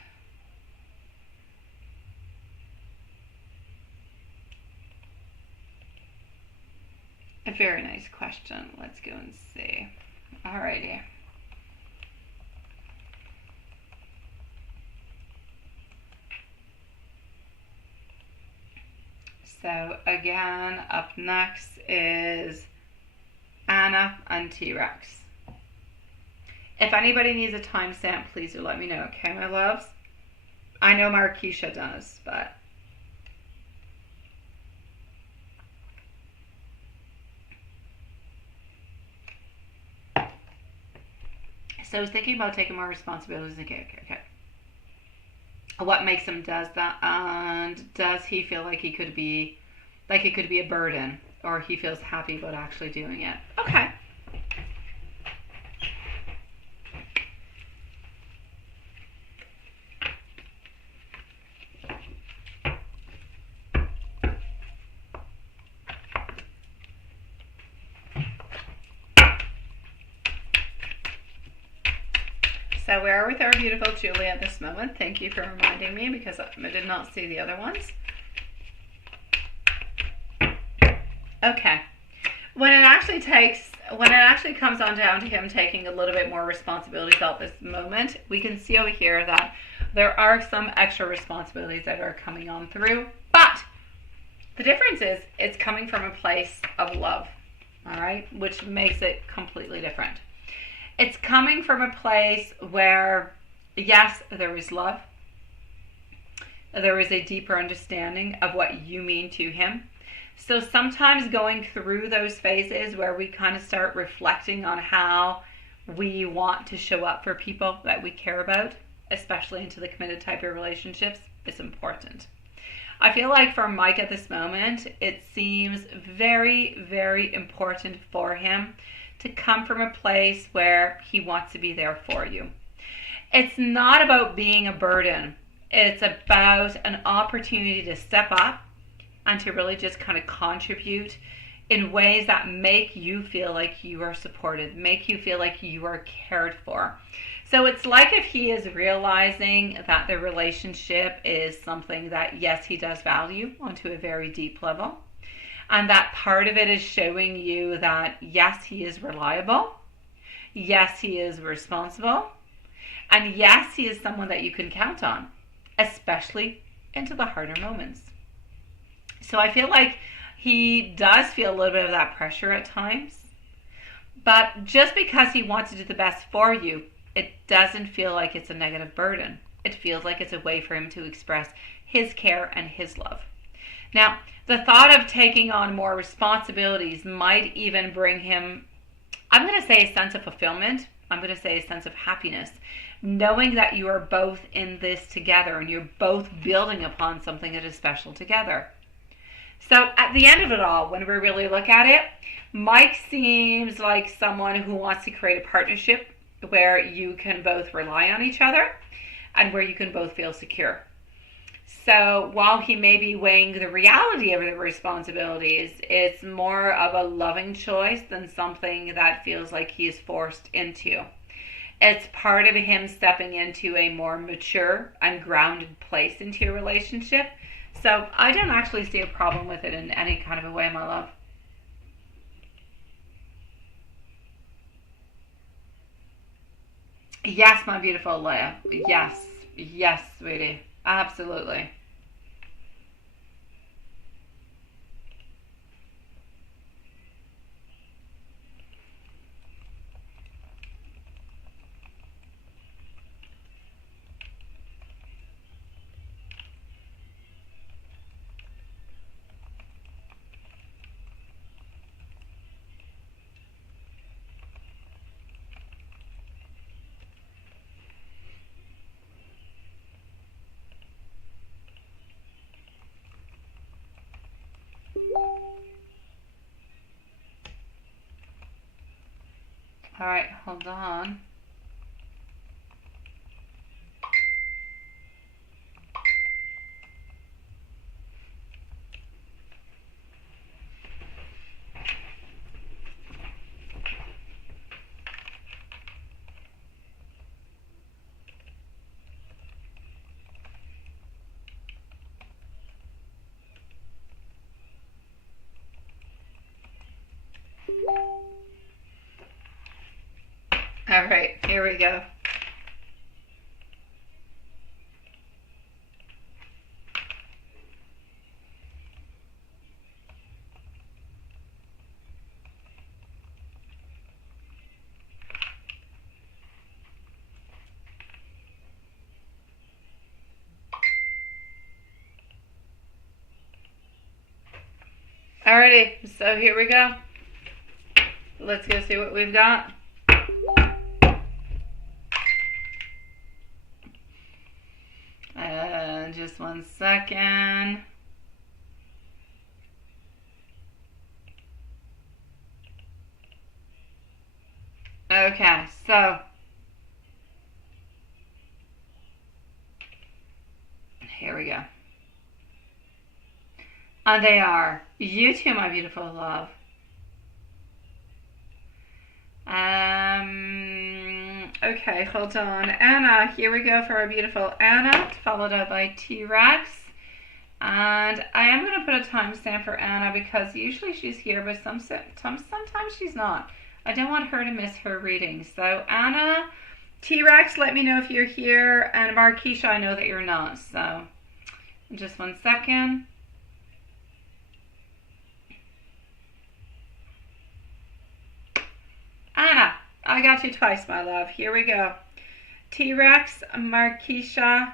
A very nice question. Let's go and see. Alrighty. So again, up next is Anna and T-Rex. If anybody needs a timestamp, please do let me know, okay, my loves? I know Marquisha does, but... So I was thinking about taking more responsibilities. Okay. What makes him does that, and does he feel like he could be, like it could be a burden, or he feels happy about actually doing it? Okay. So we are with our beautiful Julie at this moment. Thank you for reminding me because I did not see the other ones. Okay. When it actually comes on down to him taking a little bit more responsibility at this moment, we can see over here that there are some extra responsibilities that are coming on through, but the difference is it's coming from a place of love, all right, which makes it completely different. It's coming from a place where, yes, there is love. There is a deeper understanding of what you mean to him. So sometimes going through those phases where we kind of start reflecting on how we want to show up for people that we care about, especially into the committed type of relationships, is important. I feel like for Mike at this moment, it seems very, very important for him to come from a place where he wants to be there for you. It's not about being a burden. It's about an opportunity to step up and to really just kind of contribute in ways that make you feel like you are supported, make you feel like you are cared for. So it's like if he is realizing that the relationship is something that, yes, he does value onto a very deep level. And that part of it is showing you that, yes, he is reliable. Yes, he is responsible. And yes, he is someone that you can count on, especially into the harder moments. So I feel like he does feel a little bit of that pressure at times. But just because he wants to do the best for you, it doesn't feel like it's a negative burden. It feels like it's a way for him to express his care and his love. Now, the thought of taking on more responsibilities might even bring him, I'm going to say, a sense of fulfillment. I'm going to say a sense of happiness, knowing that you are both in this together and you're both building upon something that is special together. So at the end of it all, when we really look at it, Mike seems like someone who wants to create a partnership where you can both rely on each other and where you can both feel secure. So while he may be weighing the reality of the responsibilities, it's more of a loving choice than something that feels like he is forced into. It's part of him stepping into a more mature and grounded place into your relationship. So I don't actually see a problem with it in any kind of a way, my love. Yes, my beautiful Leah. Yes. Yes, sweetie. Absolutely. All right, hold on. All right, here we go. Alrighty, so here we go. Let's go see what we've got. Just 1 second. Okay, so here we go. And they are, you too, my beautiful love. Okay, hold on. Anna, here we go for our beautiful Anna, followed up by T-Rex. And I am going to put a timestamp for Anna because usually she's here, but sometimes she's not. I don't want her to miss her reading. So Anna, T-Rex, let me know if you're here. And Marquisha, I know that you're not. So just 1 second. Anna, I got you twice, my love. Here we go. T-Rex, Marquisha.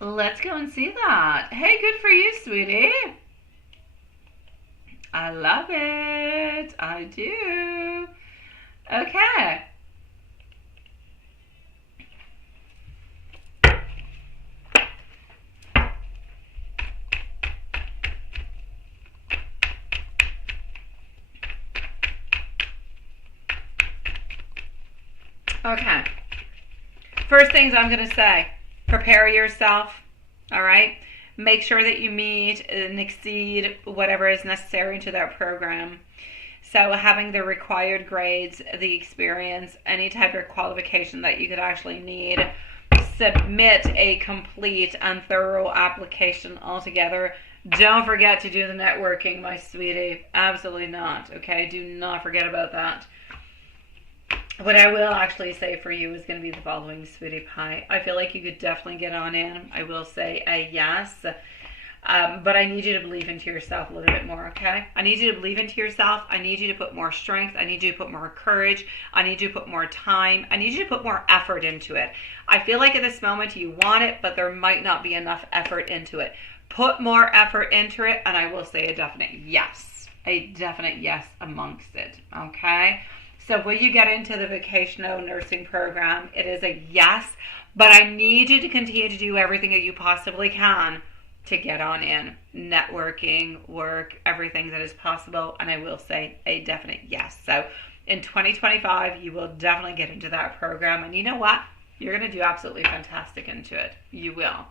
Let's go and see that. Hey, good for you, sweetie. I love it. I do. Okay. Okay. First things I'm going to say, prepare yourself, all right? Make sure that you meet and exceed whatever is necessary into that program. So having the required grades, the experience, any type of qualification that you could actually need, submit a complete and thorough application altogether. Don't forget to do the networking, my sweetie. Absolutely not, okay? Do not forget about that. What I will actually say for you is going to be the following, sweetie pie. I feel like you could definitely get on in. I will say a yes. But I need you to believe into yourself a little bit more, okay? I need you to believe into yourself. I need you to put more strength. I need you to put more courage. I need you to put more time. I need you to put more effort into it. I feel like at this moment you want it, but there might not be enough effort into it. Put more effort into it, and I will say a definite yes. A definite yes amongst it, okay? So when you get into the vocational nursing program, it is a yes, but I need you to continue to do everything that you possibly can to get on in. Networking, work, everything that is possible, and I will say a definite yes. So in 2025, you will definitely get into that program, and you know what? You're going to do absolutely fantastic into it. You will.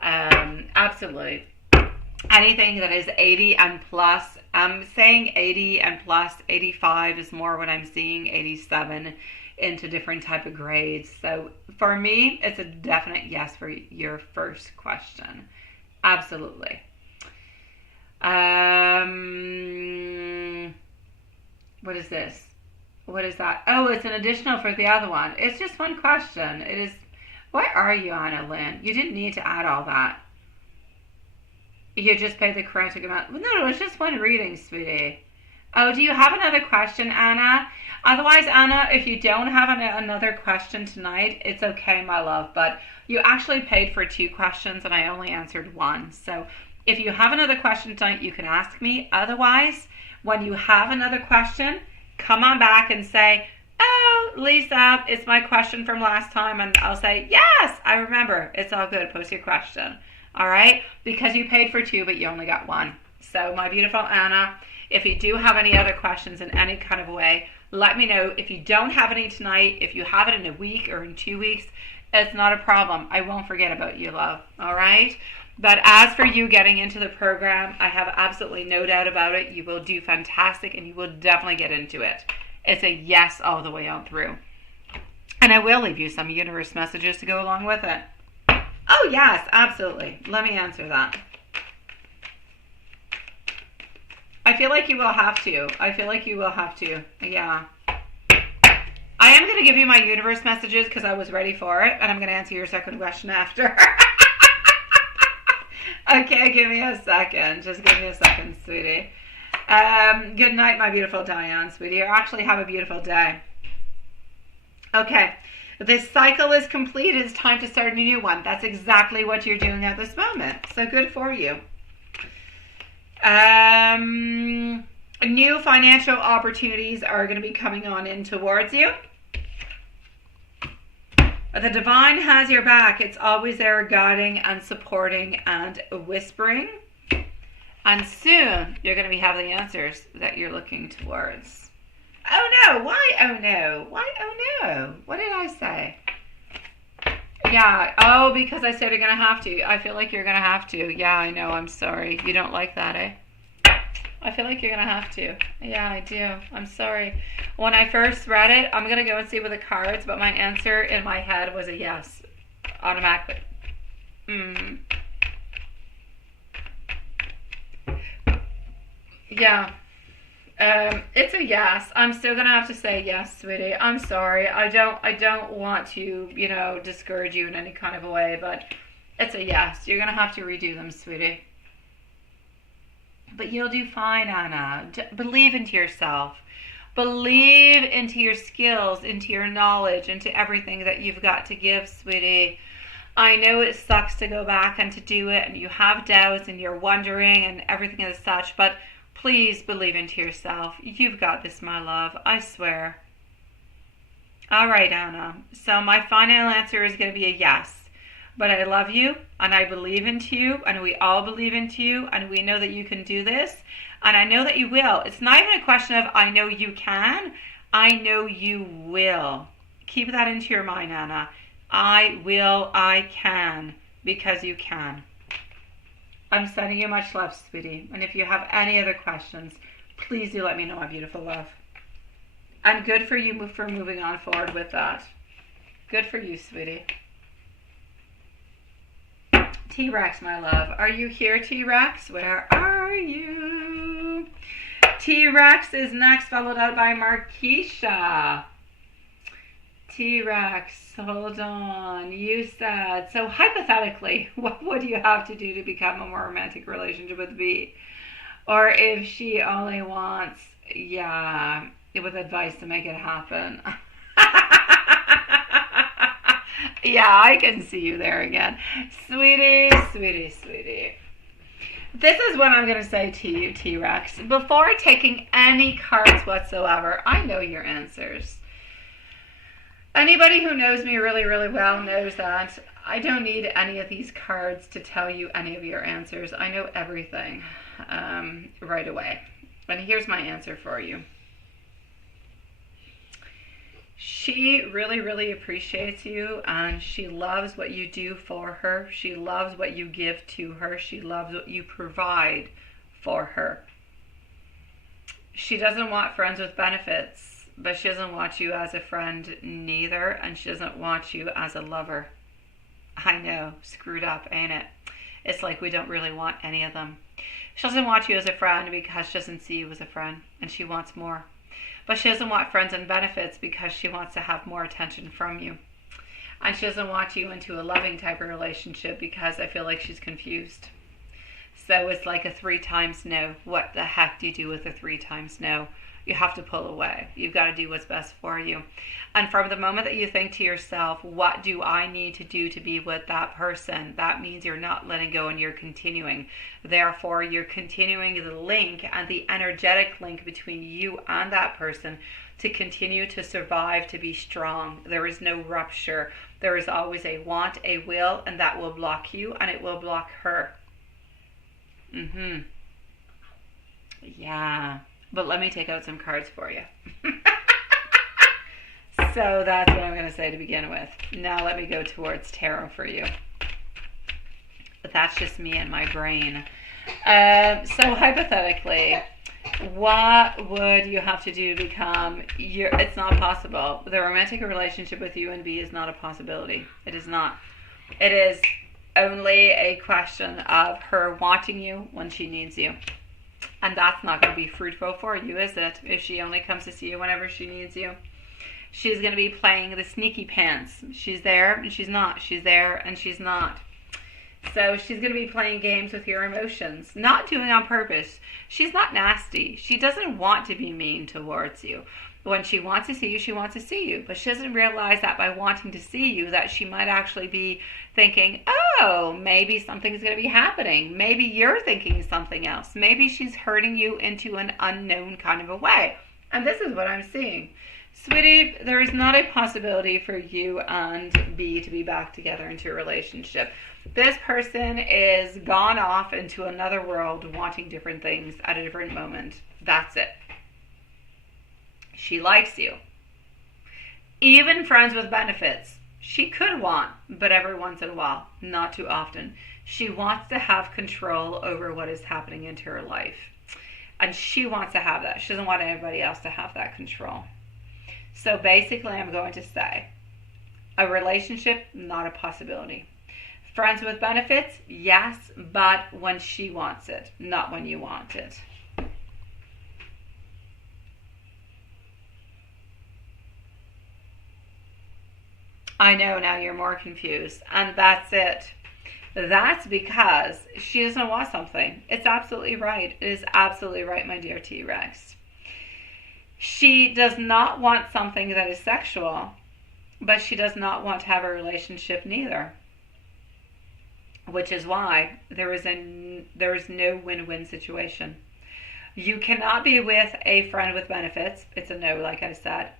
Absolutely. Anything that is 80 and plus, I'm saying 80 and plus, 85 is more what I'm seeing, 87 into different type of grades. So for me, it's a definite yes for your first question. Absolutely. What is this? What is that? Oh, it's an additional for the other one. It's just one question. It is, where are you, Anna Lynn? You didn't need to add all that. You just paid the correct amount. No, it's just one reading, sweetie. Oh, do you have another question, Anna? Otherwise, Anna, if you don't have another question tonight, it's okay, my love. But you actually paid for 2 questions, and I only answered 1. So if you have another question tonight, you can ask me. Otherwise, when you have another question, come on back and say, oh, Lisa, it's my question from last time. And I'll say, yes, I remember. It's all good. Post your question. All right, because you paid for 2, but you only got 1. So my beautiful Anna, if you do have any other questions in any kind of way, let me know. If you don't have any tonight, if you have it in a week or in 2 weeks, it's not a problem. I won't forget about you, love. All right. But as for you getting into the program, I have absolutely no doubt about it. You will do fantastic, and you will definitely get into it. It's a yes all the way on through. And I will leave you some universe messages to go along with it. Oh, yes, absolutely. Let me answer that. I feel like you will have to. Yeah. I am going to give you my universe messages because I was ready for it, and I'm going to answer your second question after. Okay, give me a second. Just give me a second, sweetie. Good night, my beautiful Diane, sweetie. You actually have a beautiful day. Okay. This cycle is complete. It's time to start a new one. That's exactly what you're doing at this moment. So good for you. New financial opportunities are going to be coming on in towards you. The divine has your back. It's always there guiding and supporting and whispering. And soon you're going to be having the answers that you're looking towards. Oh no, why oh no? Why oh no? What did I say? Yeah. Oh, because I said you're going to have to. I feel like you're going to have to. Yeah, I know. I'm sorry. You don't like that, eh? I feel like you're going to have to. Yeah, I do. I'm sorry. When I first read it, I'm going to go and see with the cards, but my answer in my head was a yes. Automatically. Yeah. It's a yes. I'm still gonna have to say yes, sweetie. I'm sorry. I don't want to, discourage you in any kind of a way, but it's a yes. You're gonna have to redo them, sweetie. But you'll do fine, Anna. Believe into yourself. Believe into your skills, into your knowledge, into everything that you've got to give, sweetie. I know it sucks to go back and to do it, and you have doubts and you're wondering and everything as such, but please believe into yourself. You've got this, my love. I swear. All right, Anna. So my final answer is going to be a yes. But I love you, and I believe into you, and we all believe into you, and we know that you can do this, and I know that you will. It's not even a question of I know you can. I know you will. Keep that into your mind, Anna. I will, I can, because you can. I'm sending you much love, sweetie. And if you have any other questions, please do let me know, my beautiful love. And good for you for moving on forward with that. Good for you, sweetie. T-Rex, my love. Are you here, T-Rex? Where are you? T-Rex is next, followed out by Markeisha. T-Rex, hold on. You said, so hypothetically, what would you have to do to become a more romantic relationship with B? Or if she only wants, with advice to make it happen. Yeah, I can see you there again. Sweetie, sweetie, sweetie. This is what I'm going to say to you, T-Rex. Before taking any cards whatsoever, I know your answers. Anybody who knows me really, really well knows that I don't need any of these cards to tell you any of your answers. I know everything right away. And here's my answer for you. She really, really appreciates you, and she loves what you do for her. She loves what you give to her. She loves what you provide for her. She doesn't want friends with benefits, but she doesn't want you as a friend neither, and she doesn't want you as a lover. I know, screwed up, ain't it? It's like we don't really want any of them. She doesn't want you as a friend because she doesn't see you as a friend, and she wants more. But she doesn't want friends and benefits because she wants to have more attention from you. And she doesn't want you into a loving type of relationship because I feel like she's confused. So it's like a 3 times no. What the heck do you do with a 3 times no? You have to pull away. You've got to do what's best for you. And from the moment that you think to yourself, what do I need to do to be with that person? That means you're not letting go and you're continuing. Therefore, you're continuing the link and the energetic link between you and that person to continue to survive, to be strong. There is no rupture. There is always a want, a will, and that will block you and it will block her. Yeah. But let me take out some cards for you. So that's what I'm going to say to begin with. Now let me go towards tarot for you. But that's just me and my brain. So hypothetically, what would you have to do to become it's not possible. The romantic relationship with you and B is not a possibility. It is not. It is only a question of her wanting you when she needs you. And that's not going to be fruitful for you, is it? If she only comes to see you whenever she needs you. She's going to be playing the sneaky pants. She's there and she's not. She's there and she's not. So she's going to be playing games with your emotions. Not doing it on purpose. She's not nasty. She doesn't want to be mean towards you. When she wants to see you, she wants to see you. But she doesn't realize that by wanting to see you, that she might actually be thinking, oh, maybe something's going to be happening. Maybe you're thinking something else. Maybe she's hurting you into an unknown kind of a way. And this is what I'm seeing. Sweetie, there is not a possibility for you and B to be back together into a relationship. This person is gone off into another world wanting different things at a different moment. That's it. She likes you. Even friends with benefits. She could want, but every once in a while, not too often. She wants to have control over what is happening into her life. And she wants to have that. She doesn't want anybody else to have that control. So basically, I'm going to say a relationship, not a possibility. Friends with benefits, yes, but when she wants it, not when you want it. I know now you're more confused, and that's it. That's because she doesn't want something. It's absolutely right. It is absolutely right, my dear T-Rex. She does not want something that is sexual, but she does not want to have a relationship neither. Which is why there is no win-win situation. You cannot be with a friend with benefits. It's a no, like I said.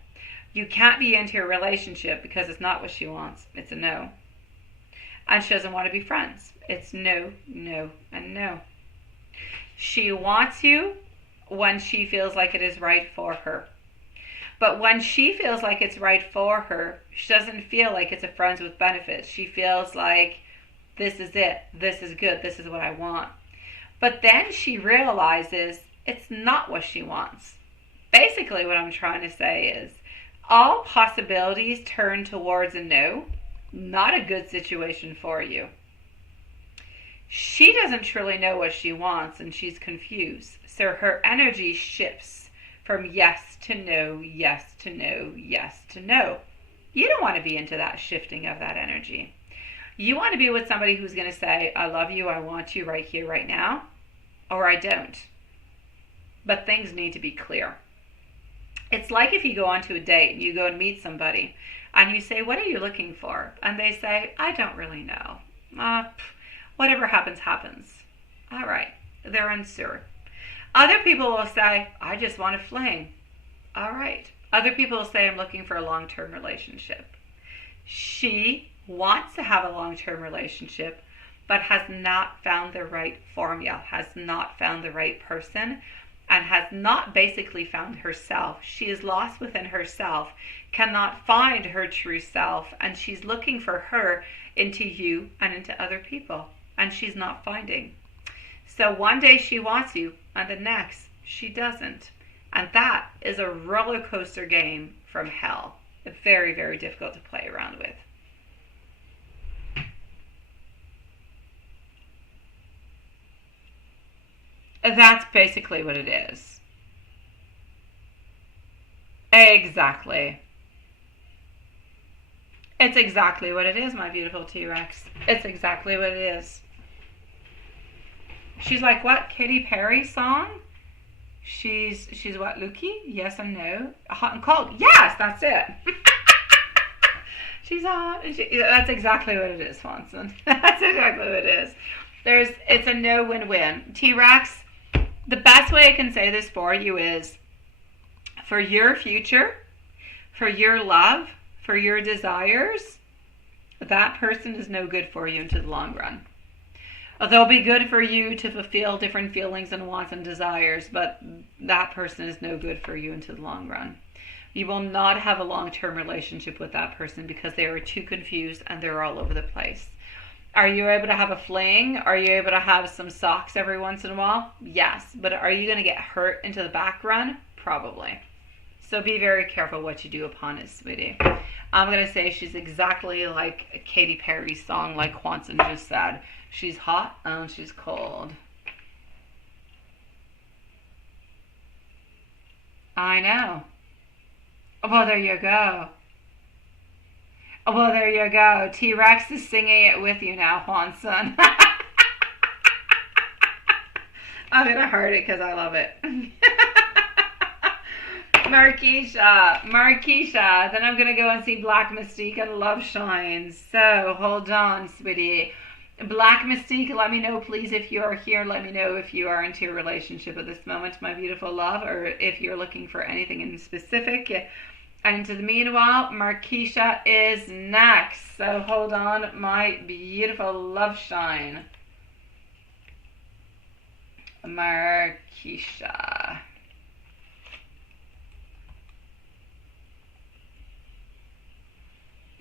You can't be into a relationship because it's not what she wants. It's a no. And she doesn't want to be friends. It's no, no, and no. She wants you when she feels like it is right for her. But when she feels like it's right for her, she doesn't feel like it's a friends with benefits. She feels like this is it. This is good. This is what I want. But then she realizes it's not what she wants. Basically, what I'm trying to say is all possibilities turn towards a no. Not a good situation for you. She doesn't truly know what she wants and she's confused. So her energy shifts from yes to no, yes to no, yes to no. You don't want to be into that shifting of that energy. You want to be with somebody who's going to say, I love you, I want you right here, right now, or I don't. But things need to be clear. It's like if you go onto a date and you go and meet somebody and you say, what are you looking for? And they say, I don't really know. Whatever happens, happens. All right, they're unsure. Other people will say, I just want a fling. All right. Other people will say, I'm looking for a long-term relationship. She wants to have a long-term relationship, but has not found the right formula, has not found the right person, and has not basically found herself. She is lost within herself, cannot find her true self, and she's looking for her into you and into other people, and she's not finding. So one day she wants you, and the next she doesn't. And that is a roller coaster game from hell. Very, very difficult to play around with. That's basically what it is. Exactly. It's exactly what it is, my beautiful T-Rex. It's exactly what it is. She's like, what, Katy Perry song? She's what, Lukey? Yes and no. Hot and cold? Yes, that's it. She's hot. That's exactly what it is, Swanson. That's exactly what it is. It's a no win-win. T-Rex, the best way I can say this for you is, for your future, for your love, for your desires, that person is no good for you into the long run. They'll be good for you to fulfill different feelings and wants and desires, but that person is no good for you into the long run. You will not have a long-term relationship with that person because they are too confused and they're all over the place. Are you able to have a fling? Are you able to have some socks every once in a while? Yes, but are you going to get hurt into the back run? Probably. So be very careful what you do upon it, sweetie. I'm going to say she's exactly like Katy Perry's song, like Quanson just said. She's hot and she's cold. I know. Well, there you go. Well, there you go. T-Rex is singing it with you now, Quanson. I'm going to heart it because I love it. Marquisha. Then I'm going to go and see Black Mystique and Love Shines. So, hold on, sweetie. Black Mystique, let me know, please, if you are here. Let me know if you are into a relationship at this moment, my beautiful love, or if you're looking for anything in specific. And into the meanwhile, Marquisha is next. So, hold on, my beautiful Love Shine. Marquisha.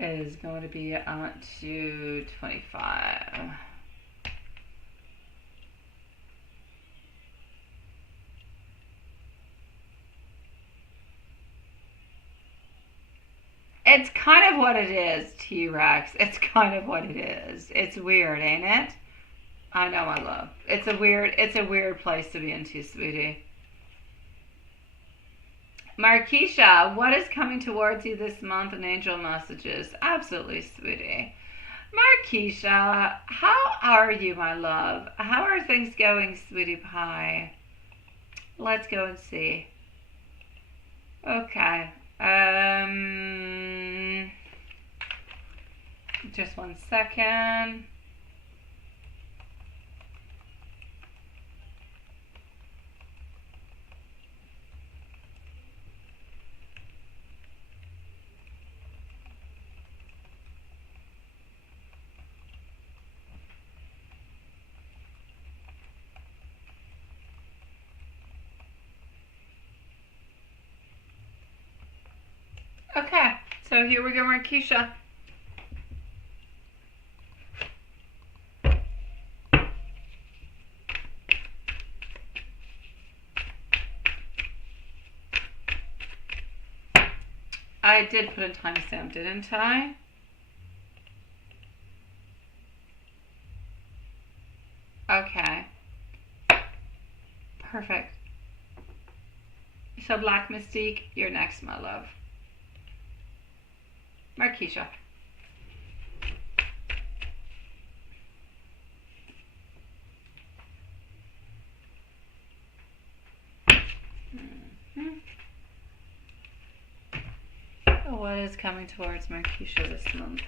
is going to be up to 25. It's kind of what it is, T-Rex. It's kind of what it is. It's weird, ain't it? I know, my love. It's a weird place to be into, sweetie. Markeisha, what is coming towards you this month in angel messages? Absolutely, sweetie. Markeisha, how are you, my love? How are things going, sweetie pie? Let's go and see. Okay. Just 1 second. Okay, so here we go, Markeisha. I did put a timestamp, didn't I? Okay. Perfect. So Black Mystique, you're next, my love. Markeisha. What is coming towards Markeisha this month?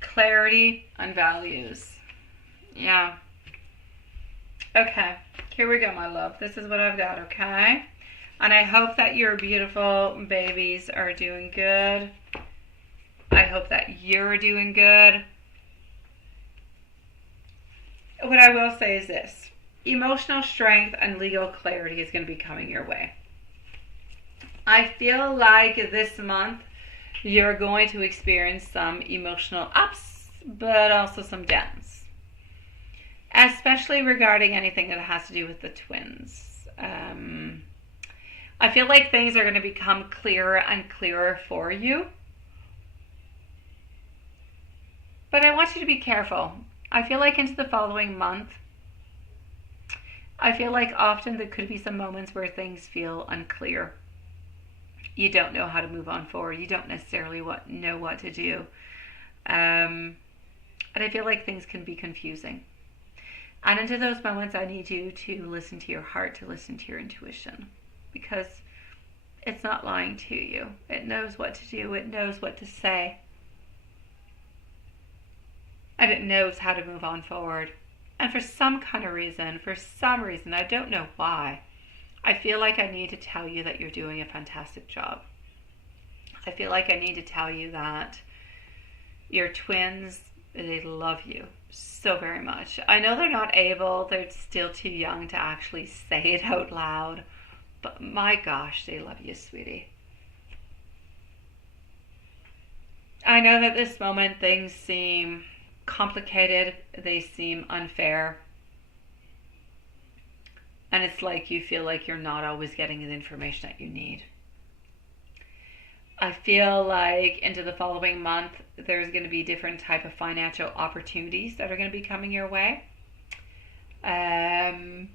Clarity on values. Yeah. Okay. Here we go, my love. This is what I've got, okay? And I hope that your beautiful babies are doing good. I hope that you're doing good. What I will say is this. Emotional strength and legal clarity is going to be coming your way. I feel like this month you're going to experience some emotional ups, but also some downs. Especially regarding anything that has to do with the twins. I feel like things are going to become clearer and clearer for you. But I want you to be careful. I feel like into the following month, I feel like often there could be some moments where things feel unclear. You don't know how to move on forward. You don't necessarily know what to do. And I feel like things can be confusing. And into those moments, I need you to listen to your heart, to listen to your intuition. Because it's not lying to you. It knows what to do. It knows what to say. And it knows how to move on forward. And for some reason, I don't know why, I feel like I need to tell you that you're doing a fantastic job. I feel like I need to tell you that your twins, they love you so very much. I know they're not able, they're still too young to actually say it out loud, but my gosh, they love you, sweetie. I know that this moment things seem complicated, they seem unfair, and it's like you feel like you're not always getting the information that you need. I feel like into the following month there's going to be different type of financial opportunities that are going to be coming your way. I'm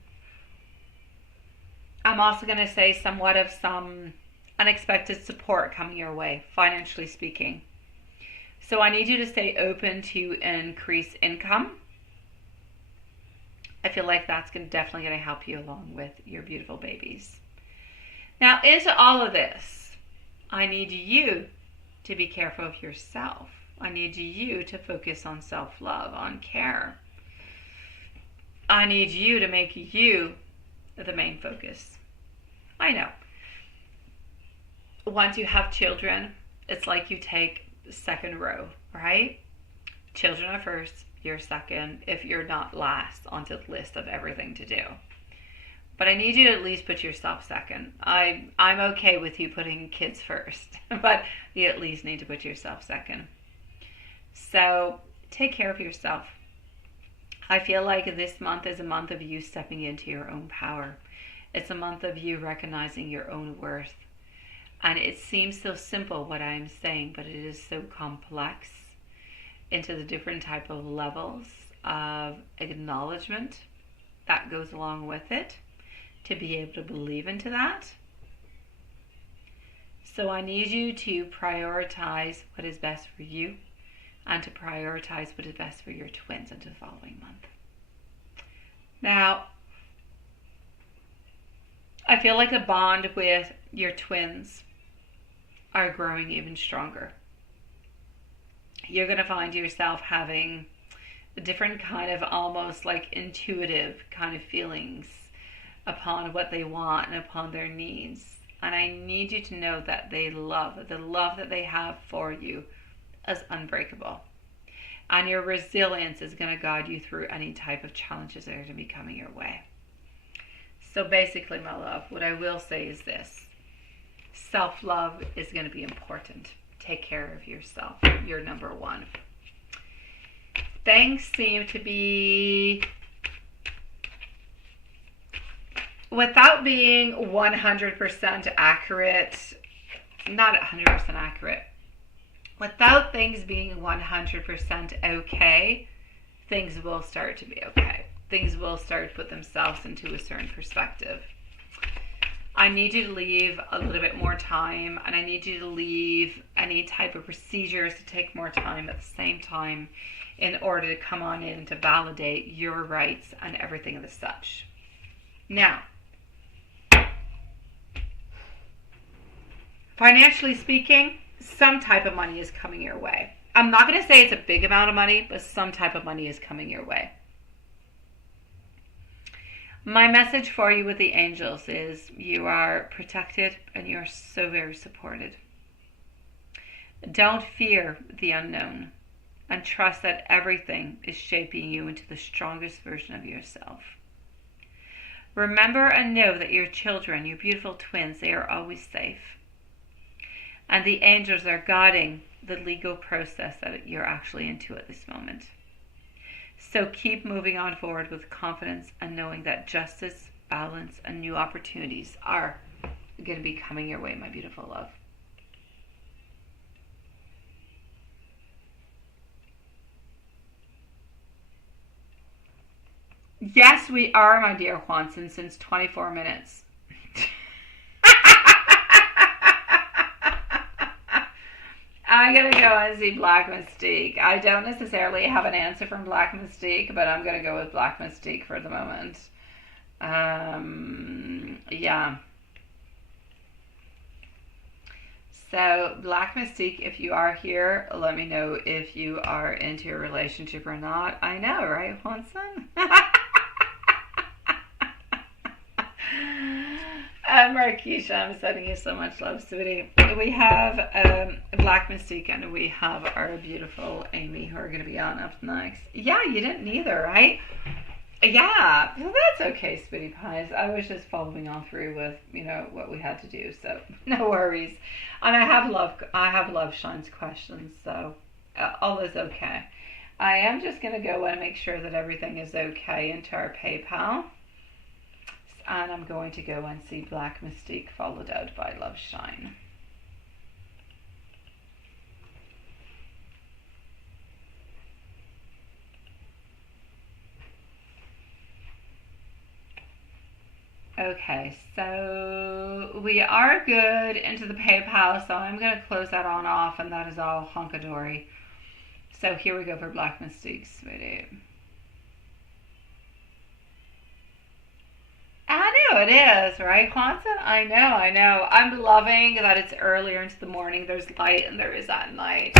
also going to say somewhat of some unexpected support coming your way, financially speaking. So I need you to stay open to increase income. I feel like that's definitely going to help you along with your beautiful babies. Now, into all of this, I need you to be careful of yourself. I need you to focus on self-love, on care. I need you to make you the main focus. I know. Once you have children, it's like you take second row, right? Children are first, you're second, if you're not last onto the list of everything to do. But I need you to at least put yourself second. I'm okay with you putting kids first, but you at least need to put yourself second. So take care of yourself. I feel like this month is a month of you stepping into your own power. It's a month of you recognizing your own worth. And it seems so simple what I'm saying, but it is so complex into the different type of levels of acknowledgement that goes along with it, to be able to believe into that. So I need you to prioritize what is best for you and to prioritize what is best for your twins into the following month. Now, I feel like the bond with your twins are growing even stronger. You're going to find yourself having a different kind of almost like intuitive kind of feelings upon what they want and upon their needs. And I need you to know that the love that they have for you is unbreakable. And your resilience is going to guide you through any type of challenges that are going to be coming your way. So basically, my love, what I will say is this. Self-love is going to be important. Take care of yourself. You're number one. Things seem to be, without being 100% accurate, not 100% accurate, without things being 100% okay, things will start to be okay. Things will start to put themselves into a certain perspective. I need you to leave a little bit more time, and I need you to leave any type of procedures to take more time at the same time in order to come on in to validate your rights and everything as such. Now, financially speaking, some type of money is coming your way. I'm not going to say it's a big amount of money, but some type of money is coming your way. My message for you with the angels is you are protected and you are so very supported. Don't fear the unknown and trust that everything is shaping you into the strongest version of yourself. Remember and know that your children, your beautiful twins, they are always safe. And the angels are guiding the legal process that you're actually into at this moment. So keep moving on forward with confidence and knowing that justice, balance, and new opportunities are going to be coming your way, my beautiful love. Yes, we are, my dear Juanson, since 24 minutes. I'm going to go and see Black Mystique. I don't necessarily have an answer from Black Mystique, but I'm going to go with Black Mystique for the moment. Yeah. So, Black Mystique, if you are here, let me know if you are into your relationship or not. I know, right, Juanson? Marquisha, I'm sending you so much love, sweetie. We have Black Mystique and we have our beautiful Amy who are going to be on up next. Yeah, you didn't either, right? Yeah, well, that's okay, sweetie pies. I was just following on through with, what we had to do, so no worries. And I have Love Shine's questions, so all is okay. I am just going to go and make sure that everything is okay into our PayPal. And I'm going to go and see Black Mystique followed out by Love Shine. Okay, so we are good into the PayPal, so I'm going to close that on off, and that is all honkadory. So here we go for Black Mystique, sweetie. I know it is, right, Juanson? I know. I'm loving that it's earlier into the morning. There's light and there is at night.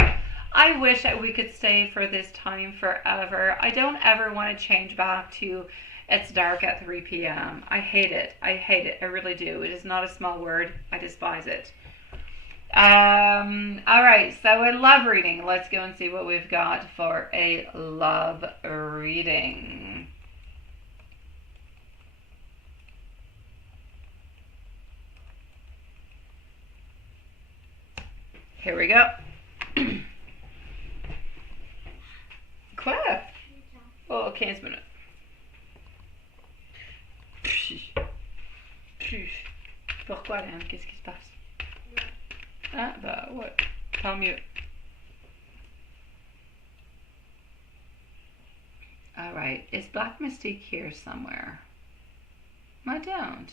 I wish that we could stay for this time forever. I don't ever want to change back to it's dark at 3 p.m. I hate it. I really do. It is not a small word. I despise it. All right, so a love reading. Let's go and see what we've got for a love reading. Here we go. Quoi? Oh, 15 minutes. Pourquoi, Léane? Qu'est-ce qui se passe? Ah, bah ouais. Tant mieux. Alright, is Black Mystique here somewhere? I don't.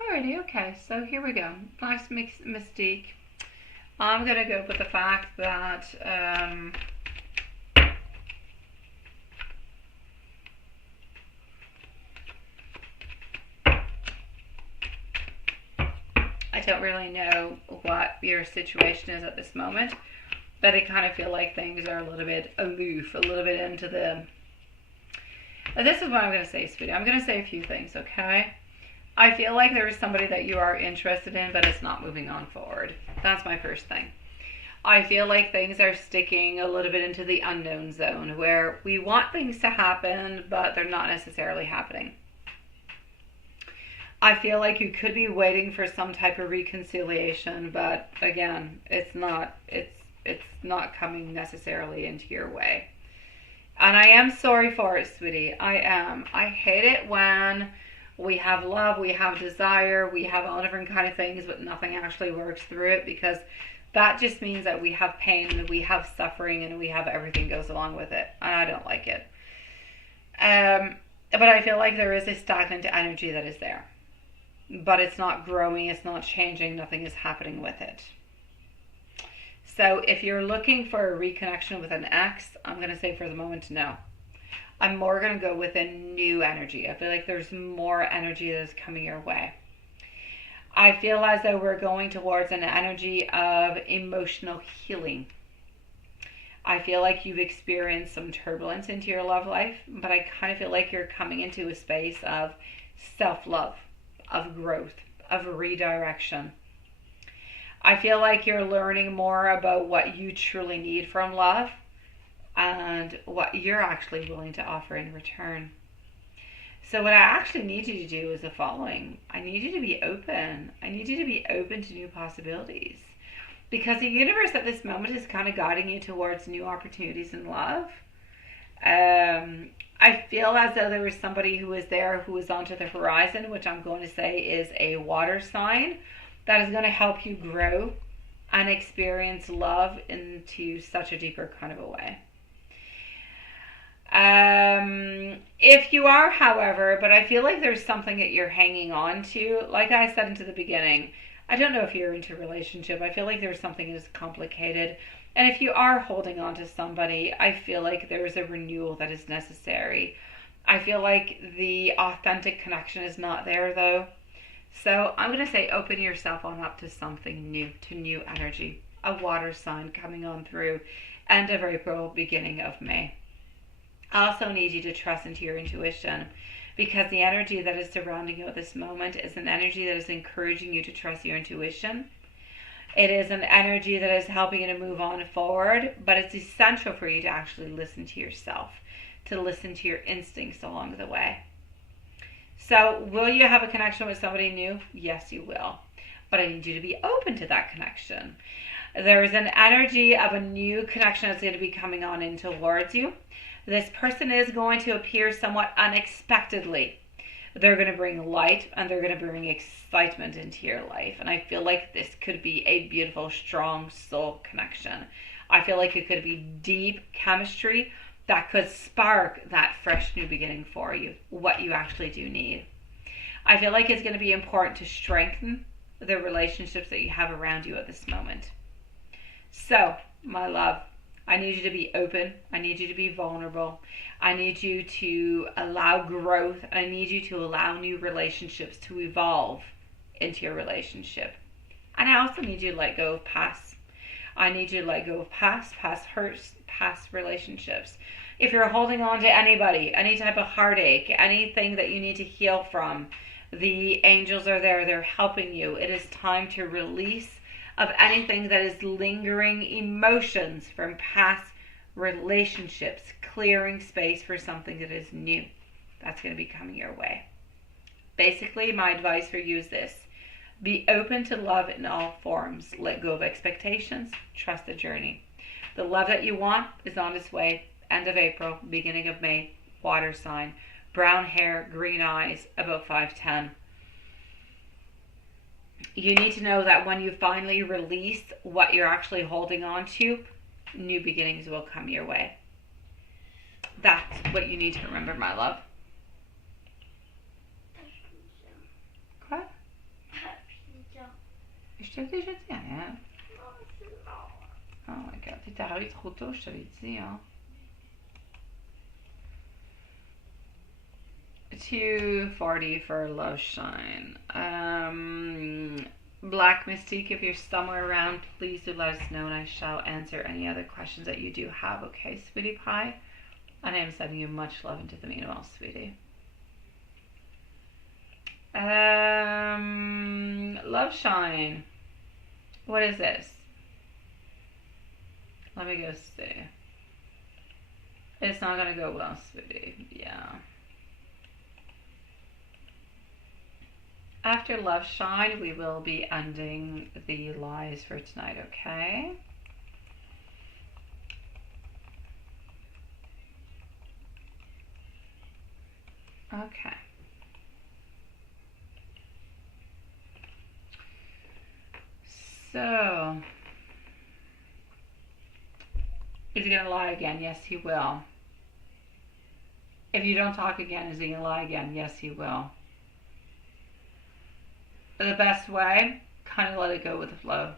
Alrighty, okay, so here we go. Black Mystique. I'm gonna go with the fact that I don't really know what your situation is at this moment, but I kind of feel like things are a little bit aloof, a little bit into the... This is what I'm going to say, sweetie. I'm going to say a few things, okay? I feel like there is somebody that you are interested in, but it's not moving on forward. That's my first thing. I feel like things are sticking a little bit into the unknown zone, where we want things to happen, but they're not necessarily happening. I feel like you could be waiting for some type of reconciliation, but again, it's not coming necessarily into your way. And I am sorry for it, sweetie. I am. I hate it when we have love, we have desire, we have all different kind of things, but nothing actually works through it, because that just means that we have pain and we have suffering and we have everything goes along with it. And I don't like it. But I feel like there is a stagnant energy that is there. But it's not growing, it's not changing, nothing is happening with it. So if you're looking for a reconnection with an ex, I'm going to say for the moment, no. I'm more going to go with a new energy. I feel like there's more energy that is coming your way. I feel as though we're going towards an energy of emotional healing. I feel like you've experienced some turbulence into your love life, but I kind of feel like you're coming into a space of self-love, of growth, of redirection. I feel like you're learning more about what you truly need from love and what you're actually willing to offer in return. So what I actually need you to do is the following. I need you to be open. I need you to be open to new possibilities. Because the universe at this moment is kind of guiding you towards new opportunities in love. I feel as though there was somebody who was there who was onto the horizon, which I'm going to say is a water sign, that is going to help you grow and experience love into such a deeper kind of a way. If you are, however, but I feel like there's something that you're hanging on to, like I said into the beginning, I don't know if you're into a relationship. I feel like there's something that's complicated. And if you are holding on to somebody, I feel like there's a renewal that is necessary. I feel like the authentic connection is not there, though. So I'm going to say open yourself on up to something new, to new energy. A water sign coming on through end of April, beginning of May. I also need you to trust into your intuition, because the energy that is surrounding you at this moment is an energy that is encouraging you to trust your intuition. It is an energy that is helping you to move on forward, but it's essential for you to actually listen to yourself, to listen to your instincts along the way. So will you have a connection with somebody new? Yes, you will. But I need you to be open to that connection. There is an energy of a new connection that's going to be coming on in towards you. This person is going to appear somewhat unexpectedly. They're going to bring light and they're going to bring excitement into your life. And I feel like this could be a beautiful, strong soul connection. I feel like it could be deep chemistry that could spark that fresh new beginning for you, what you actually do need. I feel like it's going to be important to strengthen the relationships that you have around you at this moment. So, my love, I need you to be open. I need you to be vulnerable. I need you to allow growth. I need you to allow new relationships to evolve into your relationship. And I also need you to let go of past. I need you to let go of past hurts, past relationships. If you're holding on to anybody, any type of heartache, anything that you need to heal from, the angels are there. They're helping you. It is time to release of anything that is lingering emotions from past relationships, clearing space for something that is new. That's going to be coming your way. Basically, my advice for you is this. Be open to love in all forms. Let go of expectations. Trust the journey. The love that you want is on its way. End of April, beginning of May. Water sign. Brown hair, green eyes, about 5'10". You need to know that when you finally release what you're actually holding on to, new beginnings will come your way. That's what you need to remember, my love. Quoi? Je t'ai déjà dit, hein? Oh my god, t'es arrivé trop tôt, je te l'ai dit, hein? 240 for Love Shine. Black Mystique, if you're somewhere around, please do let us know and I shall answer any other questions that you do have, okay, sweetie pie? And I am sending you much love into the meanwhile, sweetie. Love Shine. What is this? Let me go see. It's not gonna go well, sweetie. Yeah. After Love Shine, we will be ending the lies for tonight, okay? Okay. So, is he going to lie again? Yes, he will. If you don't talk again, is he going to lie again? Yes, he will. The best way, kind of let it go with the flow.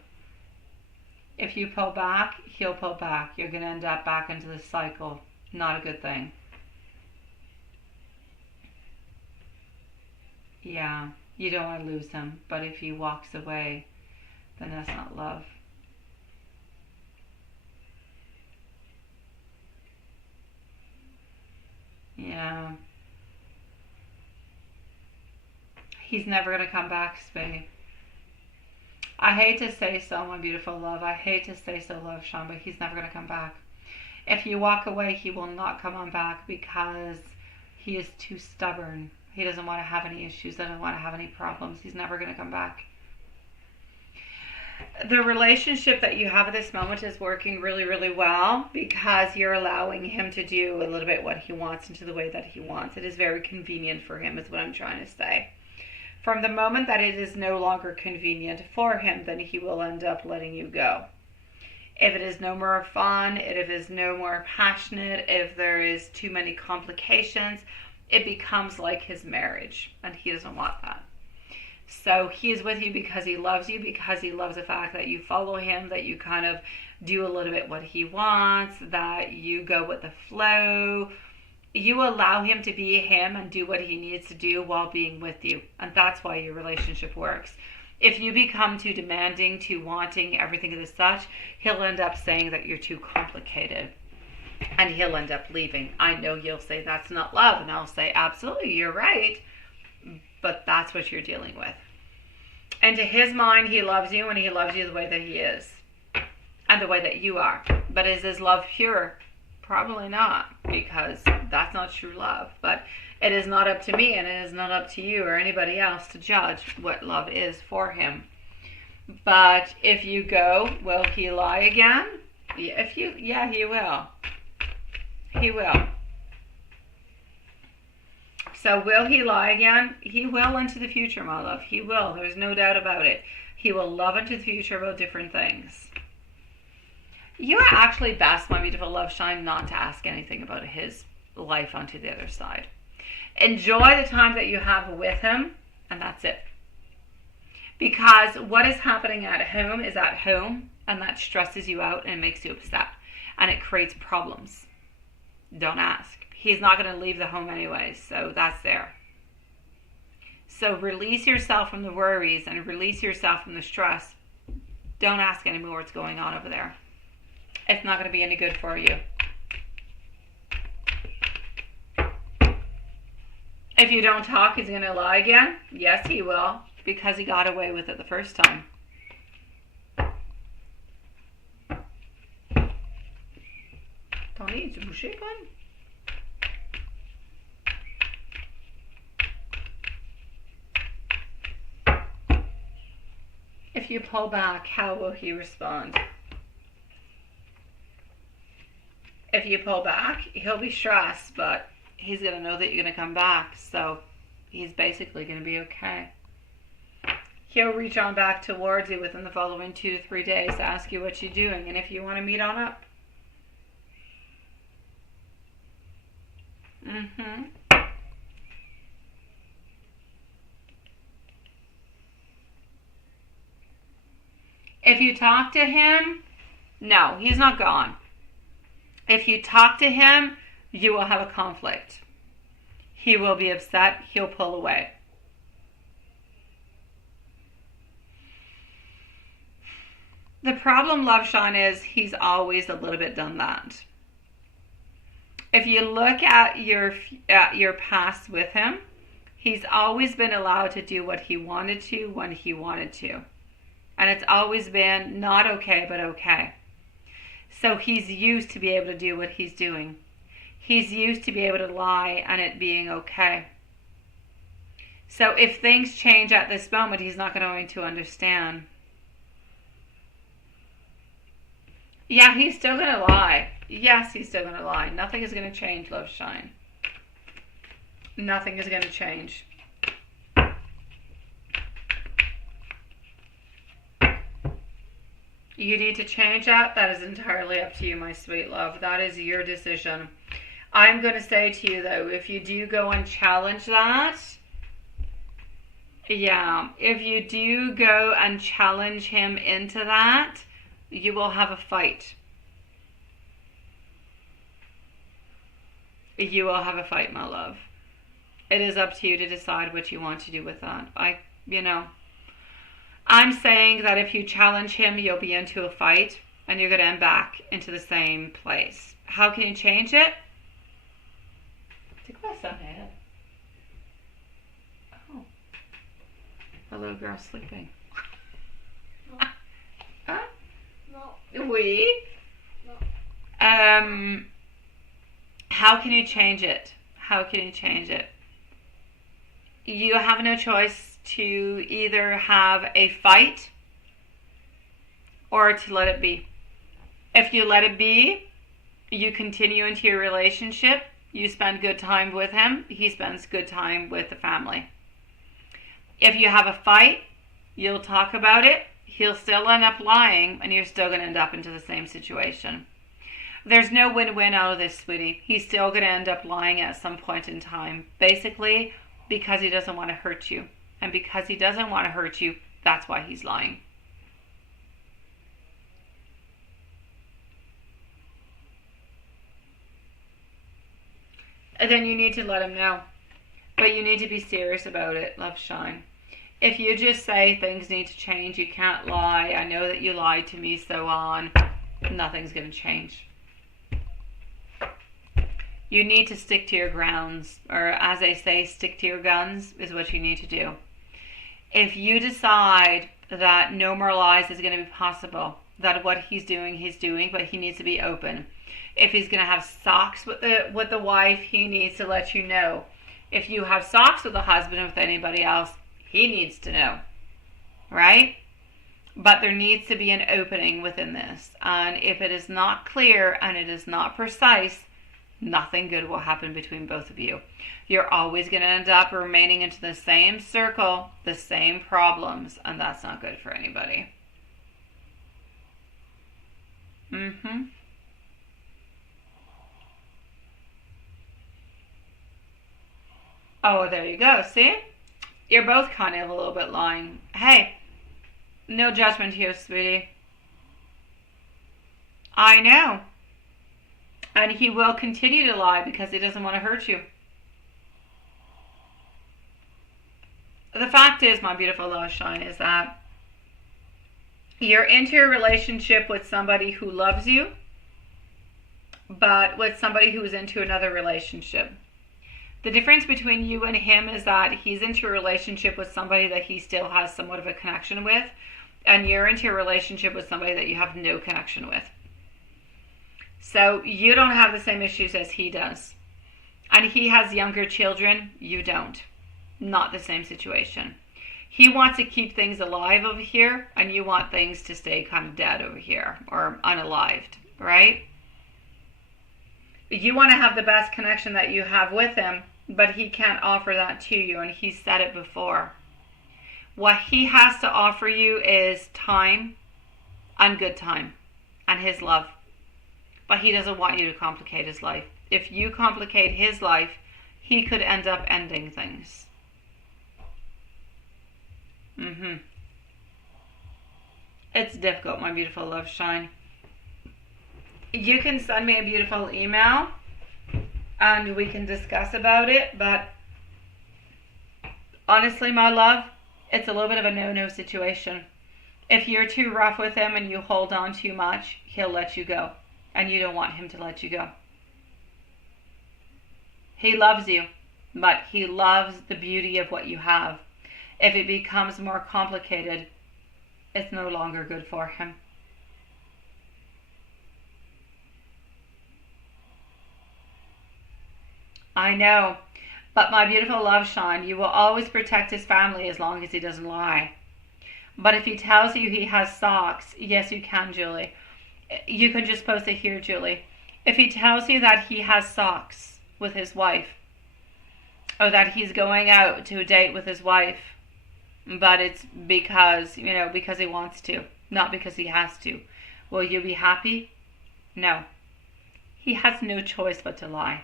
If you pull back, he'll pull back. You're going to end up back into the cycle. Not a good thing. Yeah, you don't want to lose him, but if he walks away, then that's not love. Yeah. He's never going to come back, Spay. I hate to say so, my beautiful love. I hate to say so, Love Shine, but he's never going to come back. If you walk away, he will not come on back because he is too stubborn. He doesn't want to have any issues, doesn't want to have any problems. He's never going to come back. The relationship that you have at this moment is working really, really well because you're allowing him to do a little bit what he wants into the way that he wants. It is very convenient for him, is what I'm trying to say. From the moment that it is no longer convenient for him, then he will end up letting you go. If it is no more fun, if it is no more passionate, if there is too many complications, it becomes like his marriage, and he doesn't want that. So he is with you because he loves the fact that you follow him, that you kind of do a little bit what he wants, that you go with the flow. You allow him to be him and do what he needs to do while being with you. And that's why your relationship works. If you become too demanding, too wanting, everything as such, he'll end up saying that you're too complicated. And he'll end up leaving. I know you'll say that's not love. And I'll say, absolutely, you're right. But that's what you're dealing with. And to his mind, he loves you and he loves you the way that he is. And the way that you are. But is his love pure? Probably not, because that's not true love. But it is not up to me and it is not up to you or anybody else to judge what love is for him. But if you go, will he lie again? Yeah, he will. He will. So will he lie again? He will into the future, my love. He will. There's no doubt about it. He will love into the future about different things. You are actually best, my beautiful Love Shine, not to ask anything about his life onto the other side. Enjoy the time that you have with him, and that's it. Because what is happening at home is at home, and that stresses you out and makes you upset. And it creates problems. Don't ask. He's not going to leave the home anyways, so that's there. So release yourself from the worries and release yourself from the stress. Don't ask anymore what's going on over there. It's not going to be any good for you. If you don't talk, he's going to lie again? Yes, he will, because he got away with it the first time. attendez, tu bouché, Paul? If you pull back, how will he respond? If you pull back, he'll be stressed, but he's going to know that you're going to come back, so he's basically going to be okay. He'll reach on back towards you within the following 2 to 3 days to ask you what you're doing, and if you want to meet on up. If you talk to him, no, he's not gone. If you talk to him, you will have a conflict. He will be upset. He'll pull away. The problem, Love Shine, is he's always a little bit done that. If you look at your past with him, he's always been allowed to do what he wanted to when he wanted to. And it's always been not okay, but okay. So he's used to be able to do what he's doing. He's used to be able to lie and it being okay. So if things change at this moment, he's not going to understand. Yeah, he's still going to lie. Yes, he's still going to lie. Nothing is going to change, Love Shine. Nothing is going to change. You need to change that. That is entirely up to you, my sweet love. That is your decision. I'm going to say to you, though, if you do go and challenge that, yeah, if you do go and challenge him into that, you will have a fight. You will have a fight, my love. It is up to you to decide what you want to do with that. I'm saying that if you challenge him, you'll be into a fight and you're going to end back into the same place. How can you change it? C'est quoi ça, Ed? Oh. A little girl sleeping. No. Huh? No. Oui. No. How can you change it? How can you change it? You have no choice to either have a fight or to let it be. If you let it be, you continue into your relationship, you spend good time with him, he spends good time with the family. If you have a fight, you'll talk about it, he'll still end up lying, and you're still going to end up into the same situation. There's no win-win out of this, sweetie. He's still going to end up lying at some point in time, basically because he doesn't want to hurt you. And because he doesn't want to hurt you, that's why he's lying. And then you need to let him know. But you need to be serious about it, Love Shine. If you just say things need to change, you can't lie, I know that you lied to me, so on, nothing's going to change. You need to stick to your grounds, or as they say, stick to your guns is what you need to do. If you decide that no more lies is going to be possible, that what he's doing, but he needs to be open. If he's going to have socks with the wife, he needs to let you know. If you have socks with the husband or with anybody else, he needs to know. Right? But there needs to be an opening within this. And if it is not clear and it is not precise, nothing good will happen between both of you. You're always going to end up remaining into the same circle, the same problems, and that's not good for anybody. Oh, there you go. See? You're both kind of a little bit lying. Hey, no judgment here, sweetie. I know. And he will continue to lie because he doesn't want to hurt you. The fact is, my beautiful Love Shine, is that you're into a relationship with somebody who loves you, but with somebody who's into another relationship. The difference between you and him is that he's into a relationship with somebody that he still has somewhat of a connection with, and you're into a relationship with somebody that you have no connection with. So you don't have the same issues as he does. And he has younger children, you don't. Not the same situation. He wants to keep things alive over here, and you want things to stay kind of dead over here, or unalived, right? You want to have the best connection that you have with him, but he can't offer that to you, and he said it before. What he has to offer you is time and good time and his love. But he doesn't want you to complicate his life. If you complicate his life, he could end up ending things. It's difficult, my beautiful love shine. You can send me a beautiful email and we can discuss about it, but honestly, my love, it's a little bit of a no-no situation. If you're too rough with him and you hold on too much, he'll let you go. And you don't want him to let you go. He loves you, but he loves the beauty of what you have. If it becomes more complicated, it's no longer good for him. I know, but my beautiful love shine, you will always protect his family as long as he doesn't lie. But if he tells you he has socks, yes, you can, Julie. You can just post it here, Julie. If he tells you that he has socks with his wife, or that he's going out to a date with his wife, but it's because, because he wants to, not because he has to, will you be happy? No. He has no choice but to lie.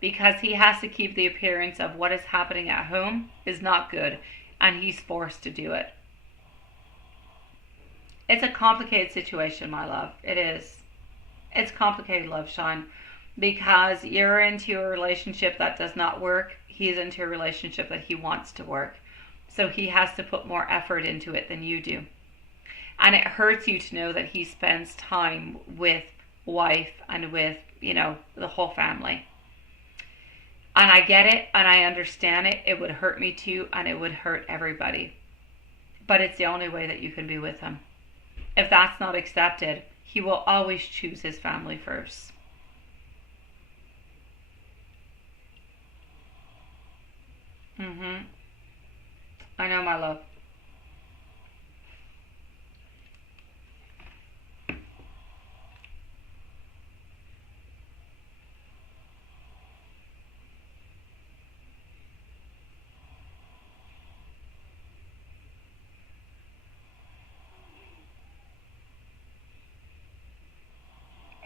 Because he has to keep the appearance of what is happening at home is not good, and he's forced to do it. It's a complicated situation, my love. It is. It's complicated, love shine, because you're into a relationship that does not work. He's into a relationship that he wants to work. So he has to put more effort into it than you do. And it hurts you to know that he spends time with wife and with, the whole family. And I get it and I understand it. It would hurt me too, and it would hurt everybody. But it's the only way that you can be with him. If that's not accepted, he will always choose his family first. I know, my love.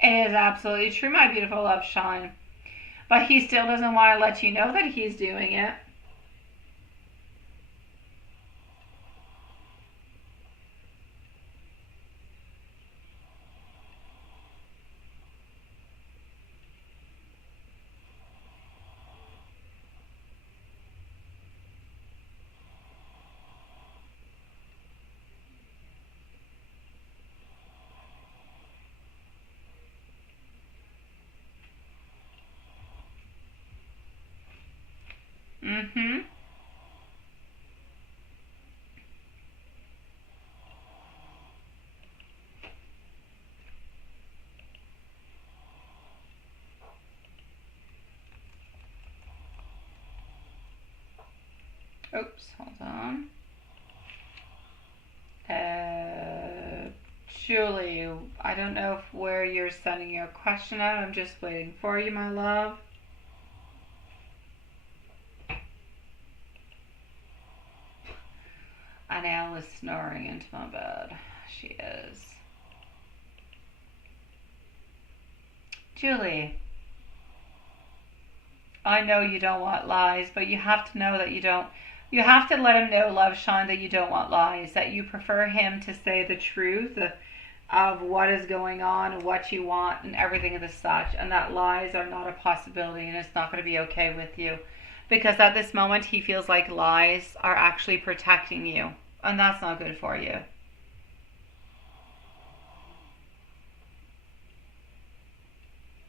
It is absolutely true, my beautiful love shine. But he still doesn't want to let you know that he's doing it. Oops, hold on. Julie, I don't know where you're sending your question out. I'm just waiting for you, my love. And Elle is snoring into my bed. She is. Julie, I know you don't want lies, but you have to know that you don't. You have to let him know, love shine, that you don't want lies, that you prefer him to say the truth of what is going on and what you want and everything of the such, and that lies are not a possibility and it's not going to be okay with you. Because at this moment he feels like lies are actually protecting you, and that's not good for you.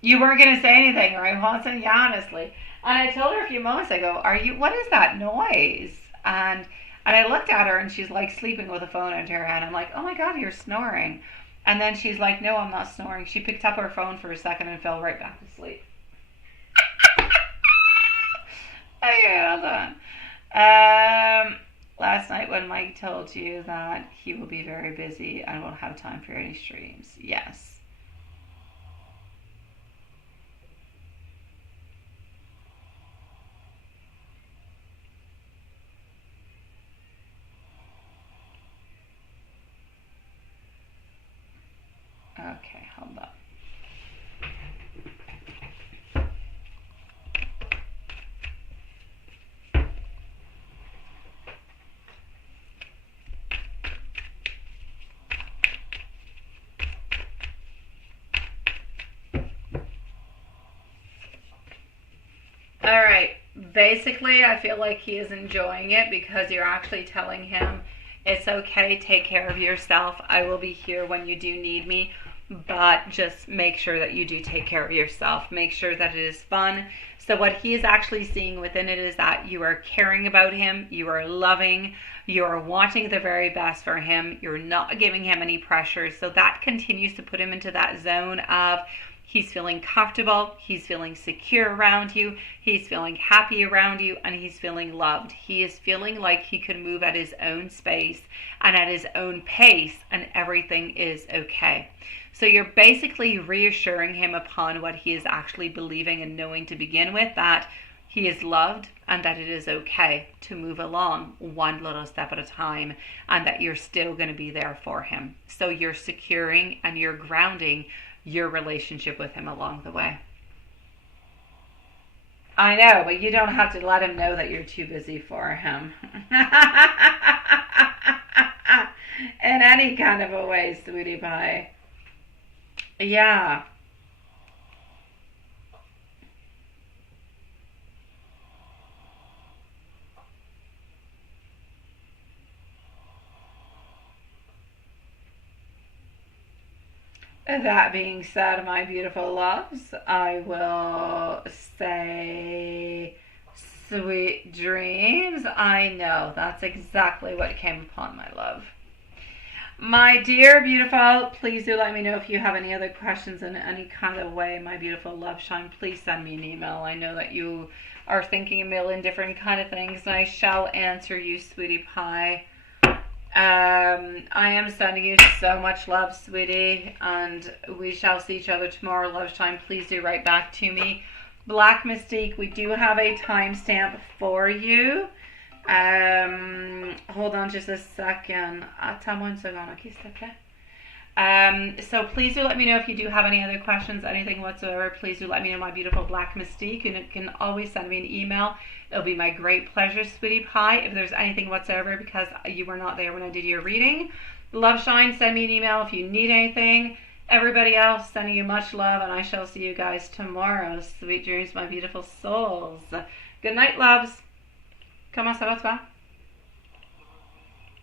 You weren't going to say anything, right, Watson? Yeah, honestly. And I told her a few moments ago, what is that noise? And I looked at her and she's like sleeping with a phone into her hand. I'm like, oh my God, you're snoring. And then she's like, no, I'm not snoring. She picked up her phone for a second and fell right back to sleep. Okay, hold on. Last night when Mike told you that he will be very busy and won't have time for any streams. Yes. Okay, hold on. All right. Basically, I feel like he is enjoying it because you're actually telling him it's okay, take care of yourself. I will be here when you do need me, but just make sure that you do take care of yourself. Make sure that it is fun. So what he is actually seeing within it is that you are caring about him, you are loving, you are wanting the very best for him, you're not giving him any pressure. So that continues to put him into that zone of he's feeling comfortable, he's feeling secure around you, he's feeling happy around you, and he's feeling loved. He is feeling like he can move at his own space and at his own pace, and everything is okay. So you're basically reassuring him upon what he is actually believing and knowing to begin with, that he is loved and that it is okay to move along one little step at a time, and that you're still going to be there for him. So you're securing and you're grounding your relationship with him along the way. I know, but you don't have to let him know that you're too busy for him. In any kind of a way, sweetie pie. Yeah. That being said, my beautiful loves, I will say sweet dreams. I know, that's exactly what came upon my love. My dear beautiful, please do let me know if you have any other questions in any kind of way. My beautiful love shine, please send me an email. I know that you are thinking a million different kind of things, and I shall answer you, sweetie pie. I am sending you so much love, sweetie, and we shall see each other tomorrow. Love shine, please do write back to me. Black Mystique, we do have a timestamp for you. Hold on just a second. So please do let me know if you do have any other questions, anything whatsoever. Please do let me know, my beautiful Black Mystique, and you can always send me an email. It'll be my great pleasure, sweetie pie, if there's anything whatsoever, because you were not there when I did your reading. Love shine, send me an email if you need anything. Everybody else, sending you much love, and I shall see you guys tomorrow. Sweet dreams, my beautiful souls. Good night, loves. Comment ça va, toi?